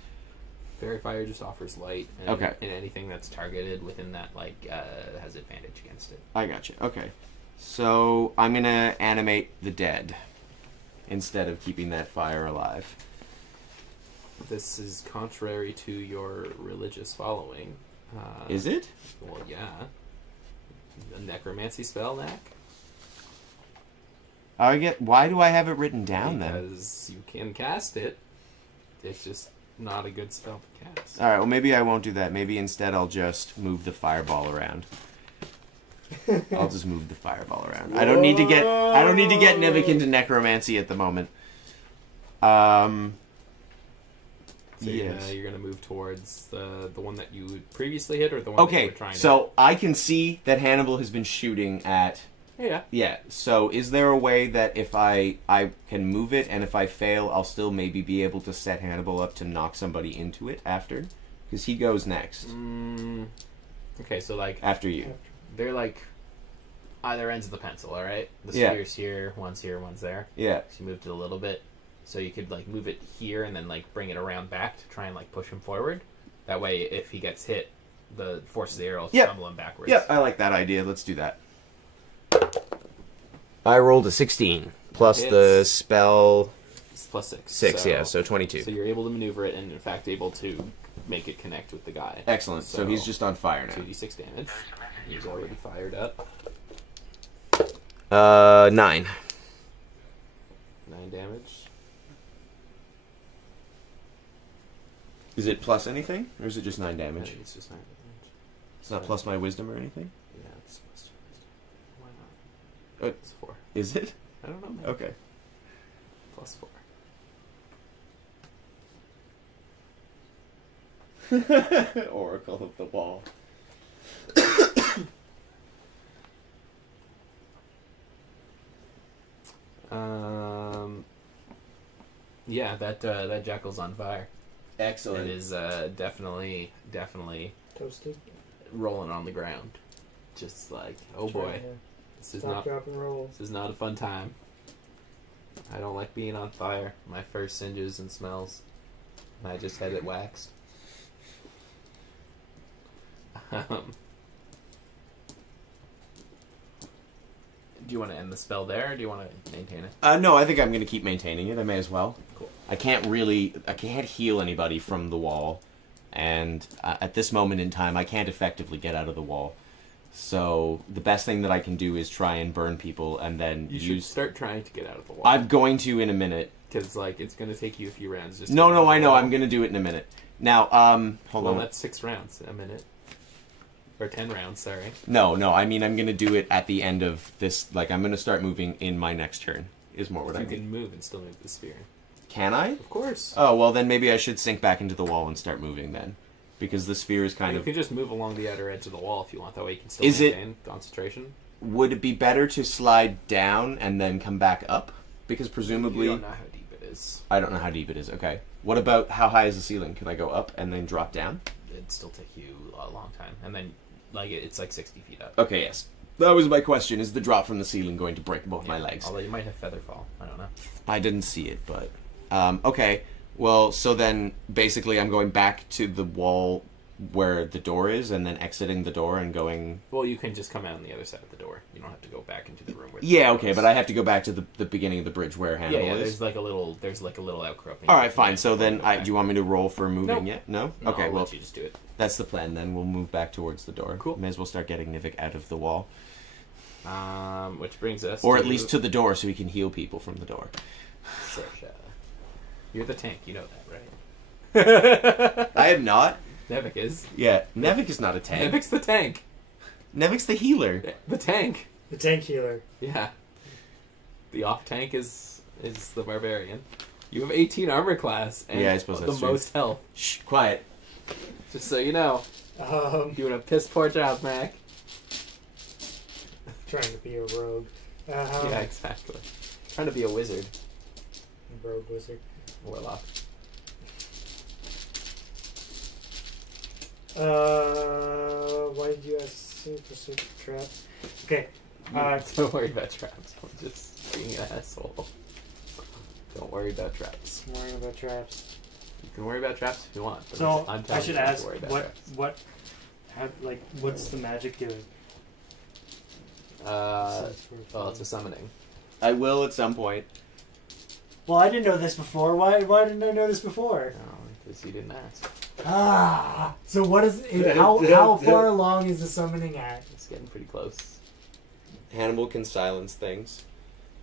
Fairy Fire just offers light, and, Okay. and anything that's targeted within that has advantage against it. I gotcha. Okay. So, I'm gonna animate the dead instead of keeping that fire alive. This is contrary to your religious following. Is it? Well, yeah. A necromancy spell, Knack? Why do I have it written down then? Because you can cast it. It's just not a good spell to cast. Alright, well maybe I won't do that. Maybe instead I'll just move the fireball around. I'll just move the fireball around. I don't need to get Nivik into necromancy at the moment. So yes. you're gonna move towards the one that you previously hit, or the one that you Okay, were trying to so I can see that Hannibal has been shooting at... Yeah. Yeah, so is there a way that if I can move it, and if I fail, I'll still maybe be able to set Hannibal up to knock somebody into it after? Because he goes next. Okay, so like After you. they're like either ends of the pencil, all right? The Yeah. sphere's here, one's there. Yeah. So you moved it a little bit, so you could like move it here and then like bring it around back to try and like push him forward. That way, if he gets hit, the force of the air will stumble him backwards. Yep, I like that idea. Let's do that. I rolled a 16. Plus Hits. the spell... It's plus 6. 6, yeah, so 22. So you're able to maneuver it and, in fact, able to make it connect with the guy. Excellent. So he's just on fire now. 2d6 damage. He's already fired up. 9. 9 damage. Is it plus anything? Or is it just 9 I damage? think it's just 9 damage. It's not plus my wisdom or anything? Yeah, it's plus 2 wisdom. Why not? It's 4. Is it? I don't know, man. Okay. Plus 4. Oracle of the Wall. Yeah, that jackal's on fire. Excellent. It is definitely Toasted. rolling on the ground. Just like, oh boy, this is Stop, not drop, and roll. this is not a fun time. I don't like being on fire. My fur singes and smells. I just had it waxed. Do you want to end the spell there, or do you want to maintain it? No, I think I'm going to keep maintaining it. I may as well. Cool. I can't heal anybody from the wall, and at this moment in time, I can't effectively get out of the wall. So the best thing that I can do is try and burn people, and then You should start trying to get out of the wall. I'm going to in a minute. Because, like, it's going to take you a few rounds. Just No, I know. I'm going to do it in a minute. Now, hold well, on. that's 6 rounds a minute. Or 10 rounds, sorry. No, I mean, I'm going to do it at the end of this. Like, I'm going to start moving in my next turn, is more what I You mean. can move and still move the sphere. Can I? Of course. Oh, well, then maybe I should sink back into the wall and start moving then. Because the sphere is kind You of... can just move along the outer edge of the wall if you want. That way you can still Is it- maintain concentration. Would it be better to slide down and then come back up? Because presumably... You don't know how deep it is. I don't know how deep it is, okay. What about how high is the ceiling? Can I go up and then drop down? It'd still take you a long time. And then, like, it's like 60 feet up. Okay, yes. That was my question. Is the drop from the ceiling going to break both my Yeah, legs? Although you might have feather fall. I don't know. I didn't see it, but... okay. Well, so then basically I'm going back to the wall where the door is and then exiting the door and going... Well, you can just come out on the other side of the door. You don't have to go back into the room where the Yeah, door okay, is. but I have to go back to the beginning of the bridge where Hannibal Yeah, is. there's like a little outcropping. Alright, fine. So Before you then, go back. do you want me to roll for moving Nope. yet? No? No, Okay, I'll well, let you just do it. that's the plan then. We'll move back towards the door. Cool. May as well start getting Nivik out of the wall. Which brings us Or at least to the door so we can heal people from the door. Sersha. You're the tank, you know that, right? I am not. Nevik is. Yeah, Nevik is not a tank. Nevik's the tank. Nevik's the healer. The tank. The tank healer. Yeah. The off tank is the barbarian. You have 18 armor class and Yeah, I suppose the that's true. most health. Shh, quiet. Just so you know. You want a piss poor job, Mac. Trying to be a rogue. Yeah, exactly. Trying to be a wizard. Rogue wizard. Warlock. Why did you ask for super traps? Okay. Don't worry about traps. I'm just being an asshole. Don't worry about traps. I'm worrying about traps. You can worry about traps if you want. But So I'm I telling should you not to ask worry about traps. what's the magic doing? Well, it's a summoning. I will at some point. Well, I didn't know this before. Why didn't I know this before? No, because you didn't ask. So what is it? How far along is the summoning at? It's getting pretty close. Hannibal can silence things.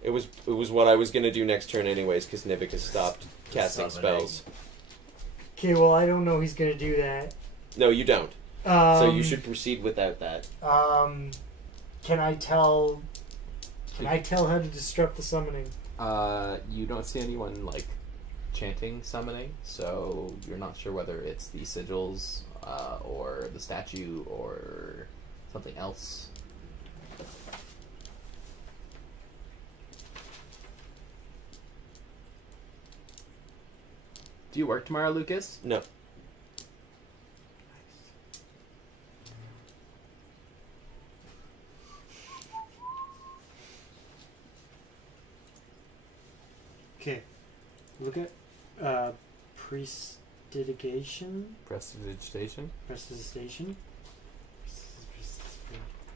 It was what I was going to do next turn anyways, because Nivik has stopped casting Summoning. spells. Okay, well I don't know he's gonna do that. No, you don't. So you should proceed without that. Can I tell how to disrupt the summoning? You don't see anyone like chanting summoning, so you're not sure whether it's the sigils or the statue or something else. Do you work tomorrow, Lucas? No. Okay, look at prestidigitation. Prestidigitation. Prestidigitation.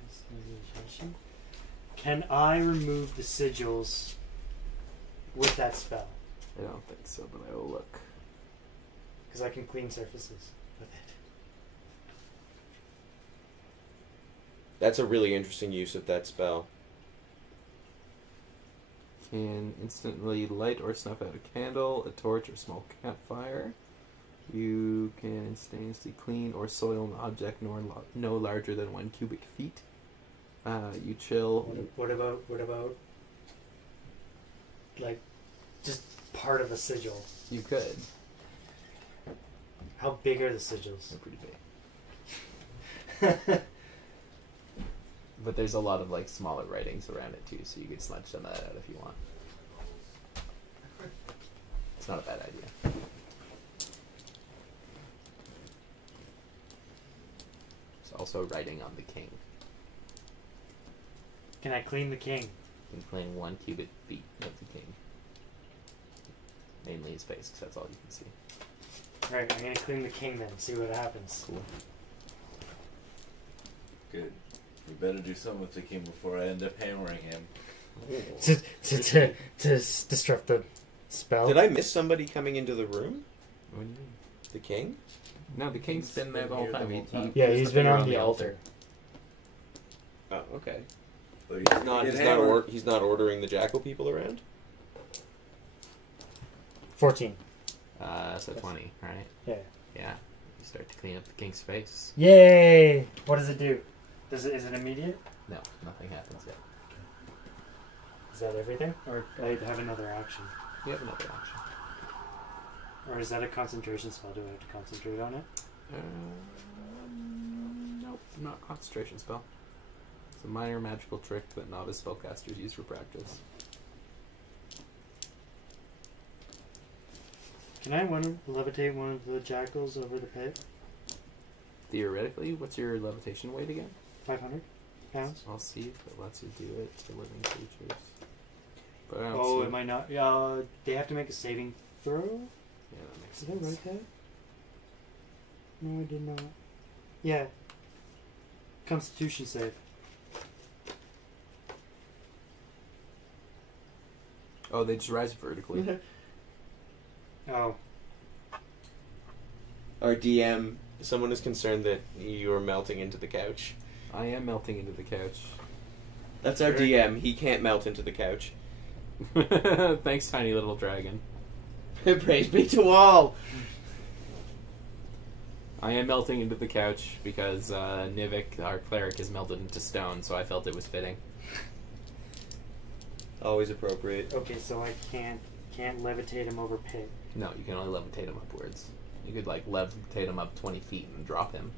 Prestidigitation. Can I remove the sigils with that spell? I don't think so, but I will look. Because I can clean surfaces with it. That's a really interesting use of that spell. Can instantly light or snuff out a candle, a torch, or small campfire. You can instantaneously clean or soil an object no larger than 1 cubic feet. You chill. What about like just part of a sigil? You could. How big are the sigils? They're pretty big. But there's a lot of like smaller writings around it too, so you could smudge some of that out if you want. It's not a bad idea. There's also writing on the king. Can I clean the king? You can claim 1 cubic feet of the king. Mainly his face, because that's all you can see. Alright, I'm gonna clean the king then, see what happens. Cool. Good. We better do something with the king before I end up hammering him. to disrupt the spell. Did I miss somebody coming into the room? What do you mean? The king? No, the king's been there the whole time. Yeah, he's he's the been figure on the altar. Oh, okay. But He's not ordering the jackal people around? 14. So 20, right? Yeah. Yeah. You start to clean up the king's face. Yay! What does it do? Is it immediate? No, nothing happens yet. Is that everything? Or I have another action? You have another action. Or is that a concentration spell? Do I have to concentrate on it? Nope, not concentration spell. It's a minor magical trick that novice spellcasters use for practice. Can I levitate one of the jackals over the pit? Theoretically, what's your levitation weight again? 500 pounds? I'll see if it lets you do it to living creatures. But I don't Oh, see it might not. They have to make a saving throw? Yeah, that makes Did I sense. write that? No, I did not. Yeah. Constitution save. Oh, they just rise vertically. Oh. Our DM, someone is concerned that you are melting into the couch. I am melting into the couch. That's our DM. He can't melt into the couch. Thanks, tiny little dragon. Praise be to all! I am melting into the couch because Nivik, our cleric, is melted into stone, so I felt it was fitting. Always appropriate. Okay, so I can't levitate him over pit. No, you can only levitate him upwards. You could, like, levitate him up 20 feet and drop him.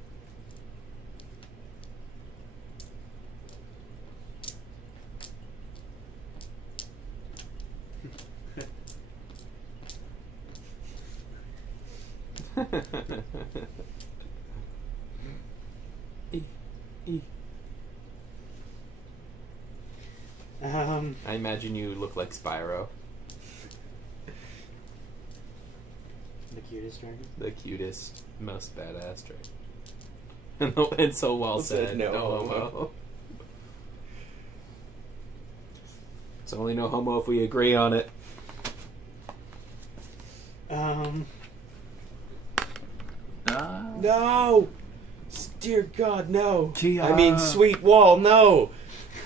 I imagine you look like Spyro, The cutest dragon. the cutest, most badass dragon. And so well said. No homo. homo. It's only no homo if we agree on it. No! Dear God, no! Kia. I mean, sweet wall, no!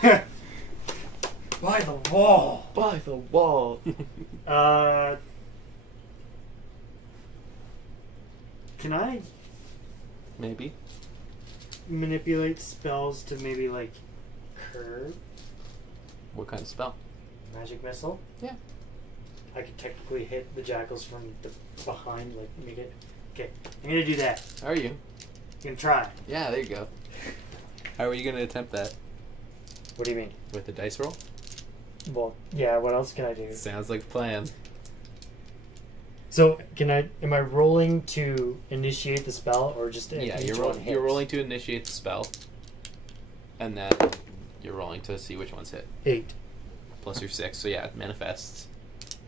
By the wall! By the wall! Can I Maybe. manipulate spells to maybe, like, curve? What kind of spell? Magic missile? Yeah. I could technically hit the jackals from the behind, like, make it... Okay, I'm gonna do that. Are you? I'm gonna try. Yeah, there you go. How are you going to attempt that? What do you mean? With a dice roll? Well, yeah, what else can I do? Sounds like a plan. So, am I rolling to initiate the spell, or just Yeah, each you're, one hits? you're rolling to initiate the spell. And then you're rolling to see which ones hit. 8. Plus your 6, so yeah, it manifests.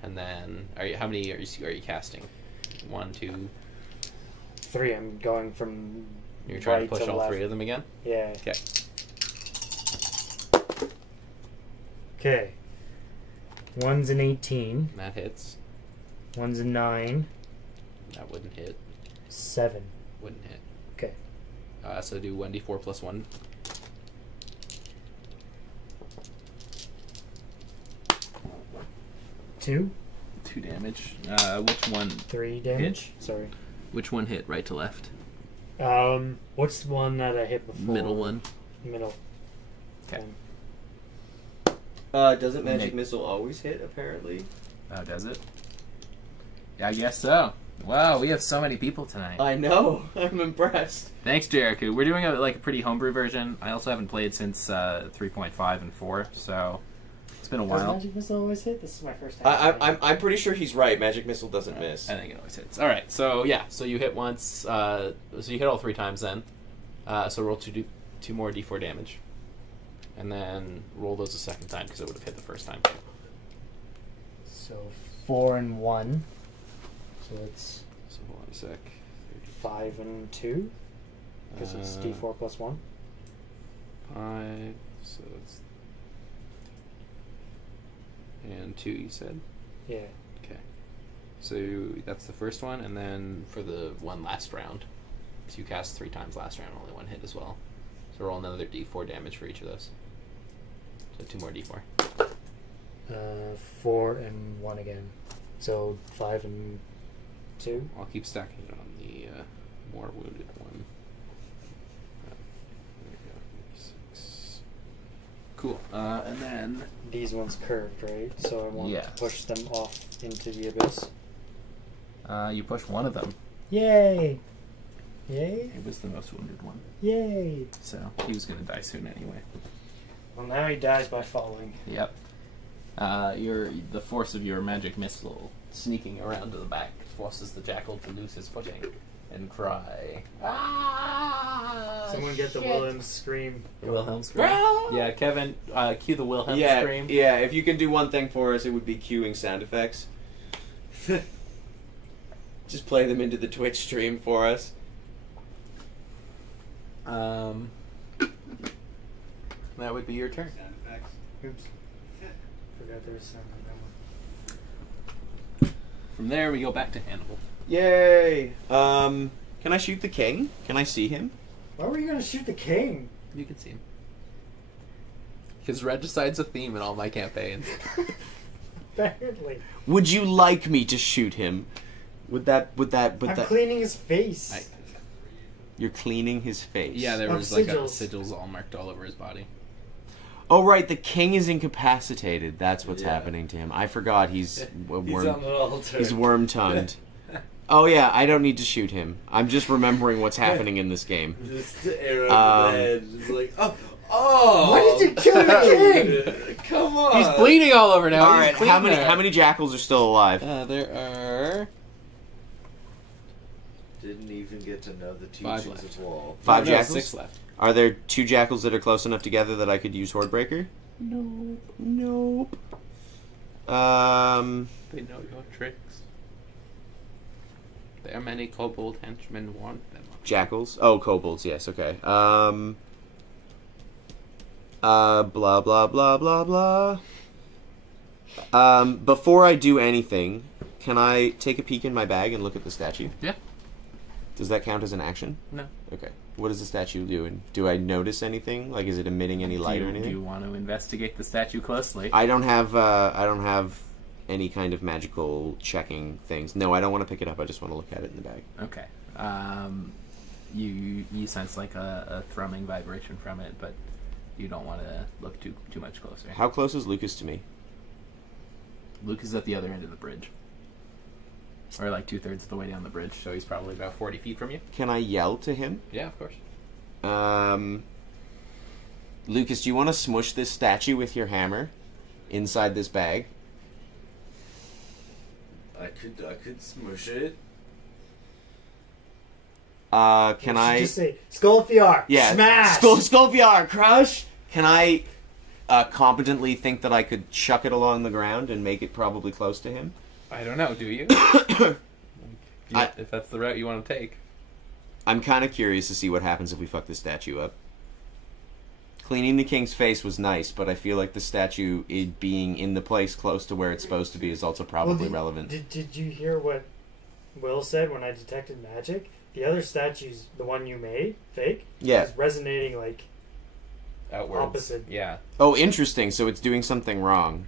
And then, how many are you casting? 1, 2... 3, I'm going from You're trying right to push all left. 3 of them again? Yeah. Okay. Okay. One's an 18. That hits. One's a 9. That wouldn't hit. 7. Wouldn't hit. Okay. So do 1d4 plus 1. Two. 2 damage. Which one? 3 damage. Sorry. Which one hit? Right to left? What's the one that I hit before? Middle one. Middle. Okay. Doesn't magic Nick. missile always hit, apparently? Oh, does it? Yeah, I guess so. Wow, we have so many people tonight. I know! I'm impressed. Thanks, Jericho. We're doing a pretty homebrew version. I also haven't played since 3.5 and 4, so it's been a Does while. magic missile always hit? This is my first time. I'm pretty sure he's right. Magic missile doesn't miss. I think it always hits. All right, so yeah, so you hit once. So you hit all 3 times then. So roll 2 more d4 damage, and then roll those a second time because it would have hit the first time. So 4 and 1. So it's So hold on a sec. 5 and 2. Because it's D4 plus 1. 5, so it's... And 2, you said? Yeah. Okay. So that's the first one, and then for the one last round. So you cast 3 times last round, only 1 hit as well. So roll another d4 damage for each of those. So 2 more d4. 4 and 1 again. So 5 and 2. I'll keep stacking it on the more wounded one. There we go. 6. Cool. And then... These ones curved, right? So I want Yes. to push them off into the abyss. you push one of them. Yay! Yay! It was the most wounded one. Yay! So he was going to die soon anyway. Well, now he dies by falling. Yep. The force of your magic missile sneaking around to the back forces the jackal to lose his footing and cry. Ah! Someone get the shit." Wilhelm scream. The Wilhelm scream. Yeah, Kevin, cue the Wilhelm scream. Yeah, if you can do one thing for us, it would be queuing sound effects. Just play them into the Twitch stream for us. That would be your turn. Sound effects. Oops. Forgot there was sound on that one. From there, we go back to Hannibal. Yay! Can I shoot the king? Can I see him? Why were you gonna shoot the king? You can see him. Because regicide's a theme in all my campaigns. Apparently. Would you like me to shoot him? Would that... I'm cleaning his face. You're cleaning his face. Yeah, there Of was like sigils. sigils all marked all over his body. Oh, right, the king is incapacitated. That's what's Yeah. happening to him. I forgot he's He's worm. on the altar. He's worm-tongued. Oh, yeah, I don't need to shoot him. I'm just remembering what's happening in this game. Just the arrow of the head. It's like, oh! Why did you kill the king? Come on! He's bleeding all over now. All He's right, bleeding how there. many jackals are still alive? There are... Didn't even get to know the 5 teachings left. of Wall. 5 No, jackals? 6 left. Are there 2 jackals that are close enough together that I could use Hordebreaker? Nope. Nope. They know your tricks. There are many kobold henchmen want them. Jackals? Oh, kobolds, yes, okay. Blah, blah, blah, blah, blah. Before I do anything, can I take a peek in my bag and look at the statue? Yeah. Does that count as an action? No. Okay. What does the statue do? And do I notice anything? Like, is it emitting any light or Do anything? you want to investigate the statue closely? I don't have any kind of magical checking things. No, I don't want to pick it up. I just want to look at it in the bag. Okay. You sense like a thrumming vibration from it, but you don't want to look too much closer. How close is Lucas to me? Luke is at the other end of the bridge. Or like 2/3 of the way down the bridge, so he's probably about 40 feet from you. Can I yell to him? Yeah, of course. Lucas, do you want to smush this statue with your hammer inside this bag? I could smush it. Can I... Just say, Skullfiar! Yeah. Smash! Skullfiar, crush! Can I competently think that I could chuck it along the ground and make it probably close to him? I don't know, do you? If that's the route you want to take. I'm kind of curious to see what happens if we fuck this statue up. Cleaning the king's face was nice, but I feel like the statue, it being in the place close to where it's supposed to be, is also probably relevant. Did you hear what Will said when I detected magic? The other statue's, the one you made, fake, Yeah. is resonating like Outwards. opposite. Yeah. Oh, interesting. So it's doing something wrong.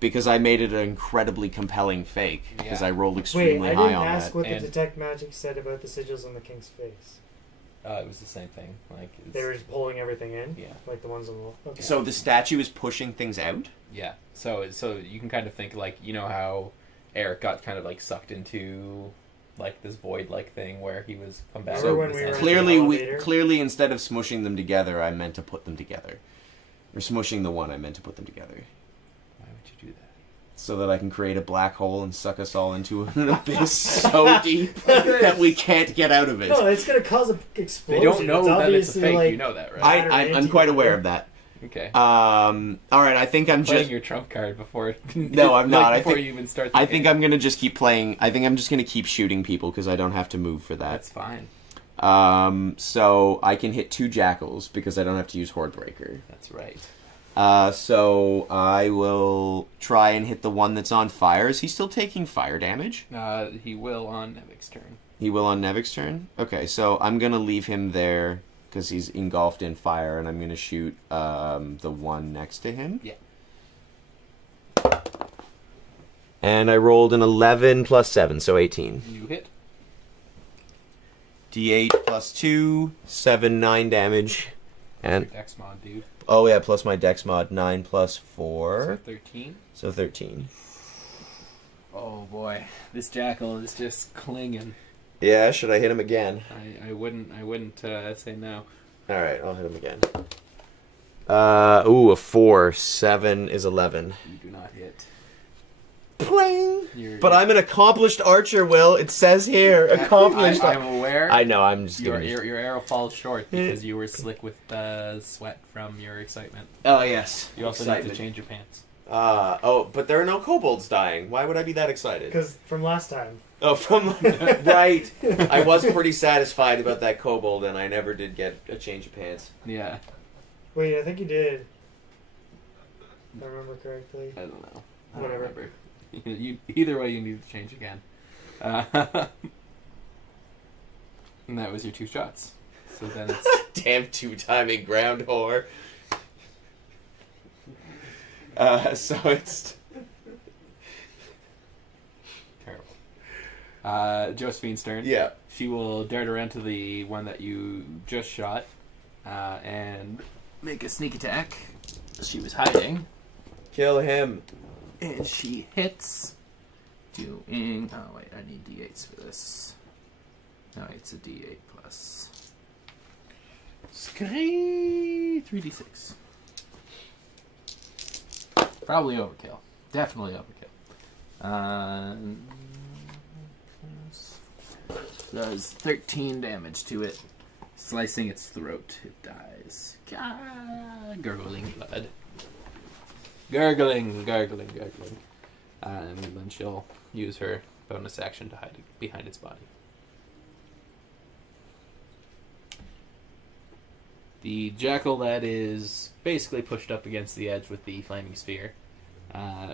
Because I made it an incredibly compelling fake. Because Yeah. I rolled Wait, extremely I high didn't on ask that. what And- the detect magic said about the sigils on the king's face. It was the same thing. Like it's, They were just pulling everything in? Yeah. Like the ones on the wall? Okay. So the statue is pushing things out? Yeah. So you can kind of think like, you know how Eric got kind of like sucked into like this void like thing where he was combating. Remember when this we were in energy. the elevator? Clearly, instead of smushing them together, I meant to put them together. Or smushing the one, I meant to put them together. Why would you do that? So that I can create a black hole and suck us all into an abyss so deep that we can't get out of it. No, it's going to cause an explosion. They don't know that it's a obviously, fake. like, You know that, right? I'm quite aware of that. Okay. Alright, I think I'm Playing just... your trump card before. No, I'm not. Like, before I think, you even start. I think I'm gonna just keep playing. I think I'm just gonna keep shooting people because I don't have to move for that. That's fine. So I can hit 2 jackals because I don't have to use Horde Breaker. That's right. So I will try and hit the one that's on fire. Is he still taking fire damage? He will on Nevik's turn. He will on Nevik's turn? Okay, so I'm going to leave him there because he's engulfed in fire, and I'm going to shoot the one next to him. Yeah. And I rolled an 11 plus 7, so 18. You hit. D8 plus 2, 7, 9 damage. And Your dex mod, dude. oh yeah, plus my dex mod, 9 plus 4. So 13. So 13. Oh boy, this jackal is just clinging. Yeah, should I hit him again? I wouldn't say no. Alright, I'll hit him again. Ooh, a 4. 7 is 11. You do not hit. Pling! But I'm an accomplished archer, Will. It says here, accomplished. I'm aware. I know, I'm just Your giving your arrow falls short because you were slick with sweat from your excitement. Oh, yes. You also need to change your pants. Oh, but there are no kobolds dying. Why would I be that excited? Because from last time. Oh, from... right. I was pretty satisfied about that kobold, and I never did get a change of pants. Yeah. Wait, I think you did. If I remember correctly. I don't know. I Whatever. don't remember. Either way, you need to change again. And that was your 2 shots. So then it's... Damn 2-timing ground whore. So it's... terrible. Josephine's turn. Yeah. She will dart around to the one that you just shot and make a sneak attack. She was hiding. Kill him. And she hits, doing... Oh, wait, I need d8s for this. No, it's a d8 plus... 3d6. Probably overkill. Definitely overkill. Does 13 damage to it. Slicing its throat. It dies. Gurgling blood. Gargling. And then she'll use her bonus action to hide behind its body. The jackal that is basically pushed up against the edge with the flaming sphere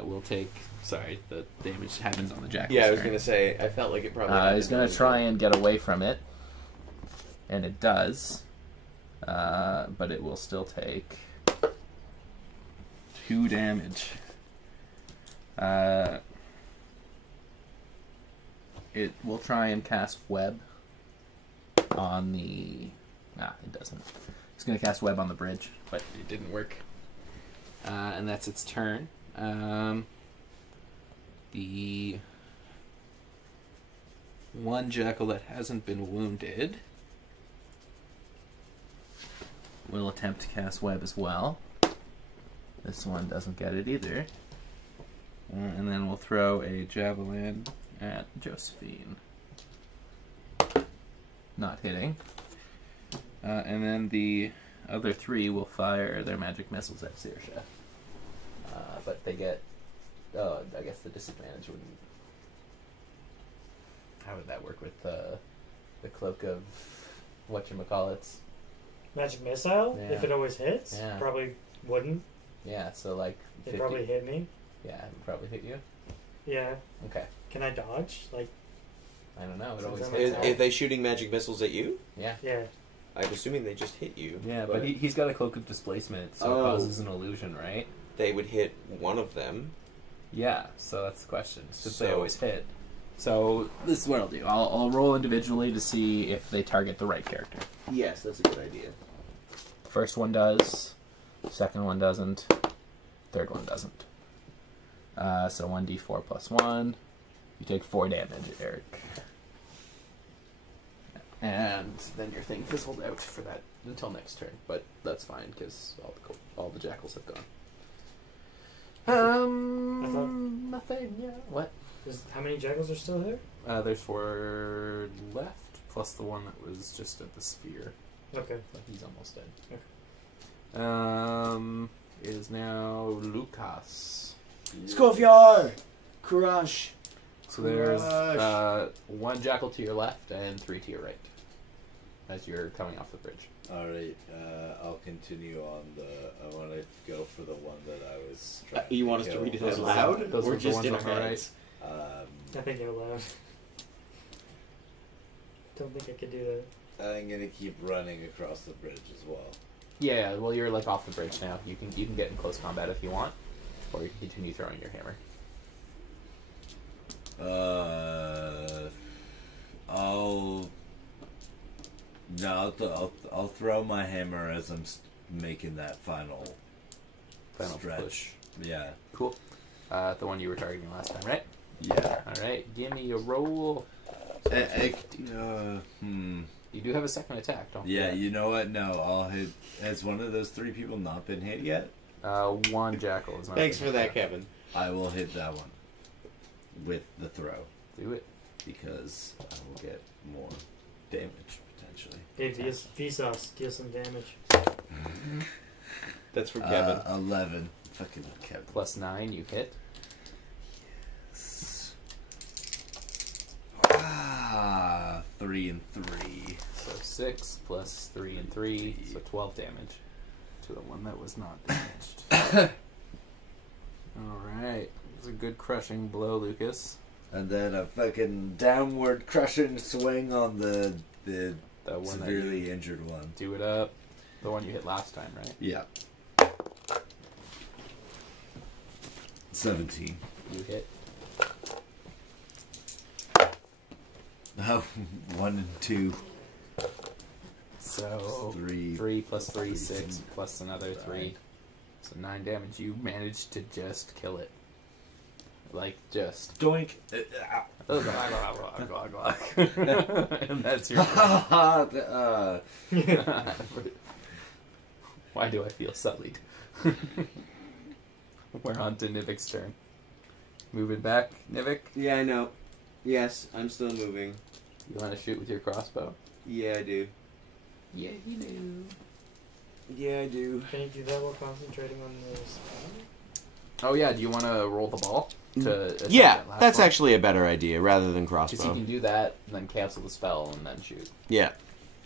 will take... Sorry, the damage happens on the jackal. Yeah, I was going to say, I felt like it probably... He's going to try and get away from it. And it does. But it will still take 2 damage. It will try and cast web on the... it doesn't. It's going to cast web on the bridge, but it didn't work. And that's its turn. The one jackal that hasn't been wounded will attempt to cast web as well. This one doesn't get it either. And then we'll throw a javelin at Josephine. Not hitting. And then the other 3 will fire their magic missiles at Saoirse. But they get... Oh, I guess the disadvantage wouldn't... How would that work with the cloak of... whatchamacallits? Magic missile? Yeah. If it always hits? Yeah. Probably wouldn't. Yeah, so like... It 50. probably hit me. Yeah, it would probably hit you. Yeah. Okay. Can I dodge? Like, I don't know. It Since always I'm hits. Are they shooting magic missiles at you? Yeah. yeah. I'm assuming they just hit you. Yeah, but he's got a cloak of displacement, so it causes an illusion, right? They would hit one of them. Yeah, so that's the question. Since So- they always hit. So this is what I'll do. I'll roll individually to see if they target the right character. Yes, that's a good idea. First one does. Second one doesn't. Third one doesn't. So 1d4 plus 1. You take 4 damage, Eric. And then your thing fizzled out for that until next turn, but that's fine because all the jackals have gone. Nothing. Yeah. What? How many jackals are still there? There's 4 left, plus the one that was just at the sphere. Okay. But he's almost dead. Okay. It is now Lucas. Scofiar! Crush! So there's Crush. 1 jackal to your left and 3 to your right. as you're coming off the bridge. All right, I'll continue on the. I want to go for the one that I was trying You to want us to kill. read it Those out are loud? those or are the just ones in on our the right. heads? I think out loud. Don't think I could do that. I'm gonna keep running across the bridge as well. Yeah, well, you're like off the bridge now. You can get in close combat if you want, or you can continue throwing your hammer. I'll throw my hammer as I'm making that final stretch. Push. Yeah. Cool. The one you were targeting last time, right? Yeah. All right, give me a roll. You do have a second attack, don't you? Yeah, you know what? No, I'll hit. Has one of those three people not been hit yet? One jackal is not. Thanks for that, Kevin. I will hit that one with the throw Do it. because I will get more damage potentially. Hey, Vsauce, deal some damage. That's for Kevin. 11. Fucking Kevin. Plus 9, you hit. Ah, 3 and 3. So 6 plus 3 and 3, so 12 damage to the one that was not damaged. Alright. It's a good crushing blow, Lucas. And then a fucking downward crushing swing on the That one that severely injured one. do it up. The one you hit last time, right? Yeah. 17. You hit. Oh, 1 and 2. So 3 plus 3, three, 6 plus another 3. Right. So 9 damage. You managed to just kill it. Like, just. Doink. And that's your. Why do I feel sullied? We're on to Nivik's turn. Moving back, Nivik. Yeah, I know. Yes, I'm still moving. You want to shoot with your crossbow? Yeah, I do. Yeah, you do. Yeah, I do. Can you do that while concentrating on the spell? Oh yeah, do you want to roll the ball? To attack Yeah, that last that's one? actually a better idea rather than Because you crossbow. can do that, and then cancel the spell, and then shoot. Yeah.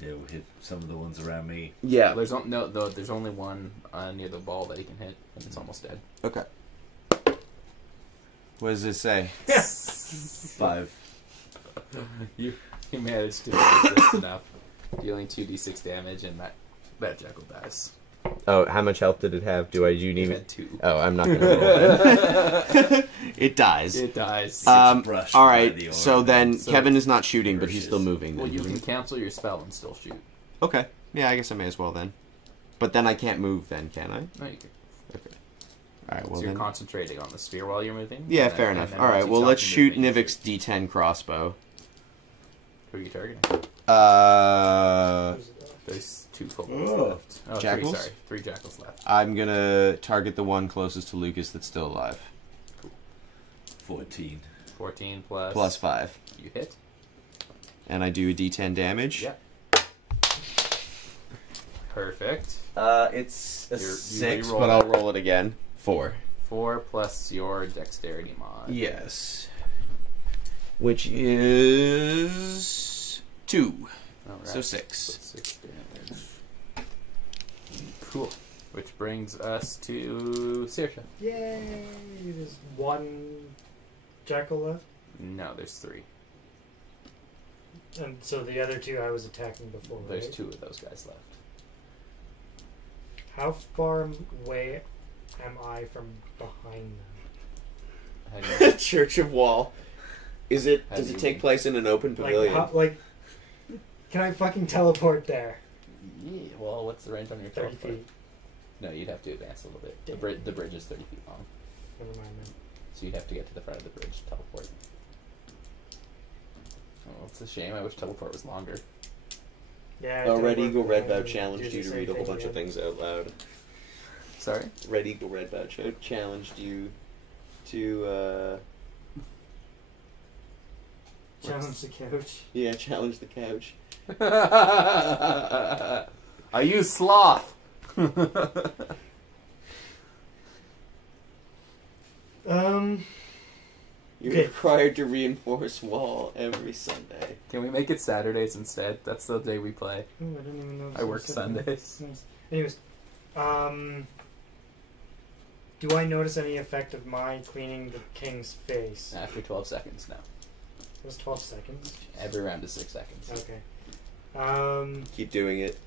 Yeah, we'll hit some of the ones around me. Yeah. There's there's only one near the ball that he can hit, and it's almost dead. Okay. What does it say? 5. You managed to hit just enough, dealing 2d6 damage, and that jackal dies. Oh, how much health did it have? Do You need had 2. Oh, I'm not going to roll that. It dies. It dies. brushed All by right, the so orb. then So Kevin is not shooting, but he's perishes. still moving. Well, Then. you can cancel your spell and still shoot. Okay. Yeah, I guess I may as well then. But then I can't move then, can I? No, you can. All right, well So you're then. concentrating on the sphere while you're moving? Yeah, and then- fair and enough. then All once right, you well stop let's the shoot movement, you Nivik's D10 crossbow. Who are you targeting? There's 2 kobolds Oh. left. Oh, Jackals? 3, sorry. 3 jackals left. I'm gonna target the one closest to Lucas that's still alive. 14. 14 plus... Plus 5. You hit? And I do a D10 damage. Yeah. Perfect. It's a You 6, re-roll but I'll it. roll it again. 4. 4 plus your dexterity mod. Yes. Which is 2. Alright. So 6. 6 damage. Cool. Which brings us to Saoirse. Yay! There's one jackal left. No, there's 3. And so the other 2 I was attacking before, There's right? 2 of those guys left. How far away am I from behind them? How do you- Church of Wall. Is it? How Does do it you take mean? place in an open Like, pavilion? can I fucking teleport there? Yeah, well, what's the range on your 30 teleport? feet. No, you'd have to advance a little bit. Damn. The bridge is 30 feet long, Never mind then. so you'd have to get to the front of the bridge to teleport. Oh, it's a shame. I wish teleport was longer. Yeah. Oh, Red teleport Eagle Red behind Bow and challenged do you the to same read a whole thing bunch of again. things out loud. Sorry? Red Eagle Red Bow challenged you to, Challenge the couch. challenge the couch. I use sloth. You're Okay. required to reinforce wall every Sunday. Can we make it Saturdays instead? That's the day we play. Oh, I don't even know. I work Sundays. Nice. Anyways, do I notice any effect of my cleaning the king's face? After 12 seconds now. It was 12 seconds. Every round is 6 seconds. Okay. Keep doing it.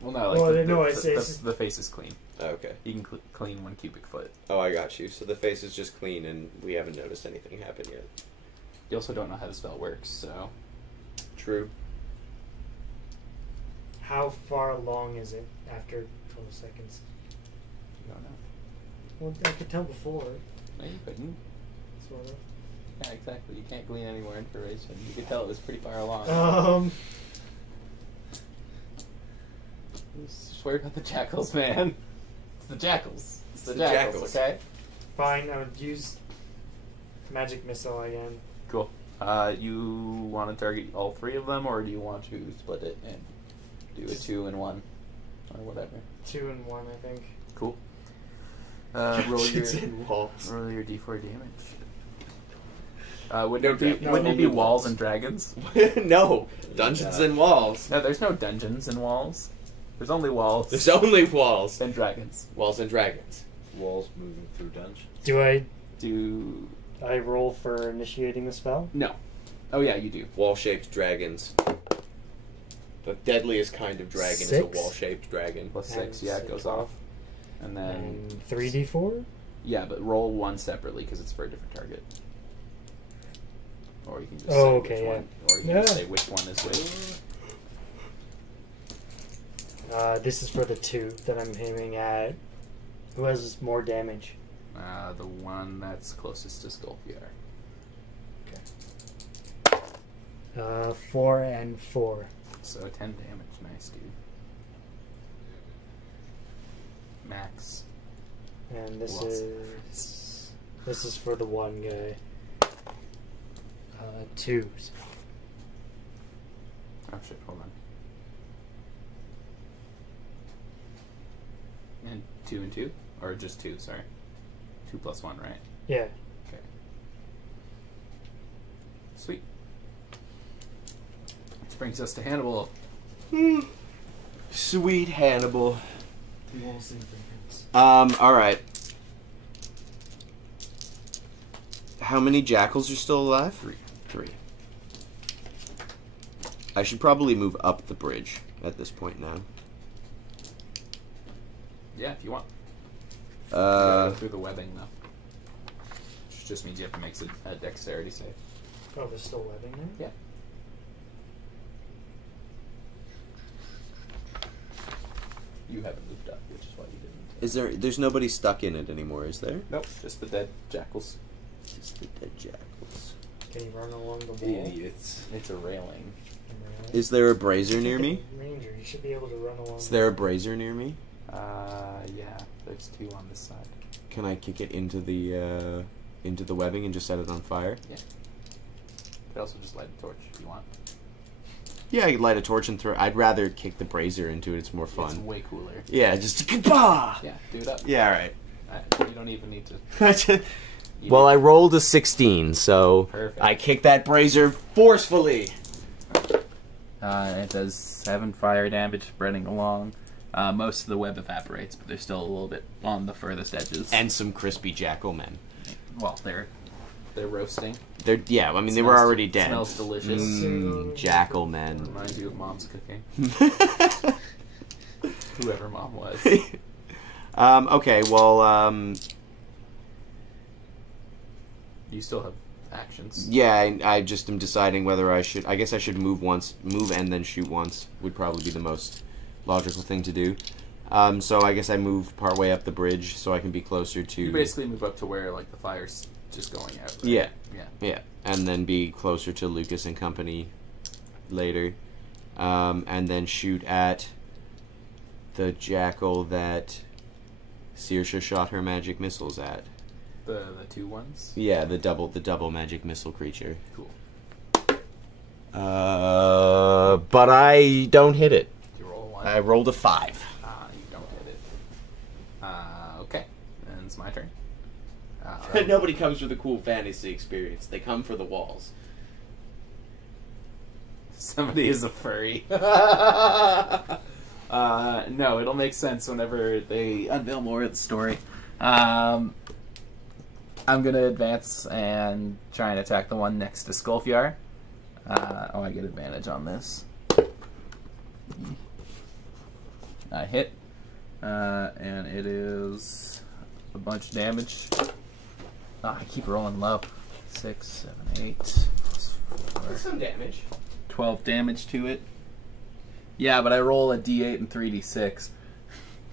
Well, no, like Well, the, no, the, it's- the face is clean. Oh, okay. You can clean 1 cubic foot. Oh, I got you. So the face is just clean, and we haven't noticed anything happen yet. You also don't know how the spell works, so True. How far along is it after 12 seconds? you don't know. Well, I could tell before, No, you couldn't. sort of. Yeah, exactly. You can't glean any more information. You could tell it was pretty far along. Just worry about the jackals, man. It's the jackals. It's the jackals, okay? Fine, I would use magic missile again. Cool. You want to target all 3 of them, or do you want to split it and do a 2 and 1, or whatever? 2 and 1, I think. Cool. Roll your walls. roll your d4 damage. No, Wouldn't it be only walls walls. and dragons? No, dungeons and walls. No, there's no dungeons and walls. There's only walls There's only walls. and dragons. Walls and dragons. Walls moving through dungeons. Do Do I roll for initiating the spell? no? Oh yeah, you do. Wall-shaped dragons. The deadliest kind of dragon is a 6? wall-shaped dragon. Plus And 6, yeah, it goes off. And then And 3d4? yeah, but roll 1 separately because it's for a different target. Or you can just Oh, say okay, which yeah. one, or you can Yeah. just say which one is which. This is for the 2 that I'm aiming at. Who has more damage? The one that's closest to Skulfiar. 4 and 4. So 10 damage, nice dude. Max. And this Lots of is for the 1 guy. 2. Oh shit, hold on. And 2 and 2? Or just 2, sorry. 2 plus 1, right? Yeah. Okay. Sweet. Which brings us to Hannibal. Sweet Hannibal. Walls and dragons. Alright. How many jackals are still alive? 3. I should probably move up the bridge at this point now. Yeah, if you want. You gotta go Uh, through the webbing, though. Which just means you have to make a dexterity save. Oh, there's still webbing there? Yeah. You haven't moved up, which is why you didn't. there's nobody stuck in it anymore, is there? Nope, just the dead jackals. Just the dead jackals. Can you run along the wall? Idiots. It's a railing. Is there a brazier near me? Ranger, you should be able to run along. Is there a brazier near me? Yeah, there's 2 on this side. Can I kick it into the webbing and just set it on fire? Yeah. You could also just light a torch if you want. Yeah, I could light a torch and throw. I'd rather kick the brazier into it. It's more fun. It's way cooler. Yeah, just kabah! Yeah, do it up. Yeah, all right. You don't even need to. Well, I rolled a 16, so Perfect. I kicked that brazier forcefully. It does 7 fire damage spreading along. Most of the web evaporates, but they're still a little bit on the furthest edges. And some crispy jackal men. well, they're roasting. They were already dead. Smells delicious. Jackal men. Reminds you of Mom's cooking. Whoever Mom was. Okay, well, You still have actions. yeah, I just am deciding whether I should. I guess I should move and then shoot once. Would probably be the most logical thing to do. So I guess I move partway up the bridge so I can be closer to. You basically move up to where like the fire's just going out. Right? Yeah. Yeah. Yeah, and then be closer to Lucas and company later, and then shoot at the jackal that Saoirse shot her magic missiles at. The 2 ones. Yeah, the double magic missile creature. Cool. But I don't hit it. You roll 1. I rolled a 5. You don't hit it. Okay. And it's my turn. Nobody comes for the cool fantasy experience. They come for the walls. Somebody is a furry. No, it'll make sense whenever they unveil more of the story. I'm gonna advance and try and attack the one next to Skulfjar. I get advantage on this. I hit, and it is a bunch of damage. I keep rolling low. 6, 7, 8. Plus 4. That's some damage. 12 damage to it. Yeah, but I roll a d8 and 3d6.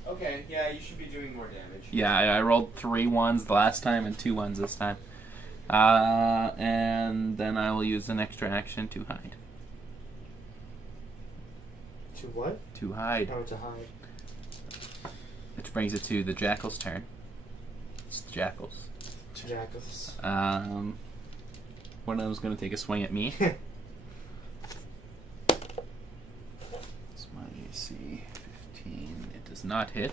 Okay, yeah, you should be doing more damage. Yeah, I rolled 3 1s the last time and 2 1s this time. And then I will use an extra action to hide. To what? To hide. Oh, to hide. Which brings it to the jackal's turn. It's the jackals. To jackals. One of them is going to take a swing at me. It's my AC 15. It does not hit.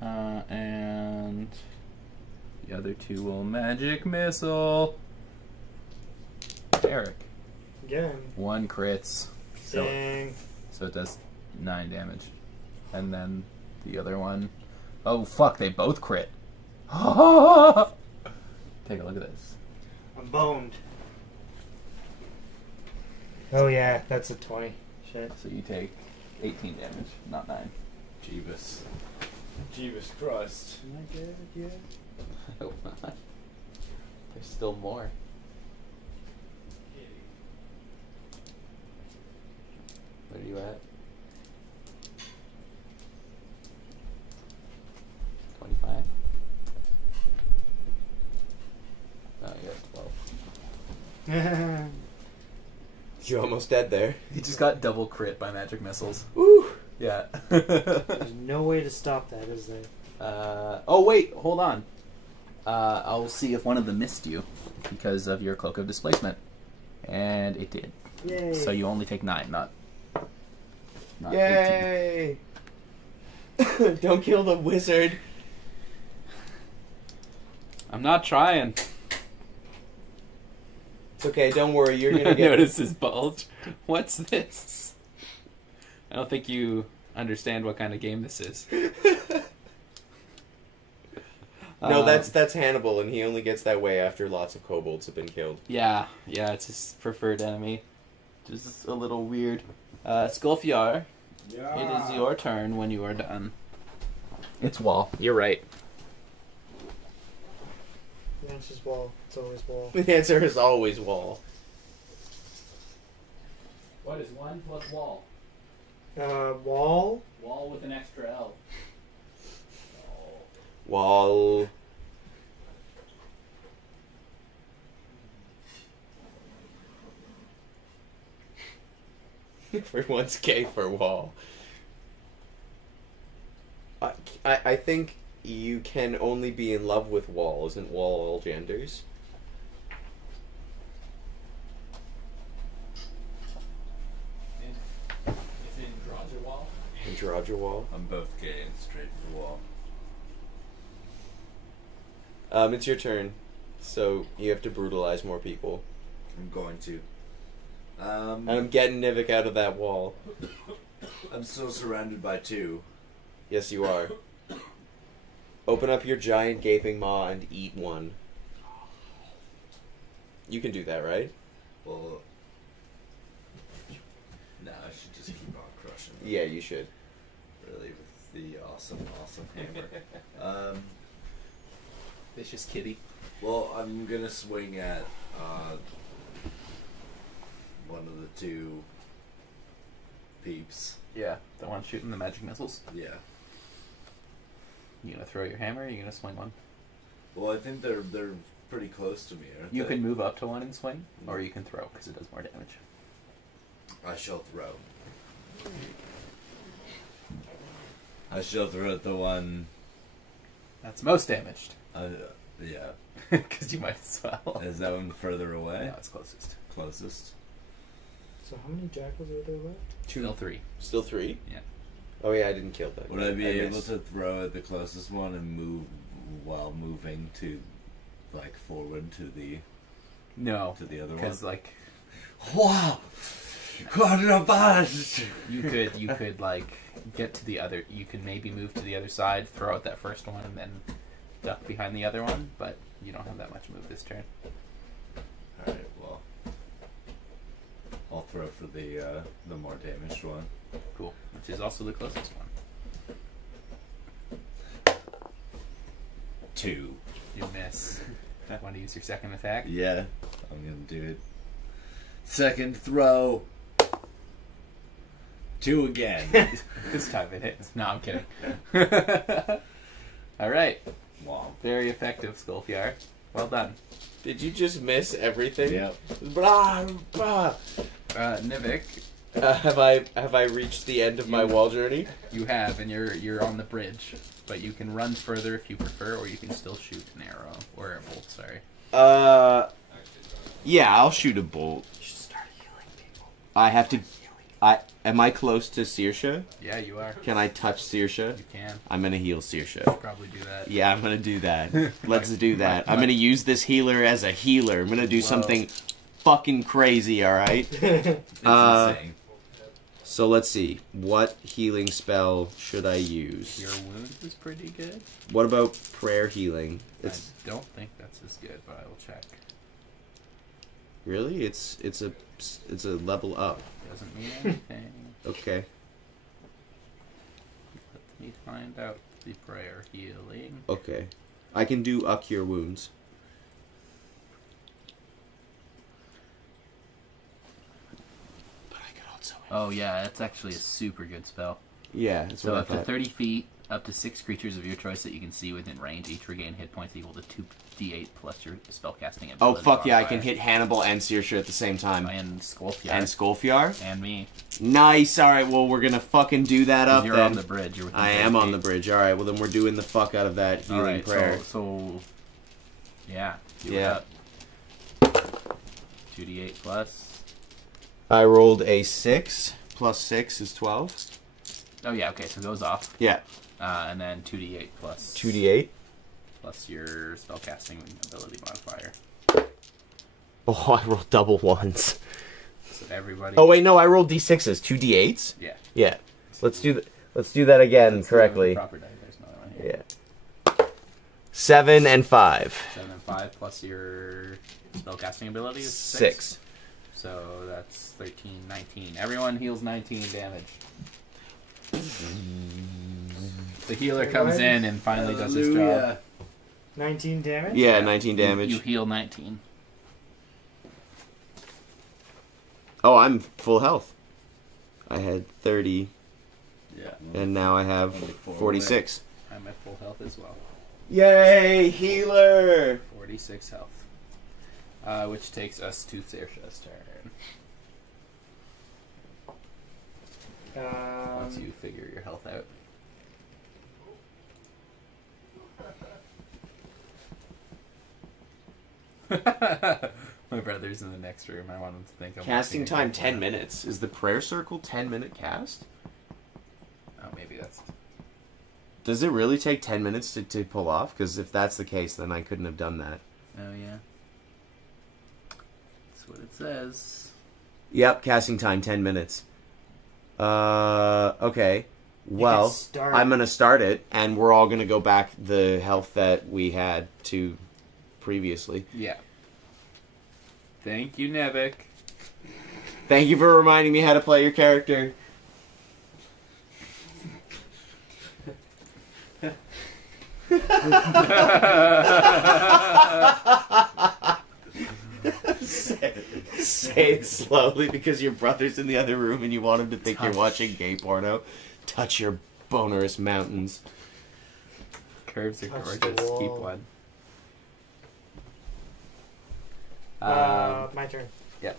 And the other 2 will magic missile. Eric. Again. 1 crits. So Dang. it does 9 damage. And then the other one. Oh fuck, they both crit. Take a look at this. I'm boned. Oh yeah, that's a 20. Shit. So you take 18 damage, not 9. Jeebus. Jeebus Christ. Am I dead yet? I hope not. There's still more. Where are you at? 25? Oh, you're at 12. You're almost dead there. He just got double crit by magic missiles. Woo! Yeah. There's no way to stop that, is there? Oh, wait, hold on. I'll see if one of them missed you because of your cloak of displacement. And it did. Yay. So you only take 9, not 18. Yay! Don't kill the wizard. I'm not trying. It's okay, don't worry, you're gonna get... Notice his bulge. What's this? I don't think you understand what kind of game this is. No, that's Hannibal, and he only gets that way after lots of kobolds have been killed. Yeah, it's his preferred enemy. Just a little weird. Skulfjar, it is your turn when you are done. It's wall. You're right. The answer's wall. It's always wall. The answer is always wall. What is 1 plus wall? Wall? Wall with an extra L. Wall. Everyone's K for wall. I think you can only be in love with wall. Isn't wall all genders? It's in Drodger wall. Roger wall. I'm both gay and straight for the wall. It's your turn, so you have to brutalize more people. I'm going to. And I'm getting Nivik out of that wall. I'm still surrounded by 2. Yes, you are. Open up your giant gaping maw and eat one. You can do that, right? Well, no, I should just keep on crushing them. Yeah, you should. Really, with the awesome hammer. Vicious kitty. Well, I'm gonna swing at one of the 2 peeps. Yeah, the one shooting the magic missiles. Yeah. You gonna throw your hammer or you gonna swing one? Well, I think they're pretty close to me, aren't You they? can move up to one and swing, or you can throw because it does more damage. I shall throw. I shall throw at the one. That's most damaged. Yeah. Because you might as well. Is that one further away? No, it's closest. Closest. So how many jackals are there left? Still 3. Still 3? Yeah. Oh yeah, I didn't kill that. Would I be able missed. to throw at the closest one and move while moving to like forward to the No, other one? because like Wow! Quadrabus! you could like get to the other. You could maybe move to the other side, throw out that first one, and then duck behind the other one. But you don't have that much move this turn. Alright, well, I'll throw for the more damaged one. Cool, which is also the closest one. 2. You miss. Want to use your second attack? Yeah, I'm gonna do it. Second throw. 2 again. This time it hits. No, I'm kidding. All right. Wow. Very effective, Skulfiar. Well done. Did you just miss everything? Yep. Blah, blah. Nivik, Have I reached the end of my wall journey? you have, and you're on the bridge, but you can run further if you prefer, or you can still shoot an arrow or a bolt. Sorry. Yeah, I'll shoot a bolt. You should start healing people. I have to. Am I close to Saoirse? Yeah, you are. Can I touch Saoirse? You can. I'm gonna heal Saoirse. Probably do that. Yeah, I'm gonna do that. Let's do that. I'm gonna use this healer as a healer. I'm gonna do something fucking crazy, alright? It's insane. So let's see. What healing spell should I use? Your wound was pretty good. What about prayer healing? I don't think that's as good, but I will check. Really? It's a level up. Doesn't mean anything. Okay. Let me find out the prayer healing. Okay. I can do a cure wounds. But I could also. Oh yeah, that's actually a super good spell. Yeah. That's So what I up to thought. 30 feet, up to 6 creatures of your choice that you can see within range, each regain hit points equal to 2d8 plus your spellcasting ability. Oh fuck yeah! I can modifier. hit Hannibal and Saoirse at the same time. And Skulfiar. And Skolfiar. And me. Nice. All right. Well, we're gonna fucking do that 'Cause up you're then. on the bridge. You're within I 30 am on feet. the bridge. All right. Well, then we're doing the fuck out of that healing Alright, prayer. so yeah. Do Yeah. it up. 2d8 plus. I rolled a 6 plus 6 is 12. Oh yeah, okay, so it goes off. Yeah. And then 2d8 plus 2d8. plus your spellcasting ability modifier. Oh, I rolled double ones. So everybody. Oh wait, no, I rolled d6s. 2d8s. Yeah. Yeah. Let's do that again Let's do it with correctly. the proper die. There's another one here. Yeah. 7 and 5. 7 and 5 plus your spellcasting ability is 6. So that's 13, 19. Everyone heals 19 damage. The healer comes in and finally does his job. 19 damage? Yeah, 19 damage. You heal 19. Oh, I'm full health. I had 30, Yeah. and now I have Only 4 46. I'm at full health as well. Yay, healer! 46 health. Which takes us to Saoirse's turn. Once you figure your health out. My brother's in the next room. I want him to think I'm Casting watching time it. 10 minutes. Is the prayer circle 10-minute cast? Oh, maybe that's. Does it really take 10 minutes to pull off? Because if that's the case, then I couldn't have done that. Oh, yeah. That's what it says. Yep, casting time 10 minutes. Okay. Well, start. I'm going to start it, and we're all going to go back the health that we had to previously. Yeah. Thank you, Nevik. Thank you for reminding me how to play your character. Say it slowly because your brother's in the other room and you want him to think you're watching gay porno. Touch your bonerous mountains. Curves are Touch the gorgeous. wall. Keep one. My turn. Yep.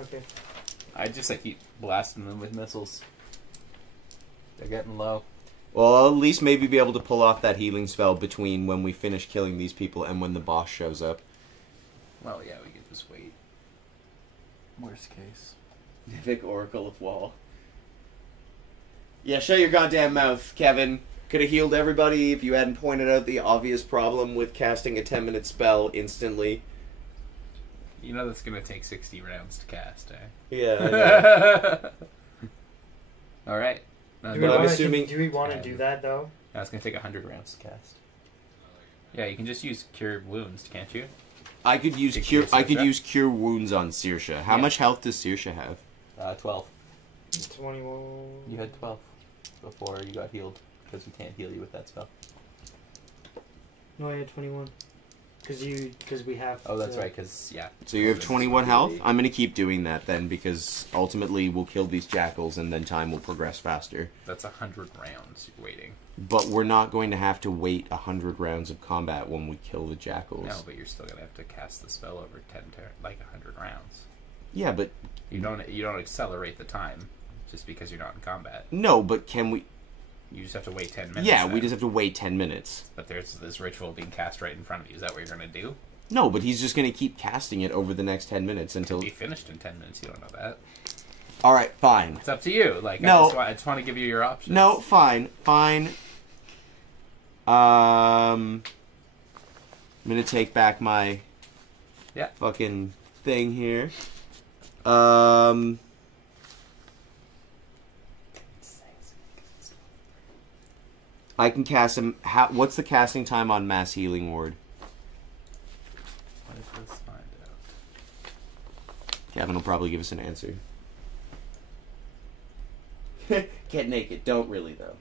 Okay. I keep blasting them with missiles. They're getting low. Well, I'll at least maybe be able to pull off that healing spell between when we finish killing these people and when the boss shows up. Well, yeah, we can just wait. Worst case. Nivik Oracle of Wall. Yeah, shut your goddamn mouth, Kevin. Could have healed everybody if you hadn't pointed out the obvious problem with casting a 10-minute spell instantly. You know that's going to take 60 rounds to cast, eh? Yeah, I know. Alright. Do But I'm assuming- do we want to do that though? That's going to take 100 rounds to cast. Yeah, you can just use Cure Wounds, can't you? I could use Take cure. your I could Saoirse? use Cure Wounds on Saoirse. How Yeah. much health does Saoirse have? 12. 21. You had 12 before you got healed, because we can't heal you with that spell. No, I had 21. Because we have. Oh, that's right, because, yeah. So you have 21 health? I'm going to keep doing that then, because ultimately we'll kill these jackals and then time will progress faster. That's 100 rounds you're waiting. But we're not going to have to wait 100 rounds of combat when we kill the jackals. No, but you're still going to have to cast the spell over 100 rounds. Yeah, but... You don't accelerate the time just because you're not in combat. No, but can we... You just have to wait 10 minutes. Yeah, then. we just have to wait 10 minutes. But there's this ritual being cast right in front of you. Is that what you're going to do? No, but he's just going to keep casting it over the next 10 minutes until... It'll be finished in 10 minutes. You don't know that. Alright, fine. It's up to you. Like, No. I just want to give you your options. No, fine. Fine. I'm going to take back my... Yeah. Fucking thing here. I can cast him. What's the casting time on Mass Healing Ward? Let's find out. Kevin will probably give us an answer. Get naked. Don't really, though.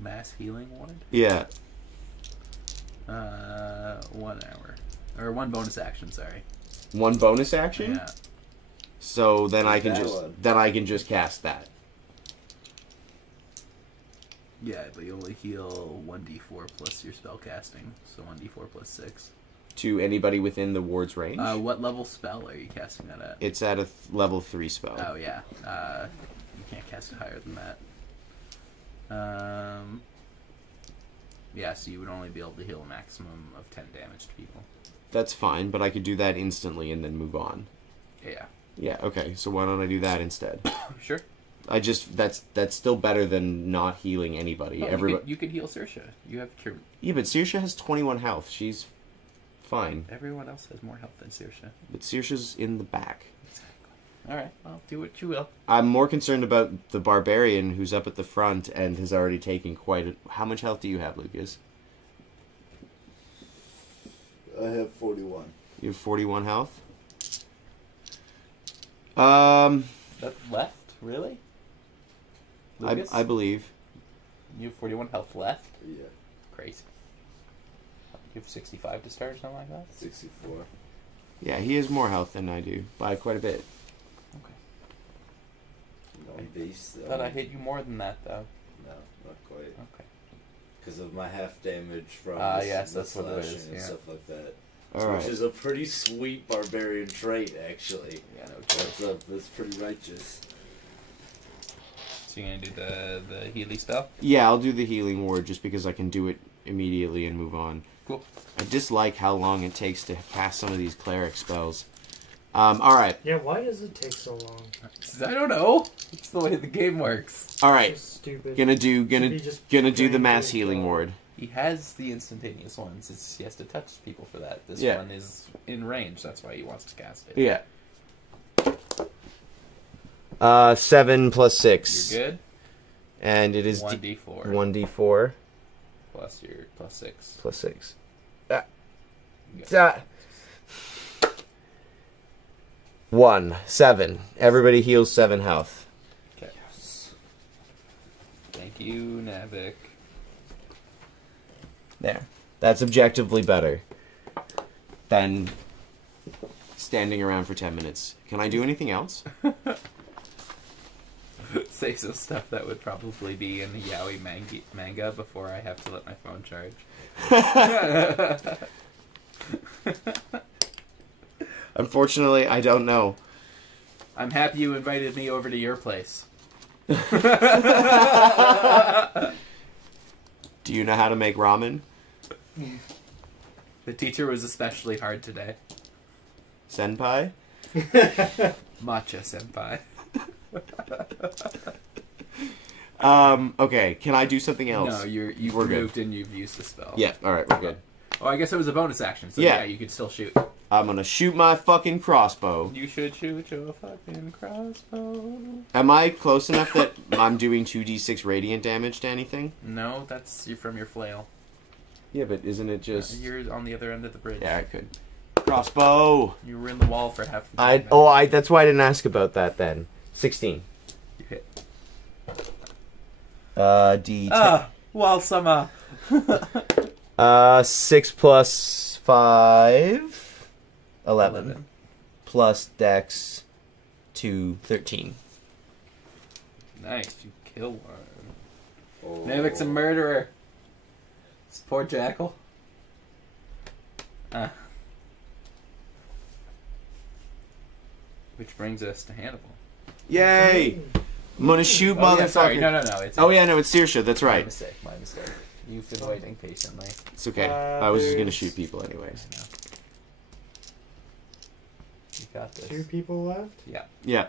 Mass healing ward? Yeah. 1 hour. Or 1 bonus action, sorry. 1 bonus action? Yeah. So then I can That just one. just cast that. Yeah, but you only heal 1d4 plus your spell casting. So 1d4 plus 6. To anybody within the ward's range? What level spell are you casting that at? It's at a level 3 spell. Oh, yeah. You can't cast it higher than that. Yeah, so you would only be able to heal a maximum of 10 damage to people. That's fine, but I could do that instantly and then move on. Yeah. Yeah, okay, so why don't I do that instead? Sure. That's still better than not healing anybody. Oh, you could heal Saoirse. You have cure. Yeah, but Saoirse has 21 health. She's fine. Everyone else has more health than Saoirse. But Saoirse's in the back. Alright, well, do what you will. I'm more concerned about the barbarian who's up at the front and has already taken quite a... How much health do you have, Lucas? I have 41. You have 41 health? That left? Really? Lucas? I believe. You have 41 health left? Yeah. Crazy. You have 65 to start or something like that? 64. Yeah, he has more health than I do, by quite a bit. Okay. No beast. Thought I hit you more than that, though. No, not quite. Okay. Because of my half damage from yes, the that's what it slashing is, and yeah. stuff like that. Alright. Which is a pretty sweet barbarian trait, actually. Yeah, no joke. That's pretty righteous. So you're gonna do the Healy spell? Yeah, I'll do the healing ward just because I can do it immediately and move on. Cool. I dislike how long it takes to cast some of these cleric spells. Alright. Yeah, why does it take so long? I don't know. It's the way the game works. Alright. So stupid. Gonna do just the drain mass through healing the- ward. He has the instantaneous ones. He has to touch people for that. This Yeah. one is... In range, that's why he wants to cast it. Yeah. 7 plus 6. You're good? And it is 1d4 1d4 plus your plus 6. plus 6. You got it. 1. 7. Everybody heals 7 health. Okay. Thank you, Navik. There. That's objectively better than standing around for 10 minutes. Can I do anything else? Say some stuff that would probably be in the yaoi manga before I have to let my phone charge. Unfortunately, I don't know. I'm happy you invited me over to your place. Do you know how to make ramen? The teacher was especially hard today. Senpai? Matcha senpai. Okay, can I do something else? No, you've We're good. moved and you've used the spell. Yeah, alright, we're good. Oh, I guess it was a bonus action, so Yeah. yeah, you could still shoot. I'm gonna shoot my fucking crossbow. You should shoot your fucking crossbow. Am I close enough that I'm doing 2d6 radiant damage to anything? No, that's from your flail. Yeah, but isn't it just... You're on the other end of the bridge. Yeah, I could. Crossbow! You were in the wall for half the time. That's why I didn't ask about that then. 16. You hit. D10. Wall summer. 6 plus 5... 11. Plus dex 2, 13. Nice, you kill one. Oh. Navik's a murderer. This poor jackal. Which brings us to Hannibal. Yay! I'm gonna shoot Oh, yeah, motherfucker. sorry, no. It's Oh yeah, no, it's Saoirse, that's My right. mistake. You've been waiting patiently. It's okay. I was just gonna there's- shoot people anyways. No. You got this. 2 people left? Yeah.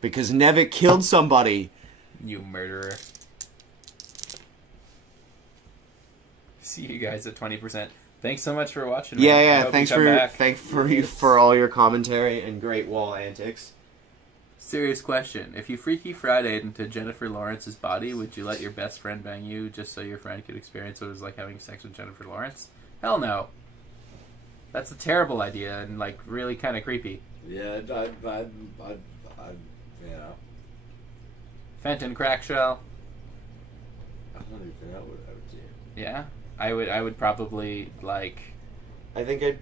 Because Nevik killed somebody. You murderer. See you guys at 20%. Thanks so much for watching. man. I Yeah, hope thanks you come back. for all your commentary and great wall antics. Serious question. If you Freaky Friday'd into Jennifer Lawrence's body, would you let your best friend bang you just so your friend could experience what it was like having sex with Jennifer Lawrence? Hell no. That's a terrible idea and, like, really kind of creepy. Yeah, I you know. Fenton Crackshell. I don't even know what I would do. Yeah. I would probably, like... I think I'd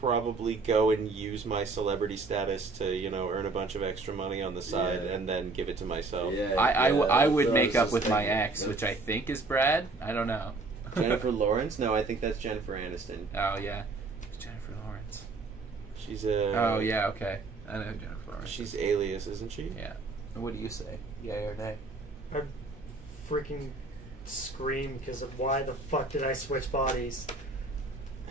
probably go and use my celebrity status to, earn a bunch of extra money on the side Yeah. and then give it to myself. Yeah, I that's would what make was up just with my thinking. ex, which I think is Brad. I don't know. Jennifer Lawrence? No, I think that's Jennifer Aniston. Oh, yeah. It's Jennifer Lawrence. She's a... Oh, yeah, okay. I know Jennifer Lawrence. She's Alias, isn't she? Yeah. What do you say? Yay or nay? I'd freaking scream because of why the fuck did I switch bodies?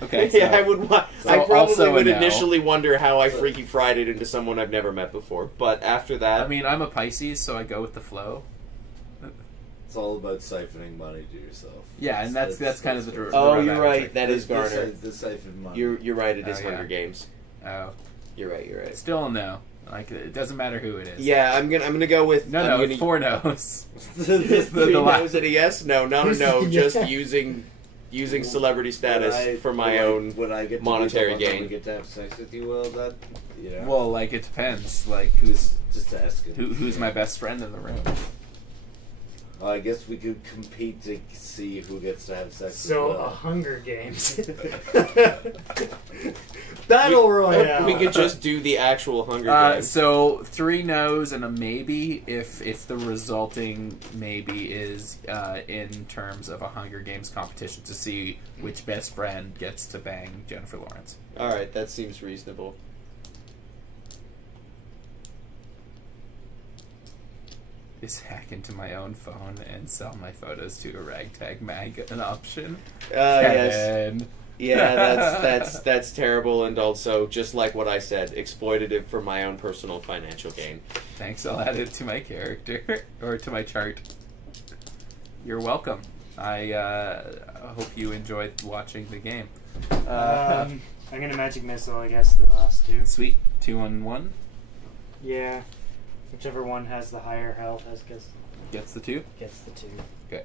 Okay, so, Yeah, I would. so I probably also a would no. initially wonder how I Freaky Fried it into someone I've never met before, but after that, I mean, I'm a Pisces, so I go with the flow. It's all about siphoning money to yourself. Yeah, and that's kind of the. oh, the you're road right. That is The Garner. siphon money. You're right. It is Oh, yeah. Hunger Games. Oh, You're right. You're right. still a no. Like it doesn't matter who it is. Yeah, I'm gonna go with No, I'm it's 4 no's. Just the three la- no's and a yes. No, not a no. Yeah. Just using celebrity status for my own. When I get to monetary be the one gain. that we get to have sex with you, well, that Well, like it depends. Like who's just asking. who's my best friend in the room? Well, I guess we could compete to see who gets to have sex. So, as well. Hunger Games. Battle Royale! We could just do the actual Hunger Games. So 3 no's and a maybe if the resulting maybe is in terms of a Hunger Games competition to see which best friend gets to bang Jennifer Lawrence. All right, that seems reasonable. Is hack into my own phone and sell my photos to a ragtag mag an option? Yes. Kevin. Yeah, that's terrible, and also just like what I said, exploitative for my own personal financial gain. Thanks, I'll add it to my character or to my chart. You're welcome. I hope you enjoyed watching the game. I'm gonna Magic Missile, I guess, the last 2. Sweet. 2 on 1 Yeah. Whichever one has the higher health gets the 2. gets the 2. Okay.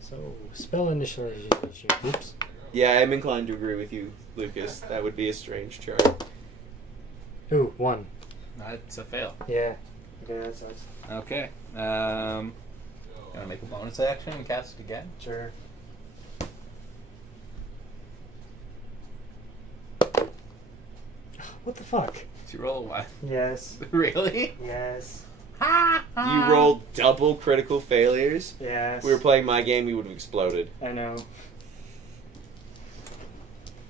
So, spell initialization. Oops. Yeah, I'm inclined to agree with you, Lucas. That would be a strange chart. Ooh, 1. That's a fail. Yeah. Okay, that sucks. Okay. Gonna make a bonus action and cast it again. Sure. What the fuck? Did you roll a 1? Yes. Really? Yes. You rolled double critical failures. Yes. If we were playing my game, you would have exploded. I know.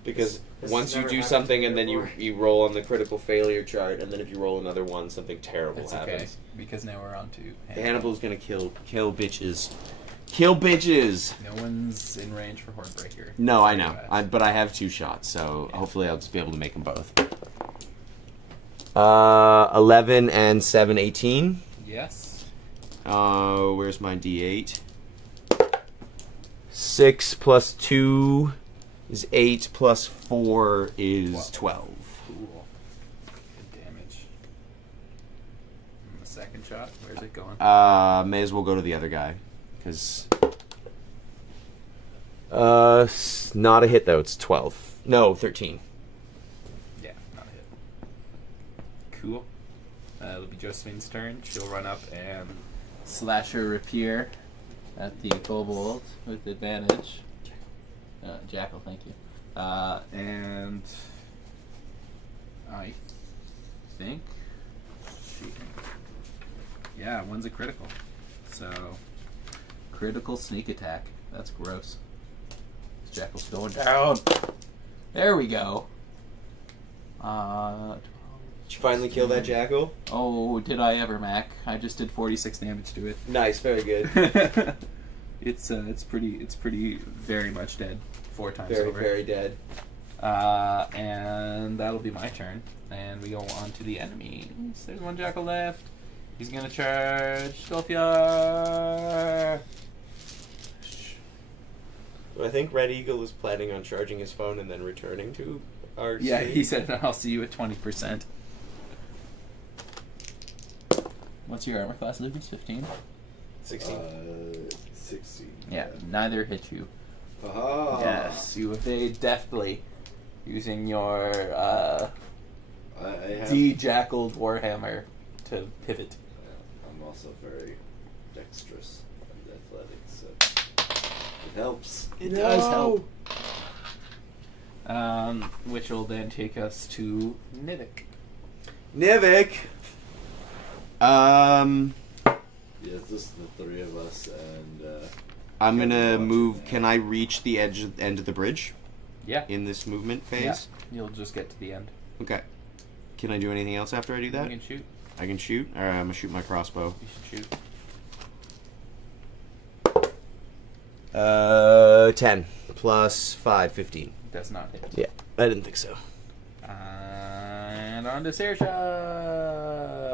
Because This once has you never do happened something to me and then before. you roll on the critical failure chart, and then if you roll another one, something terrible That's happens. okay, because now we're on to Hannibal's gonna kill bitches. Kill bitches! No one's in range for Hornbreaker. No, I know. Yeah. But I have 2 shots, so hopefully I'll just be able to make them both. 11 and 7, 18. Yes. Where's my D8? 6 plus 2 is 8 plus 4 is 12. Cool. Good damage. And the second shot, where's it going? May as well go to the other guy. Because... not a hit though, it's 12. No, 13. Yeah, not a hit. Cool. It'll be Josephine's turn. She'll run up and slash her rapier at the kobold with advantage. Jackal, thank you. And I think yeah, one's a critical. So critical sneak attack. That's gross. This Jackal's going down. There we go. Did you finally kill that jackal? Oh, did I ever, Mac? I just did 46 damage to it. Nice, very good. It's pretty very much dead. 4 times Very, over. very dead. And that'll be my turn. And we go on to the enemies. There's one jackal left. He's gonna charge Sylphia. I think Red Eagle is planning on charging his phone and then returning to our Yeah, stream. he said I'll see you at 20%. What's your armor class, Lucas? 15? 16. 16. Yeah, neither hit you. Aha! Yes, you evade deftly using your I have. de-jackaled warhammer to pivot. I'm also very dexterous and athletic, so it helps. It does help. Which will then take us to Nivik. Nivik! Yeah, it's just the 3 of us, and I'm gonna move. Can I reach the end of the bridge Yeah. in this movement phase? Yeah. You'll just get to the end. Okay. Can I do anything else after I do that? You can shoot. I can shoot? Alright, I'm gonna shoot my crossbow. You should shoot. 10 plus 5, 15. Does not hit. Yeah, I didn't think so. And on to Saoirse.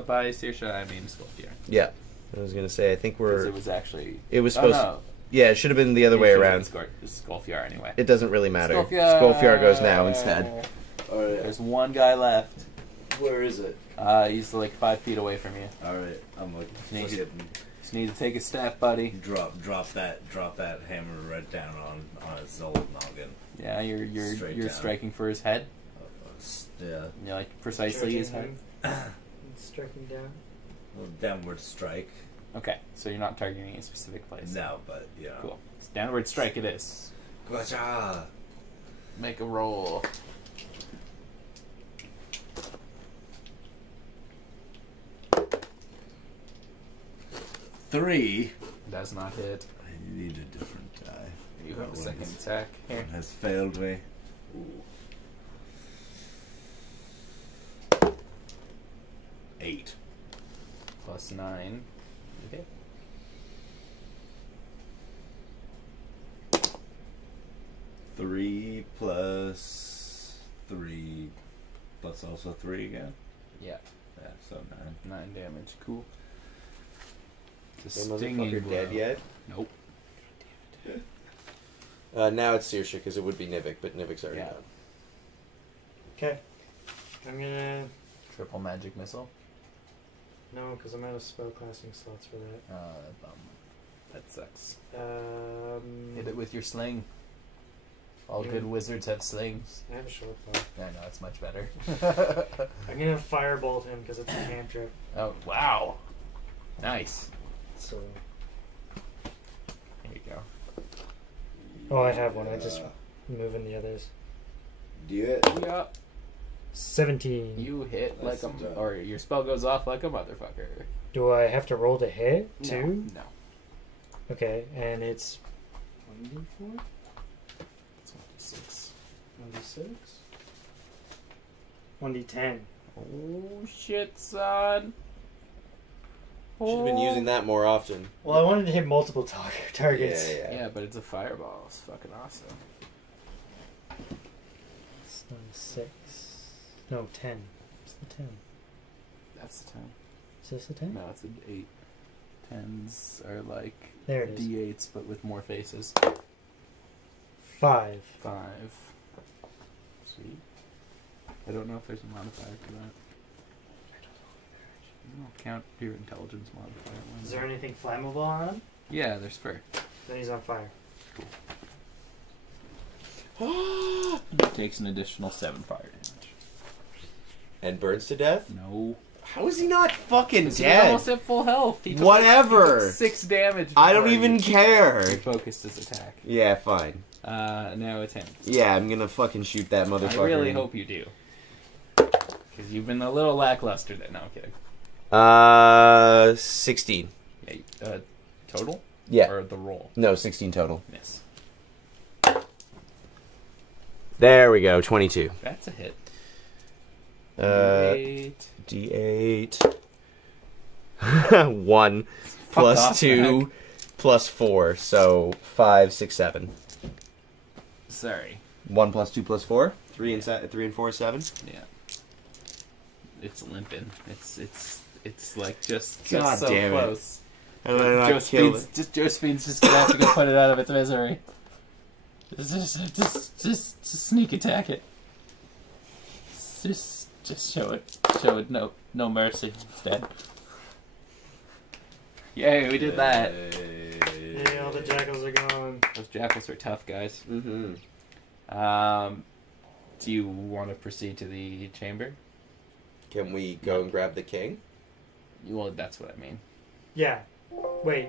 By Saoirse, I mean Sylphia. Yeah. I was gonna say, I think Because we're... it was actually... It was supposed no. to... Yeah, it should have been the other way around. It's Sylphia anyway. It doesn't really matter. Sylphia! Skolfiar goes now instead. alright. There's one guy left. Where is it? He's like 5 feet away from you. Alright, I'm like, Need to- fucking Just need to take a step, buddy. drop that hammer right down on his old noggin. Yeah, you're Straight you're down. striking for his head. Yeah, Yeah, like precisely his head. Striking down. downward strike. Okay, so you're not targeting a specific place. No, but yeah. Cool. It's downward strike. It is. Gotcha. Make a roll. Three. Does not hit. I need a different die. You That have a one second is- attack. Here. One has failed me. Ooh. 8. Plus 9. Okay. Three plus 3 plus also 3 again. Yeah. Yeah, so 9. 9 damage. Cool. It's a Is that stinging motherfucker blow. dead yet? Nope. Now it's Saoirse, because it would be Nivik, but Nivik's already Yeah. done. Okay. I'm gonna... Triple magic missile. No, because I'm out of spellcasting slots for that. Bum. That sucks. Um, Hit it with your sling. All Yeah. good wizards have slings. I have a short bow. Yeah, no, it's much better. I'm gonna firebolt him because it's a cantrip. Oh, wow. Nice. So. There you go. Oh, I have one. I just moving the others. Do it. Yeah. 17. You hit like That's a... a- Or your spell goes off like a motherfucker. Do I have to roll to hit too? No. Okay, and it's 1d4? It's 6. 1d6? 1d10. Oh, shit, son. She's been using that more often. Well, I wanted to hit multiple targets. Yeah, but it's a fireball. It's fucking awesome. It's not a 6. No, 10. It's the 10. That's the 10. Is this a 10? No, it's an 8. 10s are like There it is. D8s, but with more faces. 5. 5. Sweet. I don't know if there's a modifier to that. I'll count your intelligence modifier. Is there anything flammable on him? Yeah, there's fur. Then he's on fire. Takes an additional 7 fire damage. And burns to death? No. How is he not fucking He's dead? almost at full health. He took Whatever. He took 6 damage. I don't before even he care. focused his attack. Yeah, fine. Now it's him. Yeah, I'm gonna fucking shoot that motherfucker. I really hope you do. Because you've been a little lackluster there. No, I'm kidding. 16. Yeah, total? Yeah. Or the roll? No, 16 total. Miss. There we go, 22. That's a hit. D8. 1 plus off, 2 Mac. plus 4, so 5, 6, 7. Sorry. 1 plus 2 plus 4? 3 and 4 is 7? Yeah. It's limping. It's like just God so damn it. close. How did I not kill it? Josephine's just gonna have to go put it out of its misery. Just sneak attack it. Just show it no mercy. It's dead. Yay, we did that. Yeah, all the jackals are gone. Those jackals are tough, guys. Mm-hmm. Do you want to proceed to the chamber? Can we go and grab the king? Well, that's what I mean. Yeah. Wait.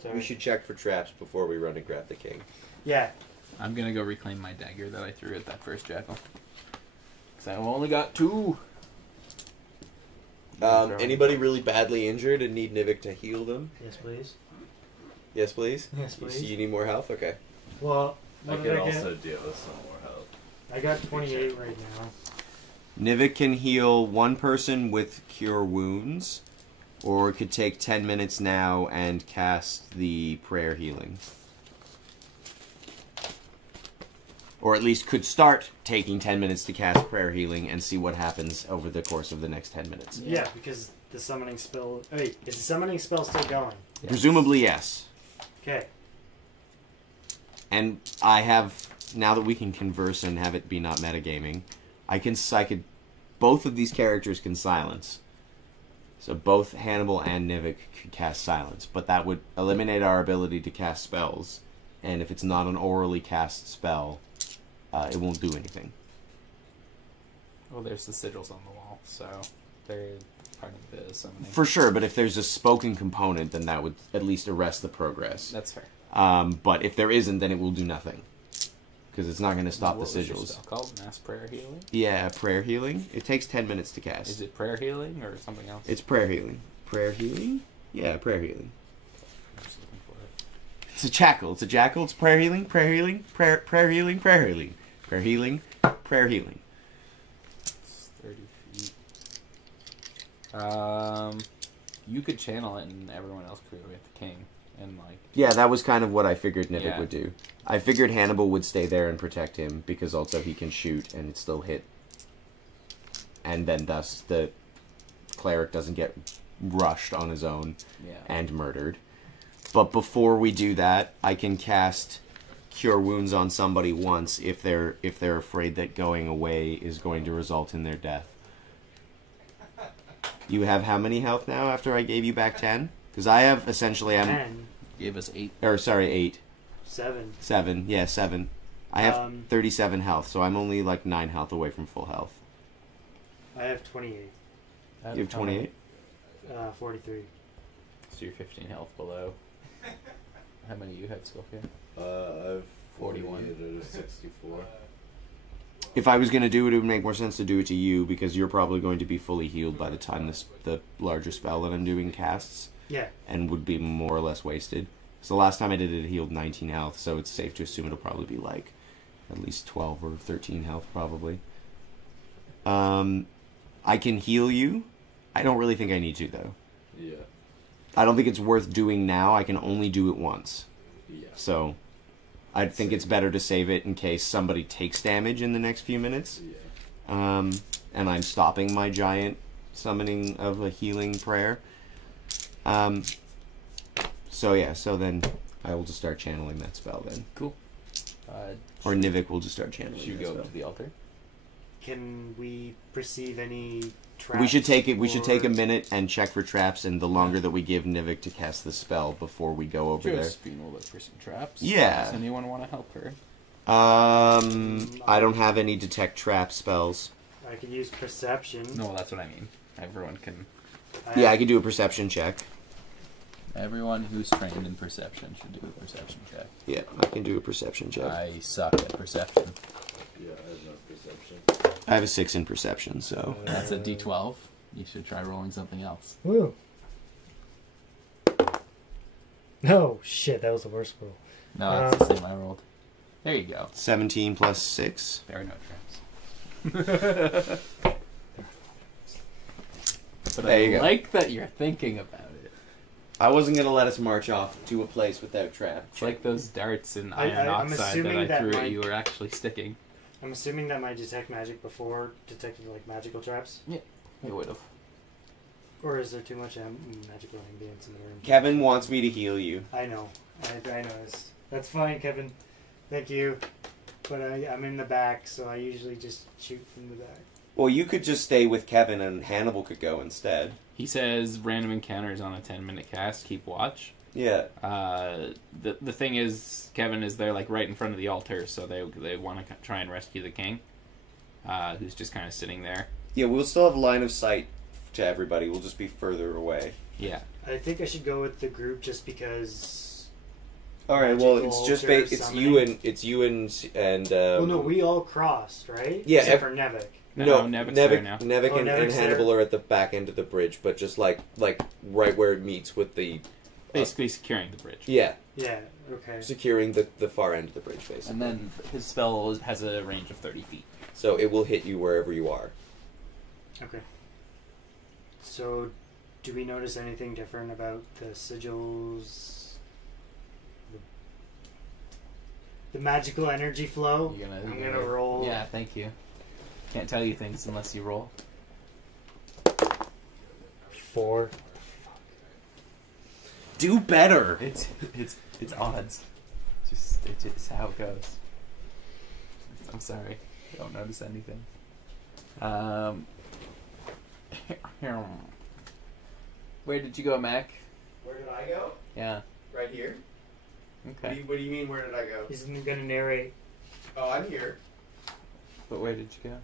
Sorry. We should check for traps before we run and grab the king. Yeah. I'm gonna go reclaim my dagger that I threw at that first jackal. Because I only got 2. Anybody really badly injured and need Nivik to heal them? Yes, please. Yes, please? Yes, please. You need more health? Okay. Well, I what could did I get? also deal with some more help. I got 28 right now. Nivik can heal one person with Cure Wounds, or could take 10 minutes now and cast the Prayer Healing. Or at least could start taking 10 minutes to cast Prayer Healing and see what happens over the course of the next 10 minutes. Yeah, because the summoning spell... Wait, is the summoning spell still going? Yes. Presumably, yes. Okay. And I have, now that we can converse and have it be not metagaming, I could, both of these characters can silence. So both Hannibal and Nivik could cast silence, but that would eliminate our ability to cast spells. And if it's not an orally cast spell, it won't do anything. Well, there's the sigils on the wall, so they're part of the summoning. For sure, but if there's a spoken component, then that would at least arrest the progress. That's fair. But if there isn't, then it will do nothing. Because it's not going to stop What the was your sigils. spell called? Mass prayer healing? Yeah, Prayer Healing. It takes 10 minutes to cast. Is it prayer healing or something else? It's Prayer Healing. Prayer Healing? Yeah, Prayer Healing. I'm just looking for it. It's a jackal. It's a jackal. It's Prayer Healing. Prayer Healing. Prayer Healing. Prayer Healing. Prayer Healing. Prayer Healing. It's 30 feet. You could channel it and everyone else could go get the king. And like... Yeah, that was kind of what I figured Nivik Yeah. would do. I figured Hannibal would stay there and protect him, because also he can shoot and it still hit. And then thus the cleric doesn't get rushed on his own Yeah. and murdered. But before we do that, I can cast Cure Wounds on somebody once if they're afraid that going away is going to result in their death. You have how many health now after I gave you back 10? Because I have essentially... 10. Gave us 8. Or, sorry, 8. 7. 7. Yeah, 7. I have 37 health, so I'm only like 9 health away from full health. I have 28. You have 28? 43. So you're 15 health below. How many you had, Sophia? I have 41. 48 out of 64. If I was going to do it, it would make more sense to do it to you, because you're probably going to be fully healed by the time the larger spell that I'm doing casts. Yeah. And would be more or less wasted. So the last time I did it, it healed 19 health, so it's safe to assume it'll probably be like at least 12 or 13 health, probably. I can heal you. I don't really think I need to, though. Yeah. I don't think it's worth doing now. I can only do it once. Yeah. So I think it's better to save it in case somebody takes damage in the next few minutes. Yeah. And I'm stopping my giant summoning of a healing prayer. So yeah, so then I will just start channeling that spell then. Cool. Or Nivik will just start channeling Should you that go spell. to the altar? Can we perceive any traps? We should take it. We should or- take a minute and check for traps, and the longer that we give Nivik to cast the spell before we go over Josephine will look for some traps. Yeah. Does anyone want to help her? there. I don't have any detect trap spells. I could use perception. No, that's what I mean. Everyone can. Yeah, I can do a perception check. Everyone who's trained in perception should do a perception check. Yeah, I can do a perception check. I suck at perception. Yeah, I have no perception. I have a 6 in perception, so That's a D12. You should try rolling something else. Woo. No, shit, that was the worst roll. No, that's the same I rolled. There you go. 17 plus 6. There are no traps. But There I you go. like that you're thinking about it. I wasn't gonna let us march off to a place without traps. It's like those darts in I- iron I'm oxide that assuming I that threw my- at you were actually sticking. I'm assuming that my detect magic before detected like magical traps, It would have. or is there too much magical ambience in the room? Kevin wants me to heal you. I know. I know. That's fine, Kevin. Thank you. But I'm in the back, so I usually just shoot from the back. Well, you could just stay with Kevin, and Hannibal could go instead. He says random encounters on a 10-minute cast. Keep watch. Yeah. The thing is, Kevin is there like right in front of the altar, so they want to try and rescue the king, who's just kind of sitting there. Yeah, we'll still have line of sight to everybody. We'll just be further away. Yeah. I think I should go with the group just because. All right. Well, Magical it's just altar it's summoning. you and. Well, no, we all crossed, right? Yeah, Except for Nevik. No, Nevik's there now. Nevik Oh, and Nevik's Hannibal there. are at the back end of the bridge, but just like right where it meets with the. Basically securing the bridge. Yeah, Yeah. Okay. securing the far end of the bridge, basically. And then his spell has a range of 30 feet. So it will hit you wherever you are. Okay. So, do we notice anything different about the sigils? The magical energy flow? I'm gonna roll. Yeah, thank you. Can't tell you things unless you roll. 4. Do better. It's odds. It's how it goes. I'm sorry. I don't notice anything. Where did you go, Mac? Where did I go? Yeah. Right here. Okay. What do you mean? Where did I go? He's gonna narrate. Oh, I'm here. But where did you go?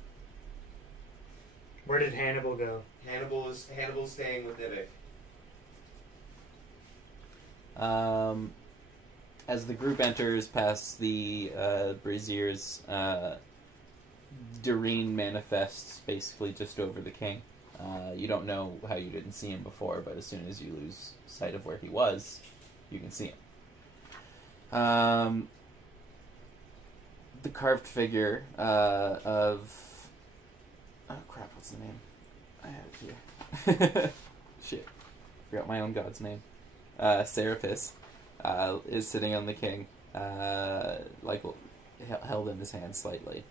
Where did Hannibal go? Hannibal's staying with Nivik. As the group enters past the braziers, Doreen manifests basically just over the king. You don't know how you didn't see him before, but as soon as you lose sight of where he was, you can see him. The carved figure of... Oh crap, what's the name? I have it here. Shit. Forgot my own god's name. Serapis is sitting on the king, held in his hand slightly.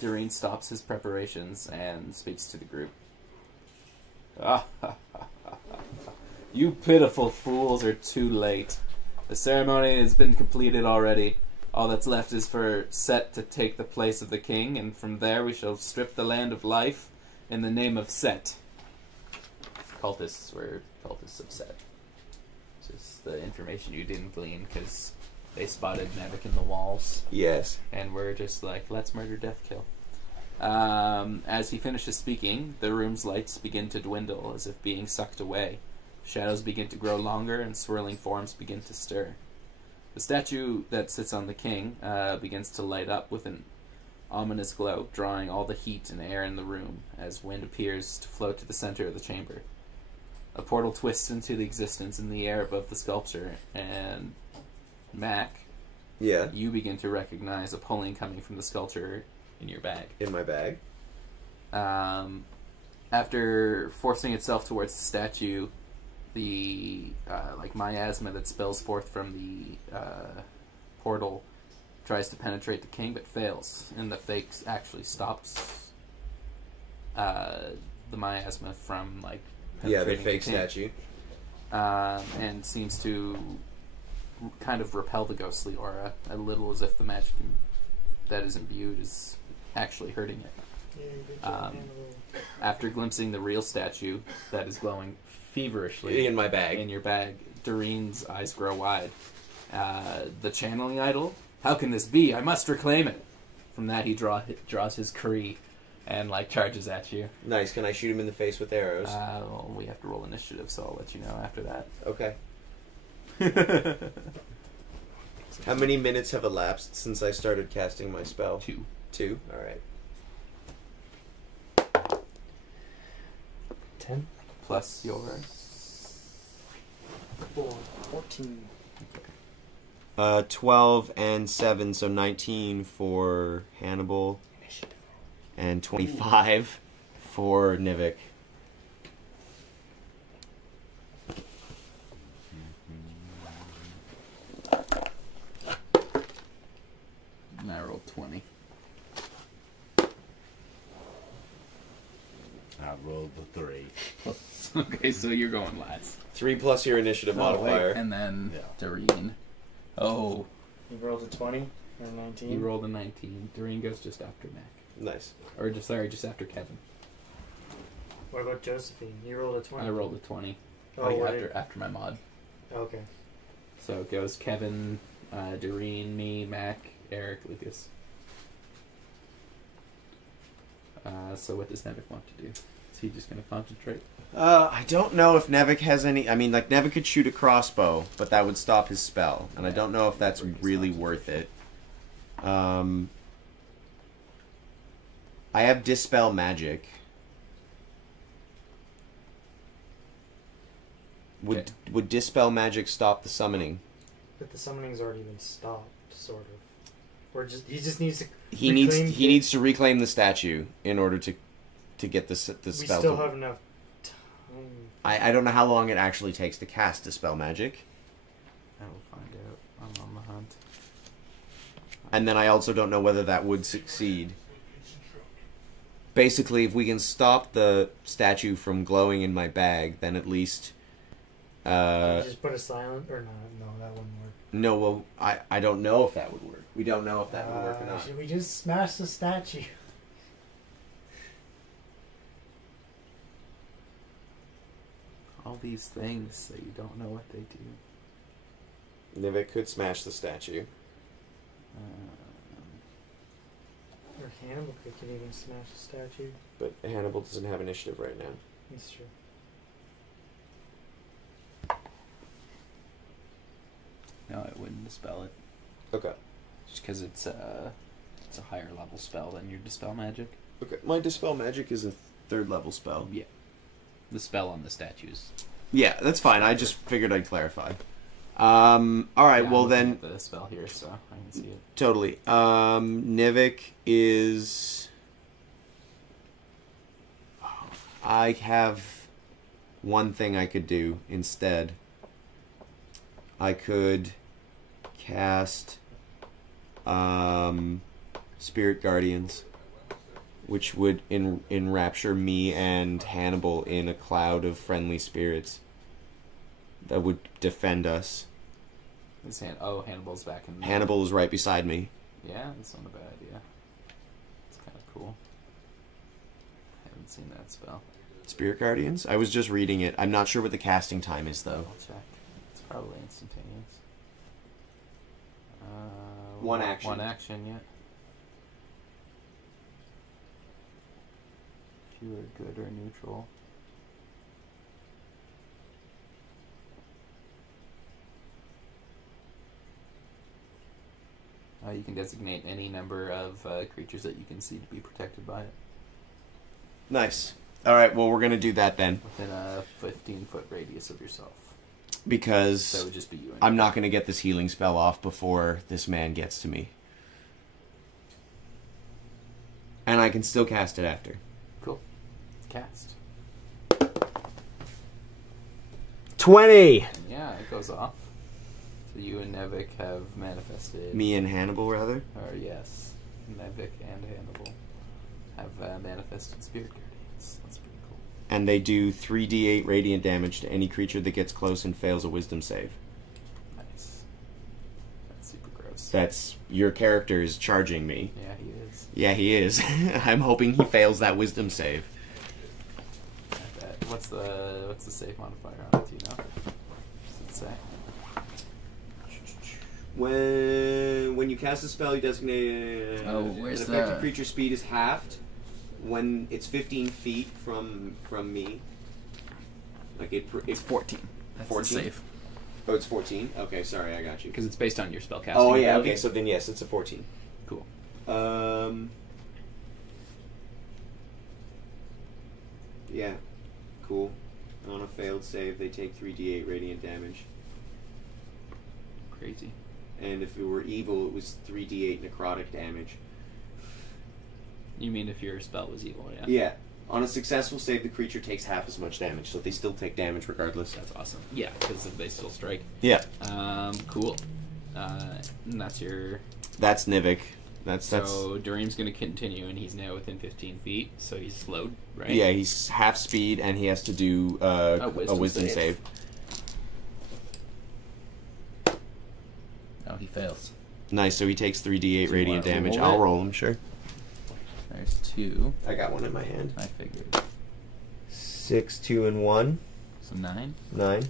Doreen stops his preparations and speaks to the group. You pitiful fools are too late. The ceremony has been completed already. All that's left is for Set to take the place of the king, and from there we shall strip the land of life in the name of Set. Cultists were cultists of Set. Just the information you didn't glean, because they spotted Nevik in the walls. Yes. And we're just like, let's murder, death, kill. As he finishes speaking, the room's lights begin to dwindle as if being sucked away. Shadows begin to grow longer and swirling forms begin to stir. The statue that sits on the king begins to light up with an ominous glow, drawing all the heat and air in the room as wind appears to float to the center of the chamber. A portal twists into the existence in the air above the sculpture, and Mac, Yeah. you begin to recognize a pulling coming from the sculpture in your bag. In my bag. After forcing itself towards the statue, the miasma that spills forth from the portal tries to penetrate the king but fails, and the fake actually stops the miasma from Yeah, the penetrating fake king. statue. and seems to kind of repel the ghostly aura a little, as if the magic that is imbued is actually hurting it. After glimpsing the real statue that is glowing feverishly In my bag. in your bag, Doreen's eyes grow wide. The channeling idol? How can this be? I must reclaim it. From that, he draws his Kree and charges at you. Nice. Can I shoot him in the face with arrows? Well, we have to roll initiative, so I'll let you know after that. Okay. How many minutes have elapsed since I started casting my spell? 2. 2? Alright. 10? Plus your... 14. 12 and 7, so 19 for Hannibal. And 25 for Nivik. And I rolled 20. I rolled the 3. Okay, so you're going last. 3 plus your initiative modifier. And then Yeah. Doreen. Oh, You rolled a 20 or a 19? he rolled a 19. Doreen goes just after Mac. Nice. Or just after Kevin. What about Josephine? You rolled a 20. I rolled a 20. Oh, what did- after my mod. Okay. So it goes Kevin, Doreen, me, Mac, Eric, Lucas. So what does Nevik want to do? Is he just going to concentrate? I don't know if Nevik has any... I mean, Nevik could shoot a crossbow, but that would stop his spell. And I don't know if that's really worth it. I have Dispel Magic. Would Dispel Magic stop the summoning? But the summoning's already been stopped, sort of. Or he just needs to. He needs to reclaim the statue in order to get the spell. We still have enough time. I don't know how long it actually takes to cast Dispel Magic. I will find out. I'm on the hunt. And then I also don't know whether that would succeed. Basically, if we can stop the statue from glowing in my bag, then at least... Can you just put a silent... Or not? No, that wouldn't work. No, well, I don't know if that would work. We don't know if that would work or not. Should we just smash the statue? All these things that you don't know what they do. Nivik could smash the statue. Or Hannibal could even smash the statue. But Hannibal doesn't have initiative right now. That's true. No, I wouldn't dispel it. Okay. Just because it's a higher level spell than your Dispel Magic. Okay. My Dispel Magic is a 3rd level spell. Yeah. The spell on the statues. Yeah, that's fine. I just figured I'd clarify. Alright, Yeah, well I'm looking then... at the spell here, so I can see it. Totally. Nivik is... I have one thing I could do instead. I could cast Spirit Guardians, which would enrapture me and Hannibal in a cloud of friendly spirits that would defend us. Hannibal's back in. Hannibal is right beside me. Yeah, that's not a bad idea. It's kind of cool. I haven't seen that spell. Spirit Guardians? I was just reading it. I'm not sure what the casting time is, though. I'll check. It's probably instantaneous. One action. One action, yeah. If you were good or neutral. You can designate any number of creatures that you can see to be protected by it. Nice. Alright, well, we're going to do that then. Within a 15-foot radius of yourself. Because That would just be you. I'm not going to get this healing spell off before this man gets to me. And I can still cast it after. Cool. Cast. 20! Yeah, it goes off. So you and Nevik have manifested... Me and Hannibal, rather? Or yes, Nevik and Hannibal have manifested Spirit Guardians. That's pretty cool. and they do 3d8 radiant damage to any creature that gets close and fails a wisdom save. Nice. That's super gross. That's your character is charging me. Yeah, he is. Yeah, he is. I'm hoping he fails that wisdom save. I bet. What's the save modifier on it? Do you know? Does it say? When you cast a spell, you designate where's an effective the- creature's speed is halved when it's 15 feet from me. Like It's 14. That's 14? the save. Oh, it's 14. Okay, sorry, I got you. Because it's based on your spellcasting. Oh yeah, ability. okay. So then yes, it's a 14. Cool. Yeah, cool. On a failed save, they take 3d8 radiant damage. Crazy. And if it were evil, it was 3d8 necrotic damage. You mean if your spell was evil, yeah? Yeah. On a successful save, the creature takes half as much damage, so they still take damage regardless. That's awesome. Yeah, because they still strike. Yeah. Cool. And that's your... That's Nivik. That's So Durim's going to continue, and he's now within 15 feet, so he's slowed, right? yeah. He's half speed, and he has to do a wisdom save. Oh, he fails. Nice. So he takes 3d8 Do you radiant wanna damage. roll I'll it? roll him, sure. There's 2. I got one in my hand. I figured. 6, 2, and 1. So 9. 9.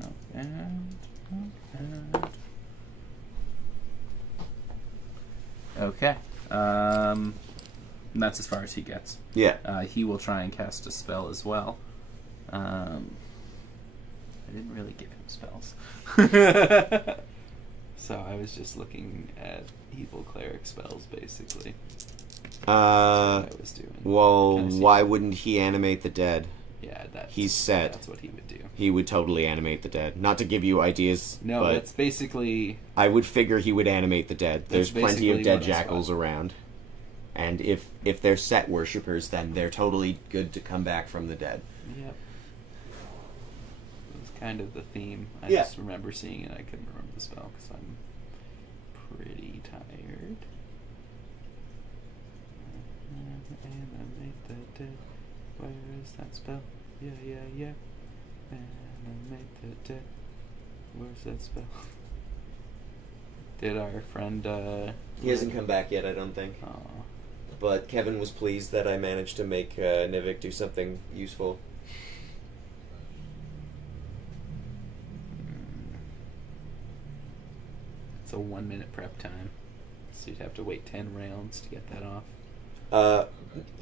No. And... Okay. And that's as far as he gets. Yeah. He will try and cast a spell as well. I didn't really give him spells. So I was just looking at evil cleric spells, basically. That's what I was doing. Well, Can I see why it? wouldn't he animate the dead? Yeah, that's... He's set. That's what he would do. He would totally animate the dead. Not to give you ideas, No, but that's basically... I would figure he would animate the dead. There's That's plenty of basically dead what I jackals thought. around. And if they're set worshippers, then they're totally good to come back from the dead. Yep. It was kind of the theme. I Yeah. just remember seeing it. I couldn't remember the spell because I'm pretty tired. Animate the dead. Where is that spell? Yeah. Animate the dead. Where's that spell? Did our friend, He hasn't come back yet, I don't think. Aw. But Kevin was pleased that I managed to make Nivik do something useful. It's a 1 minute prep time. So you'd have to wait 10 rounds to get that off.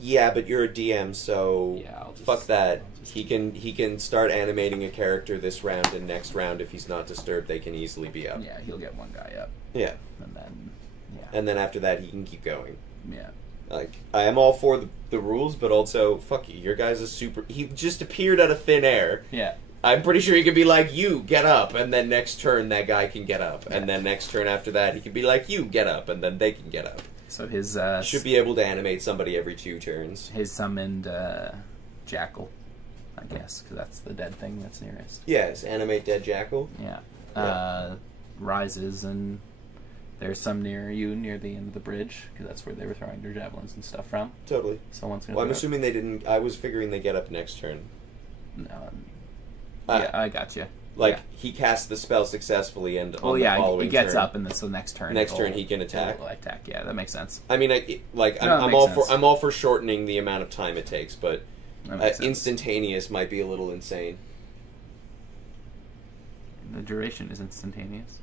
Yeah, but you're a DM, so Yeah, I'll just... fuck that. I'll just- He can start animating a character this round, and next round, if he's not disturbed, they can easily be up. Yeah, he'll get one guy up. Yeah. And then... Yeah. And then after that, he can keep going. Yeah. Like, I am all for the rules, but also, fuck you, your guy's a super... He just appeared out of thin air. Yeah. I'm pretty sure he could be like, you, get up, and then next turn, that guy can get up. And then next turn after that, he can be like, you, get up, and then they can get up. So his... Should be able to animate somebody every 2 turns. His summoned jackal, I guess, because that's the dead thing that's nearest. Yes, animate dead jackal. Yeah. Yeah. Rises, and there's some near you, near the end of the bridge, because that's where they were throwing their javelins and stuff from. Totally. Someone's gonna Well, I'm throw- assuming they didn't... I was figuring they get up next turn. No. Uh, Yeah, I got you. Like, Yeah. he casts the spell successfully, and Oh on yeah, the following he gets turn, up, and then so next turn. Next turn it'll- he can attack. it'll attack. Yeah, that makes sense. I mean, No, that makes sense. I'm all for shortening the amount of time it takes, but That makes sense. instantaneous might be a little insane. The duration is instantaneous.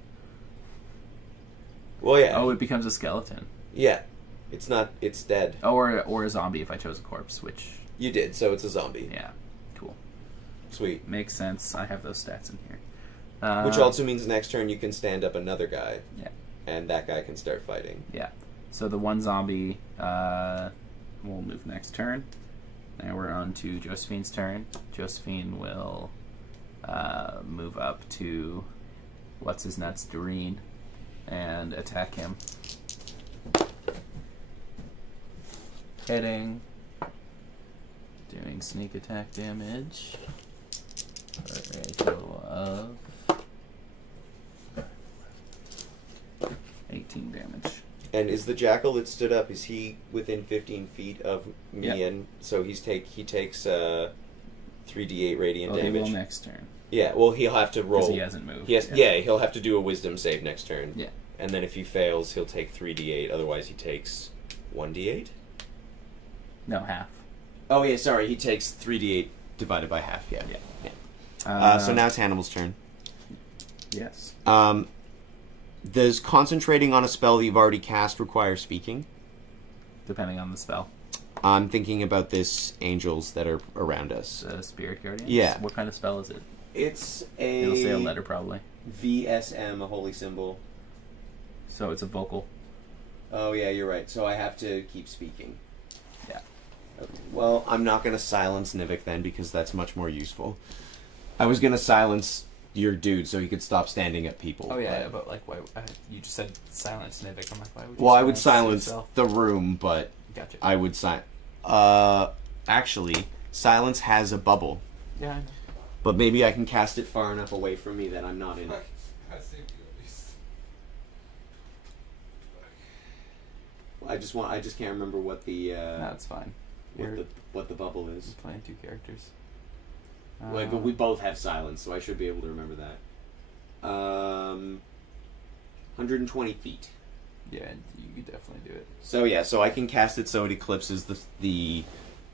Well, yeah. Oh, it becomes a skeleton. Yeah. It's not... It's dead. Oh, or a zombie if I chose a corpse, which... You did, so it's a zombie. Yeah, cool. Sweet. Makes sense. I have those stats in here. Which also means next turn you can stand up another guy. Yeah. And that guy can start fighting. Yeah. So the one zombie will move next turn. Now we're on to Josephine's turn. Josephine will move up to what's-his-nuts, Doreen, and attack him. Hitting. Doing sneak attack damage. For a total of 18 damage. And is the jackal that stood up, is he within 15 feet of me? Yep. And so he takes 3d8 radiant He damage. will next turn. Yeah, well, he'll have to roll. Because he hasn't moved. Yeah, he'll have to do a wisdom save next turn. Yeah. And then if he fails, he'll take 3d8. Otherwise, he takes 1d8? No, half. Oh, yeah, sorry. He takes 3d8 divided by half, yeah. Yeah. So now it's Hannibal's turn. Yes. Does concentrating on a spell that you've already cast require speaking? Depending on the spell. I'm thinking about this angels that are around us. Spirit Guardians? Yeah. What kind of spell is it? It's It'll say a letter, probably. VSM, a holy symbol. So it's a vocal. Oh, yeah, you're right. So I have to keep speaking. Yeah. Okay. Well, I'm not going to silence Nivik then, because that's much more useful. I was going to silence your dude so he could stop standing at people. Oh, yeah, but like, why? You just said silence Nivik. I'm like, why would you Well, I would silence yourself? the room, but Gotcha. I would actually, silence has a bubble. Yeah, I know. But maybe I can cast it far enough away from me that I'm not in it. I saved you at least. I just can't remember what the That's fine. We're what the bubble is. playing two characters. Like, but we both have silence, so I should be able to remember that. 120 feet. Yeah, you could definitely do it. So yeah, so I can cast it so it eclipses the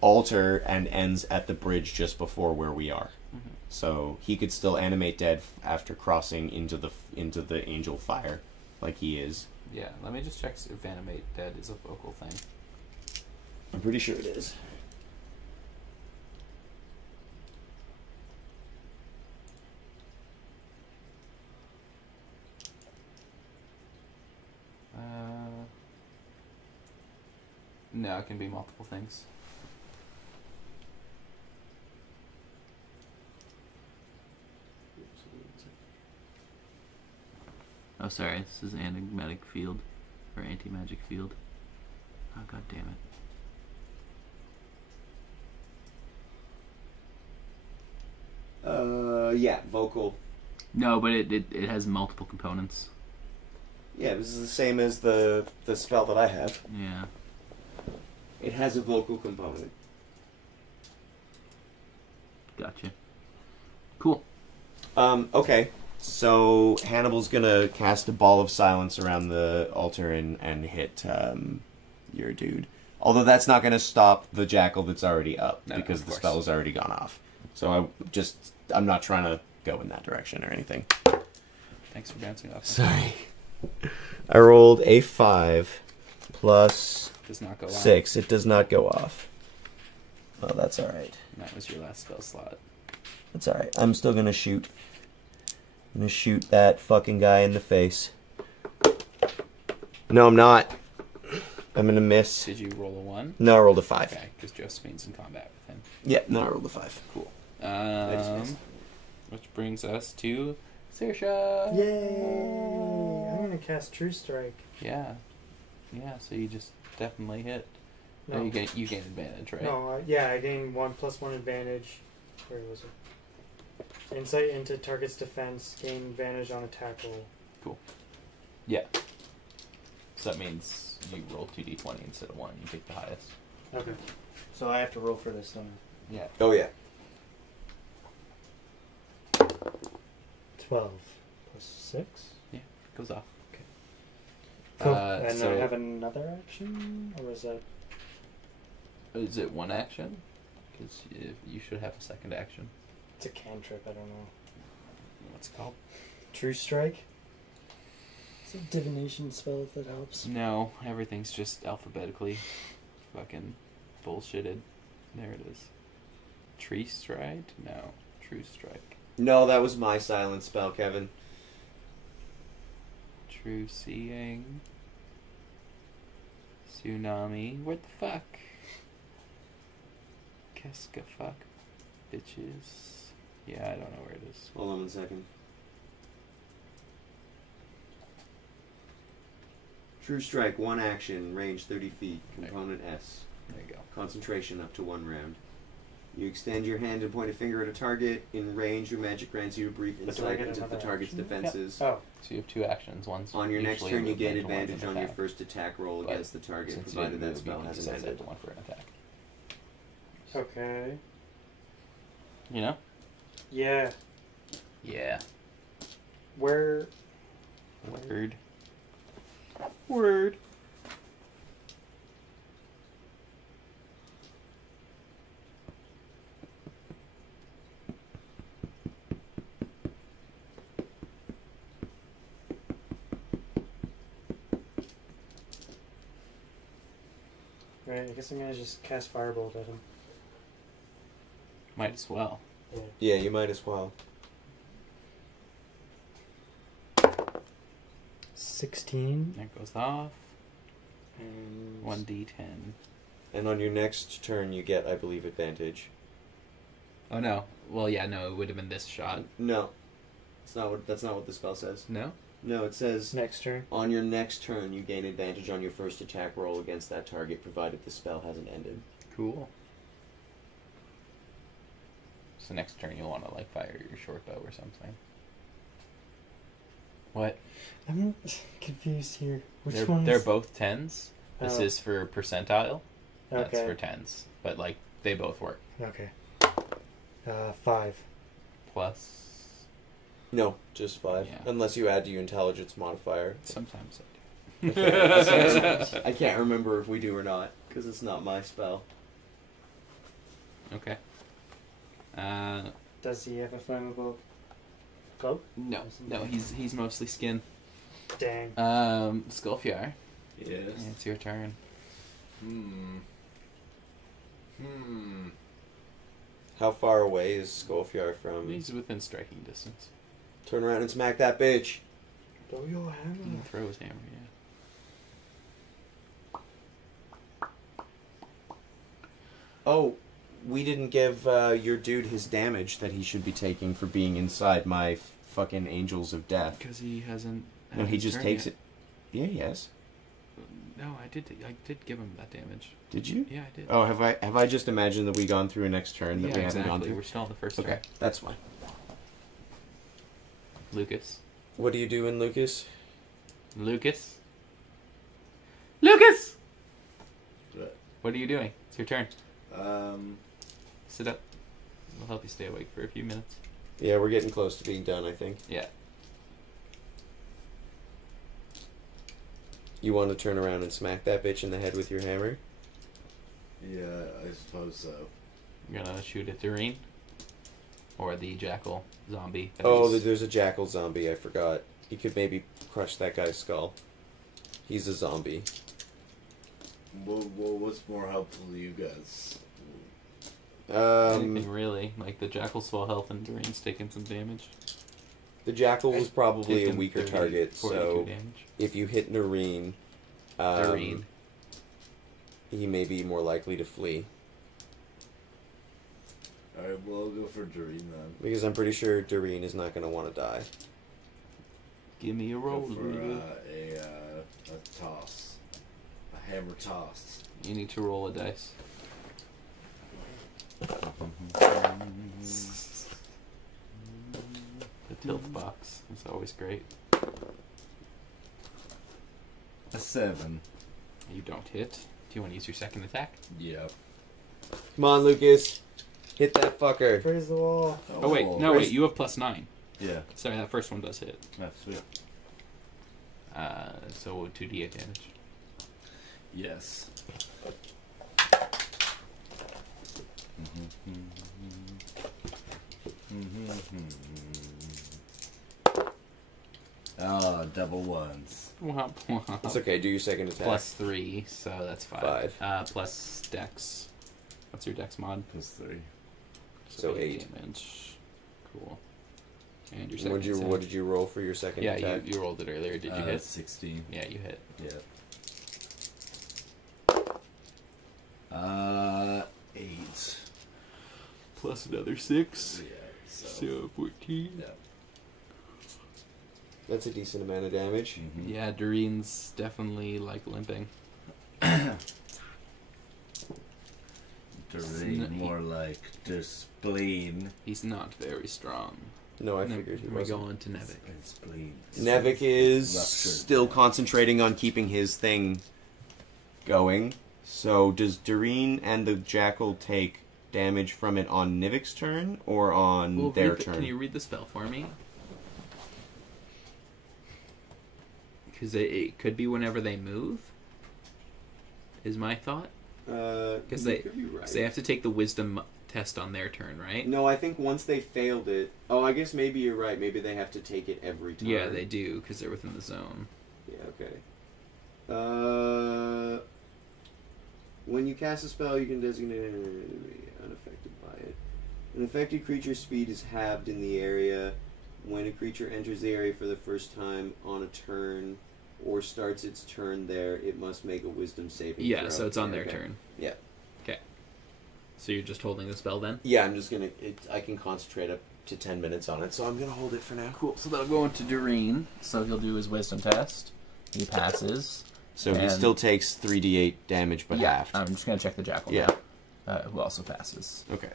altar and ends at the bridge just before where we are. Mm-hmm. So he could still animate dead after crossing into the angel fire, like he is. Yeah, let me just check if animate dead is a vocal thing. I'm pretty sure it is. No, it can be multiple things. Oh, sorry. This is enigmatic field or anti-magic field. Oh, god damn it. Yeah, vocal. No, but it has multiple components. Yeah, this is the same as the spell that I have. Yeah. It has a vocal component. Gotcha. Cool. Okay. So Hannibal's gonna cast a ball of silence around the altar and hit your dude. Although that's not gonna stop the jackal that's already up, No, because of the course. spell has already gone off. So I'm not trying to go in that direction or anything. Thanks for bouncing off. Sorry. I rolled a 5 plus Does not go on. 6. It does not go off. Oh, that's alright. And that was your last spell slot. That's alright. I'm still gonna shoot. I'm gonna shoot that fucking guy in the face. No, I'm not. I'm gonna miss. Did you roll a 1? No, I rolled a 5. Okay, because Josephine's in combat with him. Yeah, no, I rolled a 5. Cool. just missed. Which brings us to Saoirse. Yay! I'm gonna cast True Strike. Yeah. Yeah, so you just definitely hit. No, No, you gain advantage, right? no, yeah, I gain 1+1 advantage. Where was it? Insight into target's defense. Gain advantage on attack roll. Yeah. So that means you roll 2d20 instead of 1. You pick the highest. Okay. So I have to roll for this, don't Yeah. Oh, yeah. I? 12 plus 6. Goes off. Cool. And so I have another action, or is that? is it one action? Because you should have a second action. It's a cantrip. I don't know. What's it called? True Strike. It's a divination spell if that helps. No, everything's just alphabetically fucking bullshitted. There it is. Tree Stride? No. True Strike. No, that was my silent spell, Kevin. True Seeing. Tsunami. What the fuck? Keska fuck. Bitches. Yeah, I don't know where it is. Hold on 1 second. True Strike, 1 action, range 30 feet, component S. There you go. Concentration up to 1 round. You extend your hand and point a finger at a target. In range, your magic grants you a brief But do I insight get into the another target's action? defenses. Oh, So you have 2 actions. One's On your next usually turn, a you gain movement, one's advantage an on your attack. first attack roll But against the target, Since you provided didn't that move, spell you can hasn't decide ended. to one for an attack. okay. You know? Yeah. Yeah. Where? Word. Word. Right, I guess I'm gonna just cast Firebolt at him. Might as well. Yeah. Yeah, you might as well. 16. That goes off. And 1d10. And on your next turn, you get, I believe, advantage. Oh no. Well, yeah, no, it would have been this shot. No, it's not what. That's not what the spell says. No? No, it says next turn. on your next turn, you gain advantage on your first attack roll against that target, provided the spell hasn't ended. Cool. So next turn you'll want to, like, fire your short bow or something. What? I'm confused here. Which they're, one? they're both 10s. This Oh. is for percentile. That's Okay. for 10s. But, like, they both work. Okay. 5. Plus... No, just 5. Yeah. Unless you add to your intelligence modifier. Sometimes I can't, I can't remember if we do or not, because it's not my spell. Okay. Does he have a flammable cloak? No, he's mostly skin. Dang. Skullfjær, Yes. it's your turn. How far away is Skullfjær from? He's within striking distance. Turn around and smack that bitch. Throw your He can hammer. throw his hammer, yeah. Oh, we didn't give your dude his damage that he should be taking for being inside my fucking angels of death. Because he hasn't. No, he just takes it. Yeah, yes. No, I did give him that damage. Did you? Yeah, I did. Oh, have I just imagined that we gone through a next turn that yeah, we haven't exactly. gone through? We're still on the first Okay, turn. that's fine. Lucas. What are you doing, Lucas? Lucas. Lucas. What? What are you doing? It's your turn. Uh, Sit up. We'll help you stay awake for a few minutes. Yeah, we're getting close to being done, I think. Yeah. You want to turn around and smack that bitch in the head with your hammer? yeah, I suppose so. You're gonna shoot at Doreen? Or the jackal zombie? that Oh, is- there's a jackal zombie, I forgot. You could maybe crush that guy's skull. He's a zombie. What's more helpful to you guys? anything really. Like the jackal's full health and Doreen's taking some damage. The jackal was probably a Taking weaker 30, target, 42 so damage. if you hit Noreen, Doreen. he may be more likely to flee. Alright, well, I'll go for Doreen then. Because I'm pretty sure Doreen is not going to want to die. Give me a roll. Go for Lulu. a toss. A hammer toss. You need to roll a dice. The tilt box is always great. A 7. You don't hit. Do you want to use your second attack? Yep. Come on, Lucas. Hit that fucker. Praise the wall. Oh wait, no wait, you have +9. Yeah, Sorry, that first one does hit. that's sweet. So 2d8 damage. Yes. Ah, double ones. Womp womp. It's okay, do your second attack. +3, so that's 5. Plus dex. What's your dex mod? +3. So 8. damage. Cool. And your second What did you roll for your second Yeah, attack? you rolled it earlier. Did you hit? 16. Yeah, you hit. Yep. 8. Plus another 6. Yeah, so. So 14. Yeah. That's a decent amount of damage. Mhm. Yeah, Doreen's definitely like limping. Doreen, more like their spleen. He's not very strong. No, I figured he We wasn't. go on to Nevik. And spleen. Nevik is Ruptured. still concentrating on keeping his thing going. So does Doreen and the jackal take damage from it on Nivik's turn or on Well, their can turn? you read the spell for me? Because it could be whenever they move. Is my thought. Because they- Because they have to take the wisdom test on their turn, right? No, I think once they failed it... Oh, I guess maybe you're right. Maybe they have to take it every time. Yeah, they do, because they're within the zone. Yeah, okay. When you cast a spell, you can designate an enemy unaffected by it. An affected creature's speed is halved in the area. When a creature enters the area for the first time on a turn or starts its turn there, it must make a wisdom saving Yeah, throw. so it's on their Okay. turn. Yeah. Okay. So you're just holding the spell then? Yeah, I'm just gonna... I can concentrate up to 10 minutes on it, so I'm gonna hold it for now. Cool. So that'll go into Doreen. So he'll do his wisdom test. He passes. So he And- still takes 3d8 damage, but halved. I'm just going to check the jackal Yeah. now, who also passes. Okay.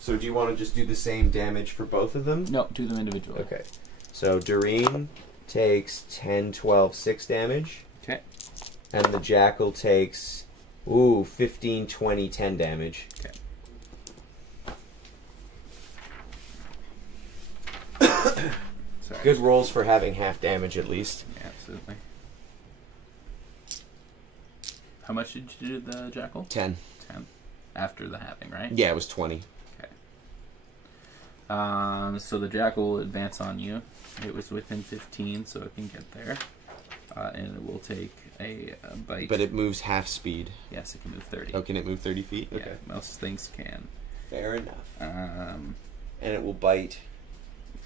So do you want to just do the same damage for both of them? No, do them individually. Okay. So Doreen takes 10, 12, 6 damage. Okay. And the jackal takes, 15, 20, 10 damage. Okay. Sorry. Good rolls for having half damage at least. Yeah, absolutely. How much did you do the jackal? 10. 10. After the halving, right? Yeah, it was 20. So the jackal will advance on you. It was within 15, so it can get there. And it will take a bite. But it moves half speed. Yes, it can move 30. Oh, can it move 30 feet? Yeah, Okay. most things can. Fair enough. Um, And it will bite.